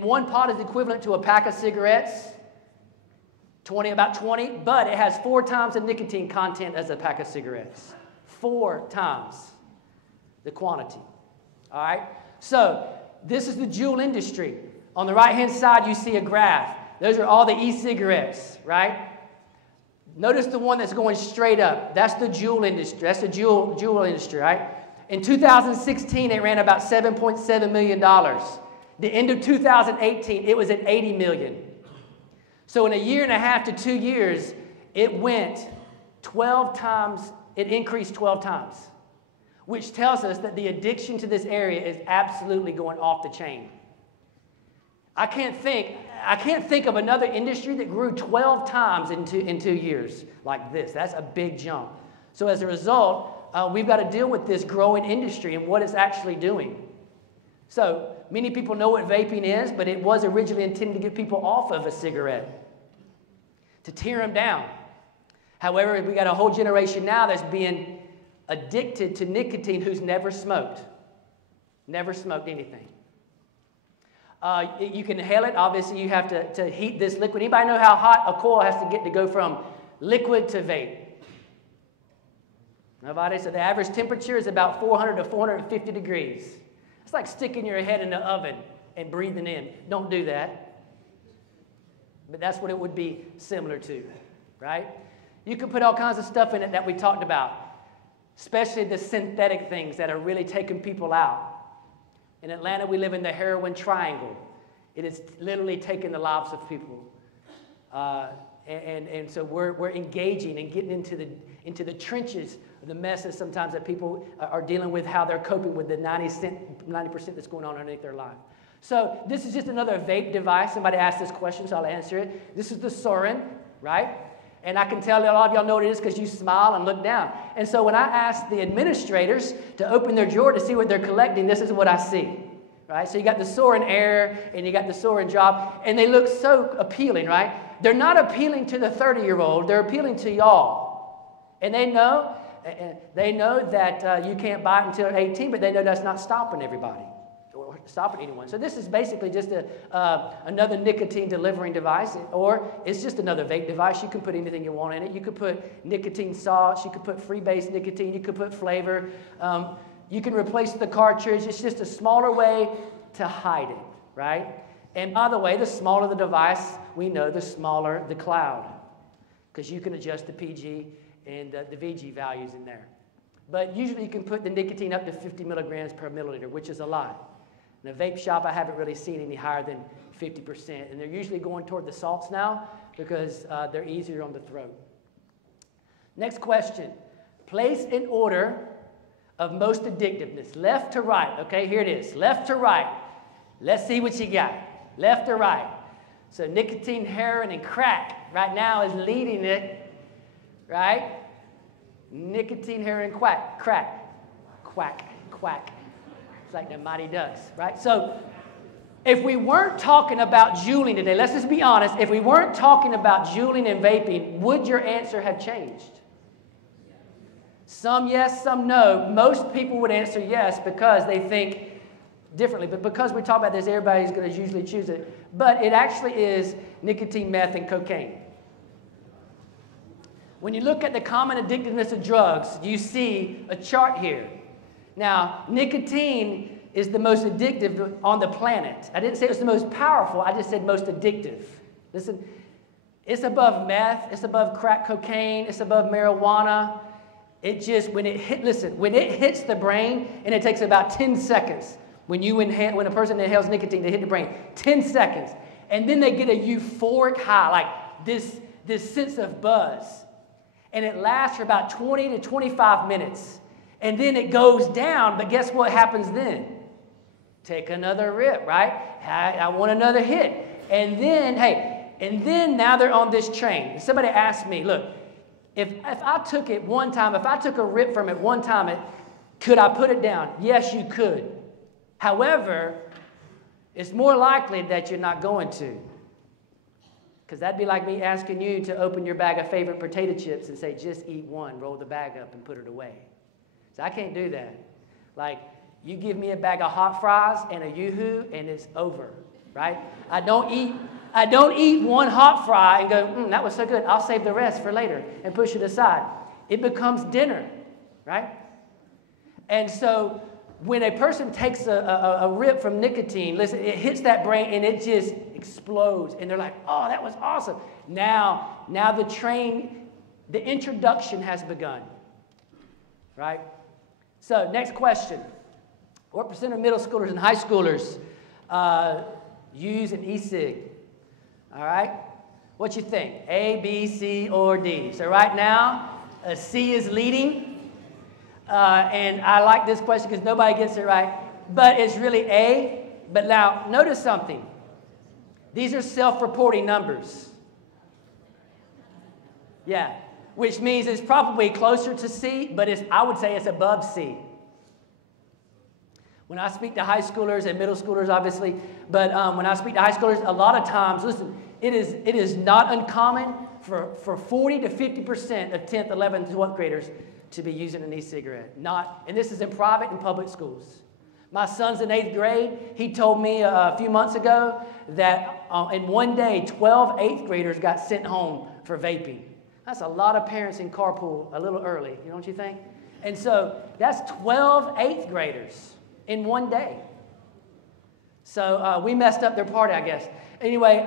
One pod is equivalent to a pack of cigarettes. About 20, but it has 4 times the nicotine content as a pack of cigarettes. 4 times the quantity. All right? So this is the Juul industry. On the right-hand side, you see a graph. Those are all the e-cigarettes, right? Notice the one that's going straight up. That's the Juul industry. That's the Juul industry, right? In 2016, it ran about $7.7 million. The end of 2018, it was at $80 million. So in a year and a half to 2 years, it went 12 times, it increased 12 times, which tells us that the addiction to this area is absolutely going off the chain. I can't think of another industry that grew 12 times in 2 years like this. That's a big jump. So as a result, we've got to deal with this growing industry and what it's actually doing. So many people know what vaping is, but it was originally intended to get people off of a cigarette, to tear them down. However, we got a whole generation now that's being addicted to nicotine who's never smoked anything. You can inhale it. Obviously, you have to heat this liquid. Anybody know how hot a coil has to get to go from liquid to vape? Nobody? So the average temperature is about 400 to 450 degrees. It's like sticking your head in the oven and breathing in. Don't do that. But that's what it would be similar to, right? You can put all kinds of stuff in it that we talked about, especially the synthetic things that are really taking people out. In Atlanta, we live in the heroin triangle. It is literally taking the lives of people. And so we're engaging and getting into the trenches of the messes sometimes that people are dealing with, how they're coping with the 90% that's going on underneath their life. So this is just another vape device. Somebody asked this question, so I'll answer it. This is the Sorin, right? And I can tell a lot of y'all know what it is because you smile and look down. And so when I ask the administrators to open their drawer to see what they're collecting, this is what I see, right? So you got the soaring air and you got the soaring drop, and they look so appealing, right? They're not appealing to the 30-year-old. They're appealing to y'all. And they know that you can't buy it until 18, but they know that's not stopping everybody or stopping anyone. So this is basically just another nicotine delivering device, or it's just another vape device. You can put anything you want in it. You could put nicotine salts. You could put free-base nicotine. You could put flavor. You can replace the cartridge. It's just a smaller way to hide it, right? And by the way, the smaller the device, we know the smaller the cloud, because you can adjust the PG and the VG values in there. But usually you can put the nicotine up to 50 milligrams per milliliter, which is a lot. In a vape shop, I haven't really seen any higher than 50%. And they're usually going toward the salts now because they're easier on the throat. Next question. Place in order of most addictiveness, left to right. Okay, here it is, left to right. Let's see what you got, left to right. So nicotine, heroin, and crack right now is leading it, right? Nicotine, heroin, crack, quack. It's like the Mighty Ducks, right? So if we weren't talking about juuling today, let's just be honest, if we weren't talking about juuling and vaping, would your answer have changed? Some yes, some no. Most people would answer yes because they think differently. But because we talk about this, everybody's going to usually choose it. But it actually is nicotine, meth, and cocaine. When you look at the common addictiveness of drugs, you see a chart here. Now, nicotine is the most addictive on the planet. I didn't say it was the most powerful. I just said most addictive. Listen, it's above meth. It's above crack cocaine. It's above marijuana. It just, when it hits the brain, and it takes about 10 seconds when a person inhales nicotine to hit the brain, 10 seconds. And then they get a euphoric high, like this sense of buzz. And it lasts for about 20 to 25 minutes. And then it goes down, but guess what happens then? Take another rip, right? I want another hit. And then, now they're on this train. Somebody asked me, look, if I took it one time, if I took a rip from it one time, could I put it down? Yes, you could. However, it's more likely that you're not going to. Because that'd be like me asking you to open your bag of favorite potato chips and say, just eat one, roll the bag up and put it away. So I can't do that. Like, you give me a bag of hot fries and a Yoo-hoo and it's over, right? I don't eat one hot fry and go, that was so good, I'll save the rest for later and push it aside. It becomes dinner, right? And so when a person takes a rip from nicotine, listen, it hits that brain and it just explodes. And they're like, oh, that was awesome. Now the introduction has begun, right? So next question. What percent of middle schoolers and high schoolers use an e-cig? All right? What you think? A, B, C, or D? So right now, C is leading. And I like this question because nobody gets it right. But it's really A. But now, notice something. These are self-reporting numbers. Yeah. Which means it's probably closer to C, but I would say it's above C. When I speak to high schoolers and middle schoolers, obviously, but when I speak to high schoolers, a lot of times, listen, it is not uncommon for 40 to 50% of 10th, 11th, 12th graders to be using an e-cigarette. And this is in private and public schools. My son's in 8th grade. He told me a few months ago that in one day, 12 8th graders got sent home for vaping. That's a lot of parents in carpool a little early, don't you think? And so that's 12 8th graders in one day. So we messed up their party, I guess. Anyway,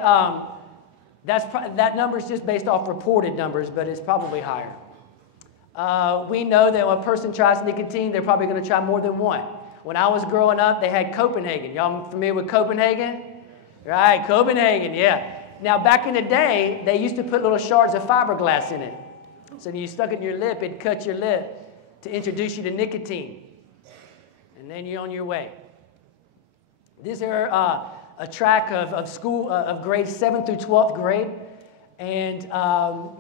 that number is just based off reported numbers, but it's probably higher. We know that when a person tries nicotine, they're probably going to try more than one. When I was growing up, they had Copenhagen. Y'all familiar with Copenhagen? Right, Copenhagen, yeah. Now, back in the day, they used to put little shards of fiberglass in it. So when you stuck it in your lip, it'd cut your lip to introduce you to nicotine. And then you're on your way. These are a track of school, of grades 7th through 12th grade. And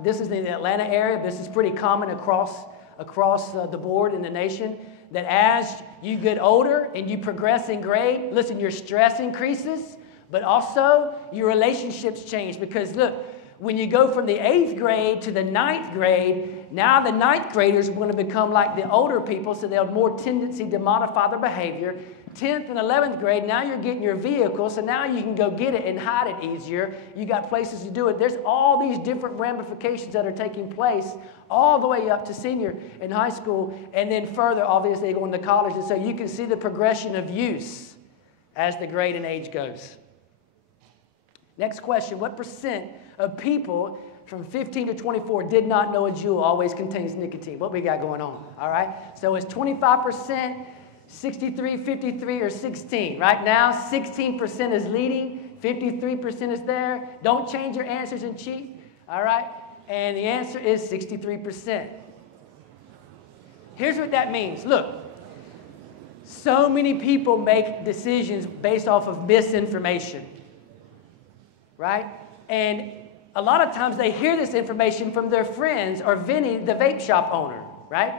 this is in the Atlanta area. This is pretty common across the board in the nation. that as you get older and you progress in grade, listen, your stress increases, but also your relationships change. Because look, when you go from the 8th grade to the 9th grade, now the 9th graders are going to become like the older people, so they'll have more tendency to modify their behavior. 10th and 11th grade, now you're getting your vehicle, so now you can go get it and hide it easier. You got places to do it. There's all these different ramifications that are taking place all the way up to senior in high school, and then further, obviously, going to college. And so you can see the progression of use as the grade and age goes. Next question, what percent of people from 15 to 24 did not know a jewel always contains nicotine? What we got going on, all right? So it's 25%, 63, 53, or 16. Right now, 16% is leading, 53% is there. Don't change your answers and cheat, all right? And the answer is 63%. Here's what that means. Look, so many people make decisions based off of misinformation, right? And a lot of times they hear this information from their friends or Vinny, the vape shop owner, right?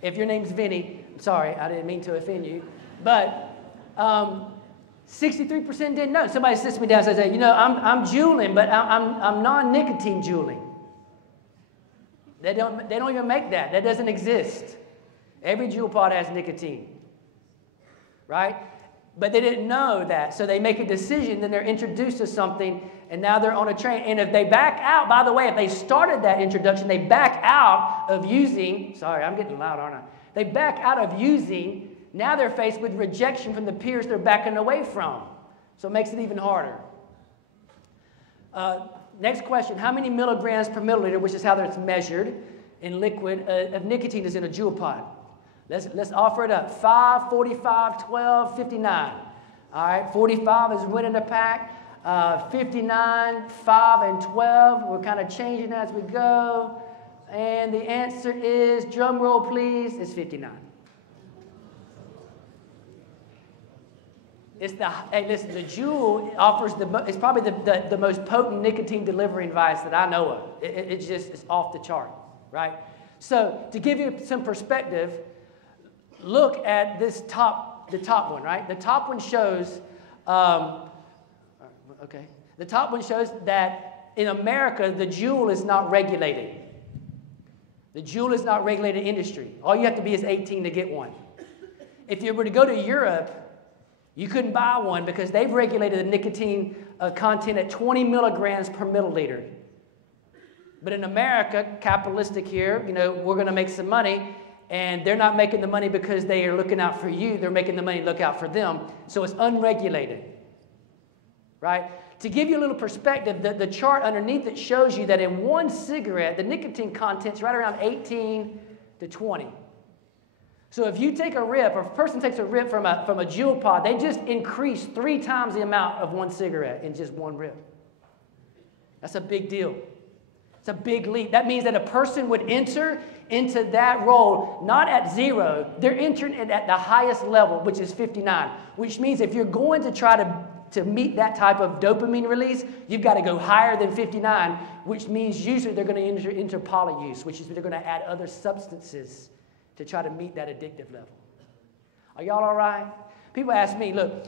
If your name's Vinny, I'm sorry, I didn't mean to offend you, but 63% didn't know. Somebody sits me down and says, you know, I'm juuling, but I'm non-nicotine juuling. They don't even make that. That doesn't exist. Every jewel pod has nicotine, right? But they didn't know that, so they make a decision, then they're introduced to something, and now they're on a train. And if they back out, by the way, if they started that introduction, they back out of using, sorry, I'm getting loud, aren't I? They back out of using, now they're faced with rejection from the peers they're backing away from. So it makes it even harder. Next question, how many milligrams per milliliter, which is how that's measured in liquid, of nicotine is in a jewel pod? Let's offer it up. 5, 45, 12, 59. All right, 45 is winning the pack. 59, 5, and 12. We're kind of changing as we go. And the answer is, drum roll please, is 59. Hey, listen, the Juul offers it's probably the most potent nicotine delivery device that I know of. It's off the chart, right? So to give you some perspective, look at the top one, right? The top one shows, the top one shows that in America, the Juul is not regulated. The Juul is not regulated industry. All you have to be is 18 to get one. If you were to go to Europe, you couldn't buy one because they've regulated the nicotine content at 20 milligrams per milliliter. But in America, capitalistic here, you know, we're going to make some money, and they're not making the money because they are looking out for you. They're making the money to look out for them. So it's unregulated, right? To give you a little perspective, the chart underneath it shows you that in one cigarette, the nicotine content's right around 18 to 20. So if you take a rip, or if a person takes a rip from a Juul pod, they just increase 3 times the amount of one cigarette in just one rip. That's a big deal. It's a big leap. That means that a person would enter into that role not at 0, they're entering it at the highest level, which is 59, which means if you're going to try to meet that type of dopamine release, you've got to go higher than 59, which means usually they're going to enter into polyuse, which is they're going to add other substances to try to meet that addictive level. Are y'all all right? People ask me, look,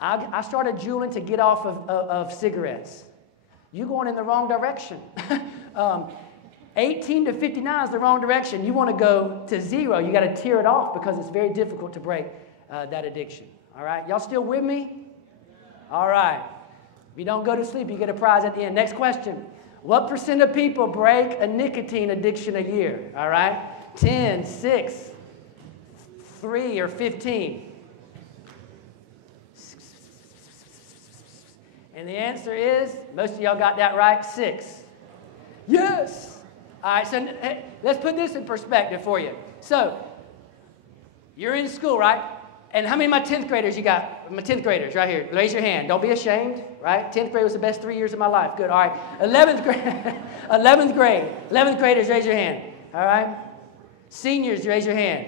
I started juuling to get off of cigarettes. You're going in the wrong direction. 18 to 59 is the wrong direction. You want to go to 0. You got to tear it off because it's very difficult to break that addiction. All right? Y'all still with me? All right. If you don't go to sleep, you get a prize at the end. Next question. What percent of people break a nicotine addiction a year? All right? 10, 6, 3, or 15? And the answer is, most of y'all got that right, 6. Yes! All right, so let's put this in perspective for you. So, you're in school, right? And how many of my 10th graders you got? My 10th graders right here. Raise your hand. Don't be ashamed, right? 10th grade was the best 3 years of my life. Good, all right. 11th grade. 11th grade. 11th graders, raise your hand. All right? Seniors, raise your hand.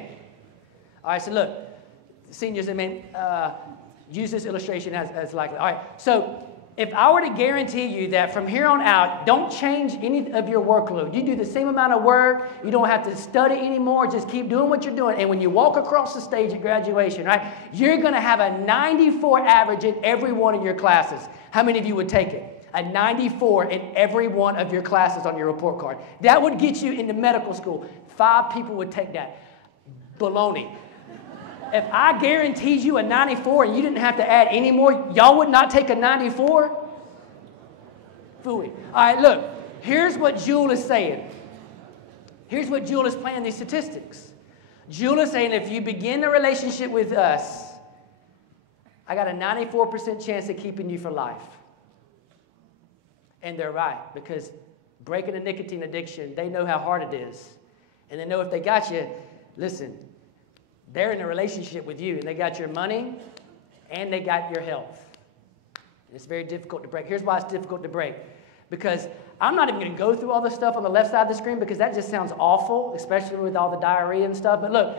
All right, so look. Seniors, use this illustration as likely. All right, so If I were to guarantee you that from here on out, don't change any of your workload. You do the same amount of work. You don't have to study anymore. Just keep doing what you're doing. And when you walk across the stage at graduation, right, you're going to have a 94 average in every one of your classes. How many of you would take it? A 94 in every one of your classes on your report card. That would get you into medical school. 5 people would take that. Baloney. If I guaranteed you a 94 and you didn't have to add any more, y'all would not take a 94? Phooey. All right, look. Here's what Jewel is saying. Here's what Jewel is playing these statistics. Jewel is saying if you begin a relationship with us, I got a 94% chance of keeping you for life. And they're right, because breaking a nicotine addiction, they know how hard it is. And they know if they got you, listen, they're in a relationship with you, and they got your money, and they got your health. And it's very difficult to break. Here's why it's difficult to break. Because I'm not even going to go through all the stuff on the left side of the screen, because that just sounds awful, especially with all the diarrhea and stuff. But look,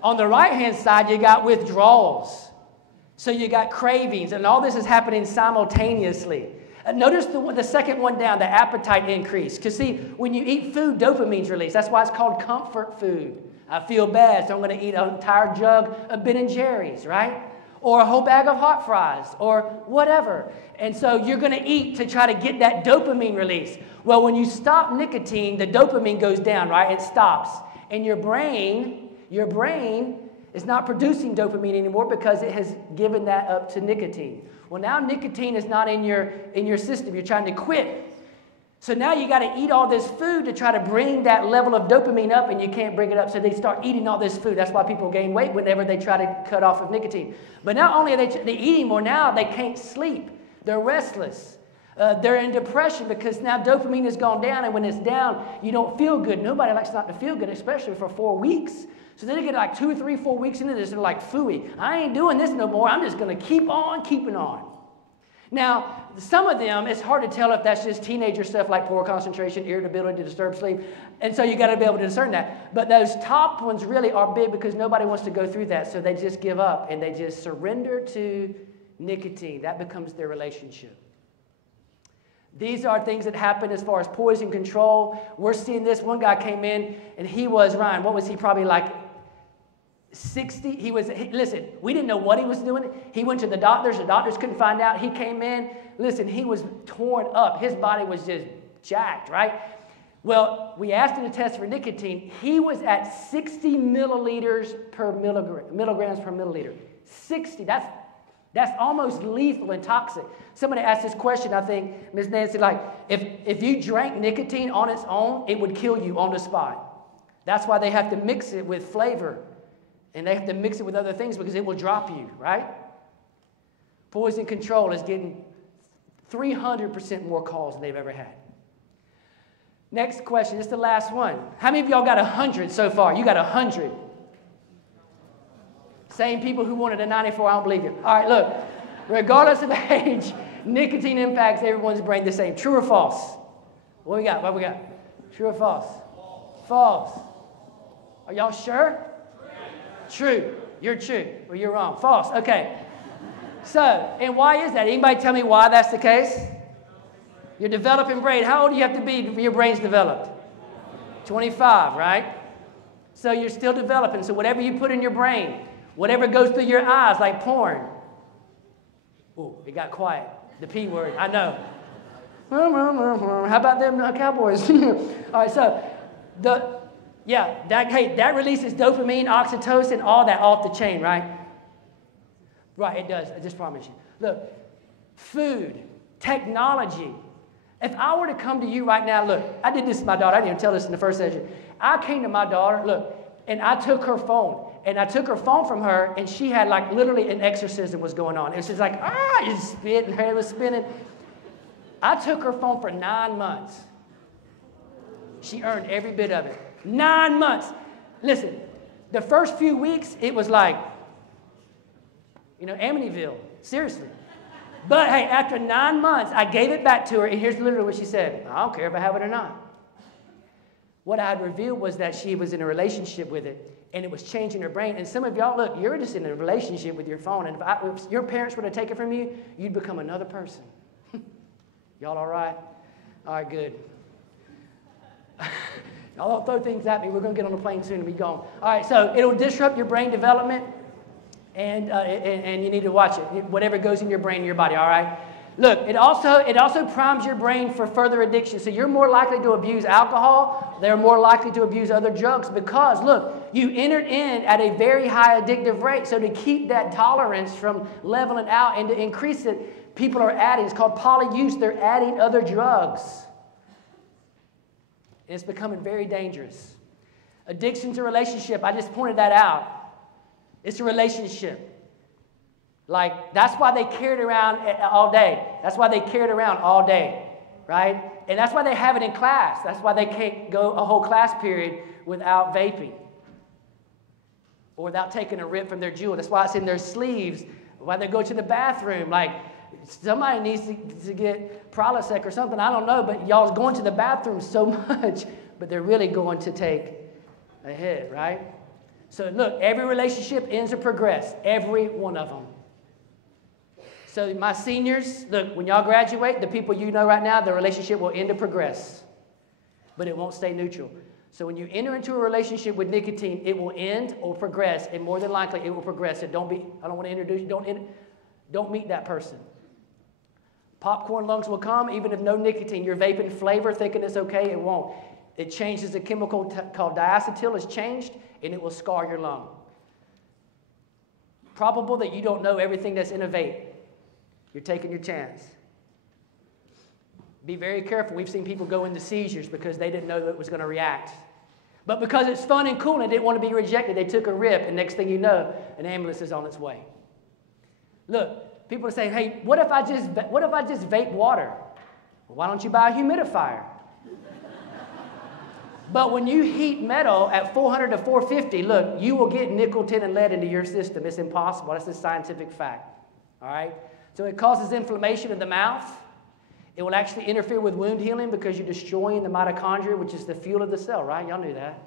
on the right-hand side, you got withdrawals. So you got cravings, and all this is happening simultaneously. Notice the second one down, the appetite increase. Because see, when you eat food, dopamine's released. That's why it's called comfort food. I feel bad, so I'm going to eat an entire jug of Ben & Jerry's, right? Or a whole bag of hot fries, or whatever. And so you're going to eat to try to get that dopamine release. Well, when you stop nicotine, the dopamine goes down, right? It stops. And your brain is not producing dopamine anymore because it has given that up to nicotine. Well, now nicotine is not in your system. You're trying to quit. So now you got to eat all this food to try to bring that level of dopamine up, and you can't bring it up. So they start eating all this food. That's why people gain weight whenever they try to cut off of nicotine. But not only are they eating more, now they can't sleep. They're restless. They're in depression because now dopamine has gone down, and when it's down, you don't feel good. Nobody likes not to feel good, especially for 4 weeks. So then they get like 2, 3, 4 weeks into this, they're like, phooey, I ain't doing this no more. I'm just going to keep on keeping on. Now, some of them, it's hard to tell if that's just teenager stuff like poor concentration, irritability, disturbed sleep. And so you got to be able to discern that. But those top ones really are big because nobody wants to go through that. So they just give up and they just surrender to nicotine. That becomes their relationship. These are things that happen as far as poison control. We're seeing this. One guy came in and he was, Ryan, what was he, probably like 60, listen, we didn't know what he was doing. He went to the doctors couldn't find out. He came in, listen, he was torn up. His body was just jacked, right? Well, we asked him to test for nicotine. He was at 60 milligrams per milliliter. 60, that's almost lethal and toxic. Somebody asked this question, I think, Ms. Nancy, like, if you drank nicotine on its own, it would kill you on the spot. That's why they have to mix it with flavor. And they have to mix it with other things because it will drop you, right? Poison control is getting 300% more calls than they've ever had. Next question, this is the last one. How many of y'all got 100 so far? You got 100. Same people who wanted a 94, I don't believe you. All right, look. Regardless of age, nicotine impacts everyone's brain the same. True or false? What we got? What we got? True or false? False. Are y'all sure? True. You're true. Or you're wrong. False. Okay. So, and why is that? Anybody tell me why that's the case? Your developing brain. How old do you have to be for your brain's developed? 25, right? So you're still developing. So whatever you put in your brain, whatever goes through your eyes, like porn. Ooh, it got quiet. The P word. I know. How about them Cowboys? All right, so that releases dopamine, oxytocin, all that off the chain, right? Right, it does. I just promise you. Look, food, technology. If I were to come to you right now, look, I did this to my daughter. I didn't even tell this in the first session. I came to my daughter, look, and I took her phone. And I took her phone from her, and she had like literally an exorcism was going on. And she's like, you spit, and her head was spinning. I took her phone for 9 months. She earned every bit of it. 9 months. Listen, the first few weeks, it was like, Amityville. Seriously. But hey, after 9 months, I gave it back to her, and here's literally what she said. I don't care if I have it or not. What I had revealed was that she was in a relationship with it, and it was changing her brain. And some of y'all, look, you're just in a relationship with your phone, and if your parents were to take it from you, you'd become another person. Y'all all right? All right, good. Y'all don't throw things at me. We're going to get on the plane soon and be gone. All right, so it'll disrupt your brain development, and you need to watch it. Whatever goes in your brain and your body, all right? Look, it also primes your brain for further addiction. So you're more likely to abuse alcohol. They're more likely to abuse other drugs because, look, you entered in at a very high addictive rate. So to keep that tolerance from leveling out and to increase it, people are adding. It's called polyuse. They're adding other drugs. And it's becoming very dangerous. Addiction's a relationship. I just pointed that out. It's a relationship. Like, that's why they carry it around all day. That's why they carry it around all day, right? And that's why they have it in class. That's why they can't go a whole class period without vaping or without taking a rip from their jewel. That's why it's in their sleeves. Why they go to the bathroom. Like, somebody needs to get Prilosec or something. I don't know, but y'all's going to the bathroom so much, but they're really going to take a hit, right? So, look, every relationship ends or progress. Every one of them. So my seniors, look, when y'all graduate, the people you know right now, the relationship will end or progress, but it won't stay neutral. So when you enter into a relationship with nicotine, it will end or progress, and more than likely it will progress. So I don't want to introduce you, don't meet that person. Popcorn lungs will come even if no nicotine. You're vaping flavor, thinking it's okay, it won't. It changes a chemical called diacetyl is changed, and it will scar your lung. Probable that you don't know everything that's in a vape. You're taking your chance. Be very careful. We've seen people go into seizures because they didn't know that it was going to react. But because it's fun and cool and they didn't want to be rejected, they took a rip, and next thing you know, an ambulance is on its way. Look, people are saying, hey, what if I just vape water? Well, why don't you buy a humidifier? But when you heat metal at 400 to 450, look, you will get nickel, tin, and lead into your system. It's impossible. That's a scientific fact. All right? So it causes inflammation in the mouth. It will actually interfere with wound healing because you're destroying the mitochondria, which is the fuel of the cell, right? Y'all knew that.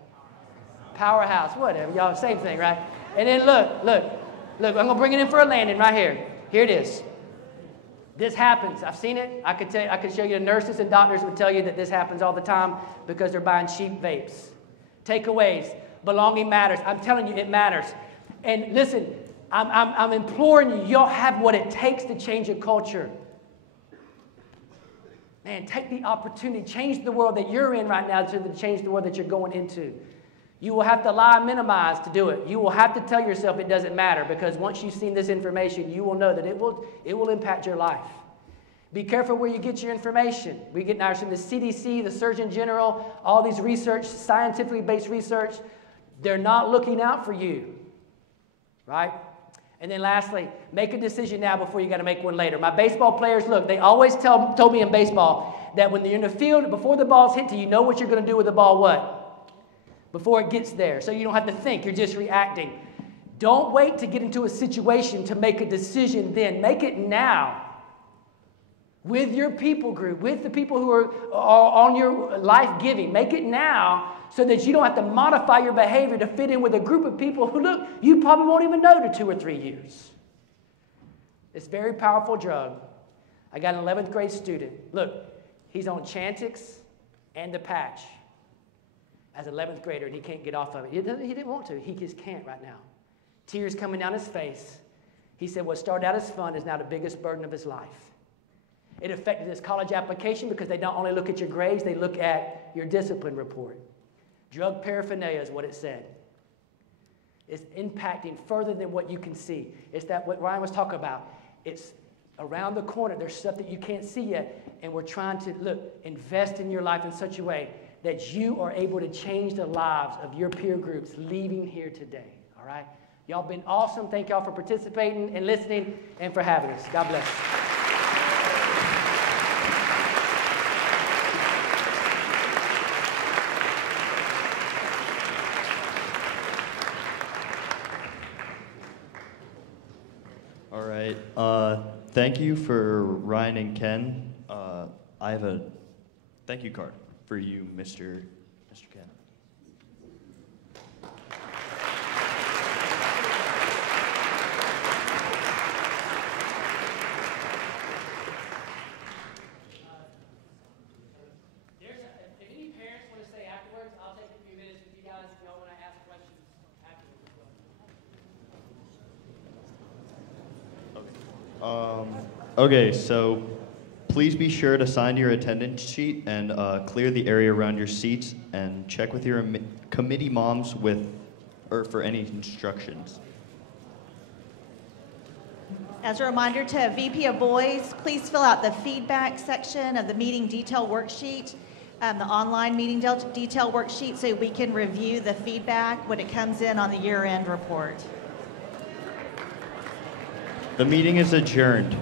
Powerhouse, whatever. Y'all, same thing, right? And then look. I'm going to bring it in for a landing right here. Here it is. This happens. I've seen it. I could show you the nurses and doctors would tell you that this happens all the time because they're buying cheap vapes. Takeaways. Belonging matters. I'm telling you, it matters. And listen, I'm imploring you, y'all have what it takes to change a culture. Man, take the opportunity, change the world that you're in right now to change the world that you're going into. You will have to lie and minimize to do it. You will have to tell yourself it doesn't matter because once you've seen this information, you will know that it will impact your life. Be careful where you get your information. We get ours from the CDC, the Surgeon General, all these research, scientifically based research. They're not looking out for you, right? And then lastly, make a decision now before you got to make one later. My baseball players, look, they always told me in baseball that when you're in the field, before the ball's hit you, you know what you're going to do with the ball what? Before it gets there. So you don't have to think. You're just reacting. Don't wait to get into a situation to make a decision then. Make it now. With your people group, with the people who are on your life giving. Make it now so that you don't have to modify your behavior to fit in with a group of people who, look, you probably won't even know to 2 or 3 years. It's a very powerful drug. I got an 11th grade student. Look, he's on Chantix and the patch as an 11th grader, and he can't get off of it. He didn't want to. He just can't right now. Tears coming down his face. He said what started out as fun is now the biggest burden of his life. It affected his college application because they don't only look at your grades, they look at your discipline report. Drug paraphernalia is what it said. It's impacting further than what you can see. It's that what Ryan was talking about. It's around the corner. There's stuff that you can't see yet, and we're trying to, look, invest in your life in such a way that you are able to change the lives of your peer groups leaving here today, all right? Y'all been awesome. Thank y'all for participating and listening and for having us. God bless. All right. Thank you for Ryan and Ken. I have a thank you card for you, Mr. Ken. Okay, so please be sure to sign your attendance sheet and clear the area around your seats and check with your committee moms for any instructions. As a reminder to VP of Boys, please fill out the feedback section of the meeting detail worksheet, the online meeting detail worksheet, so we can review the feedback when it comes in on the year-end report. The meeting is adjourned.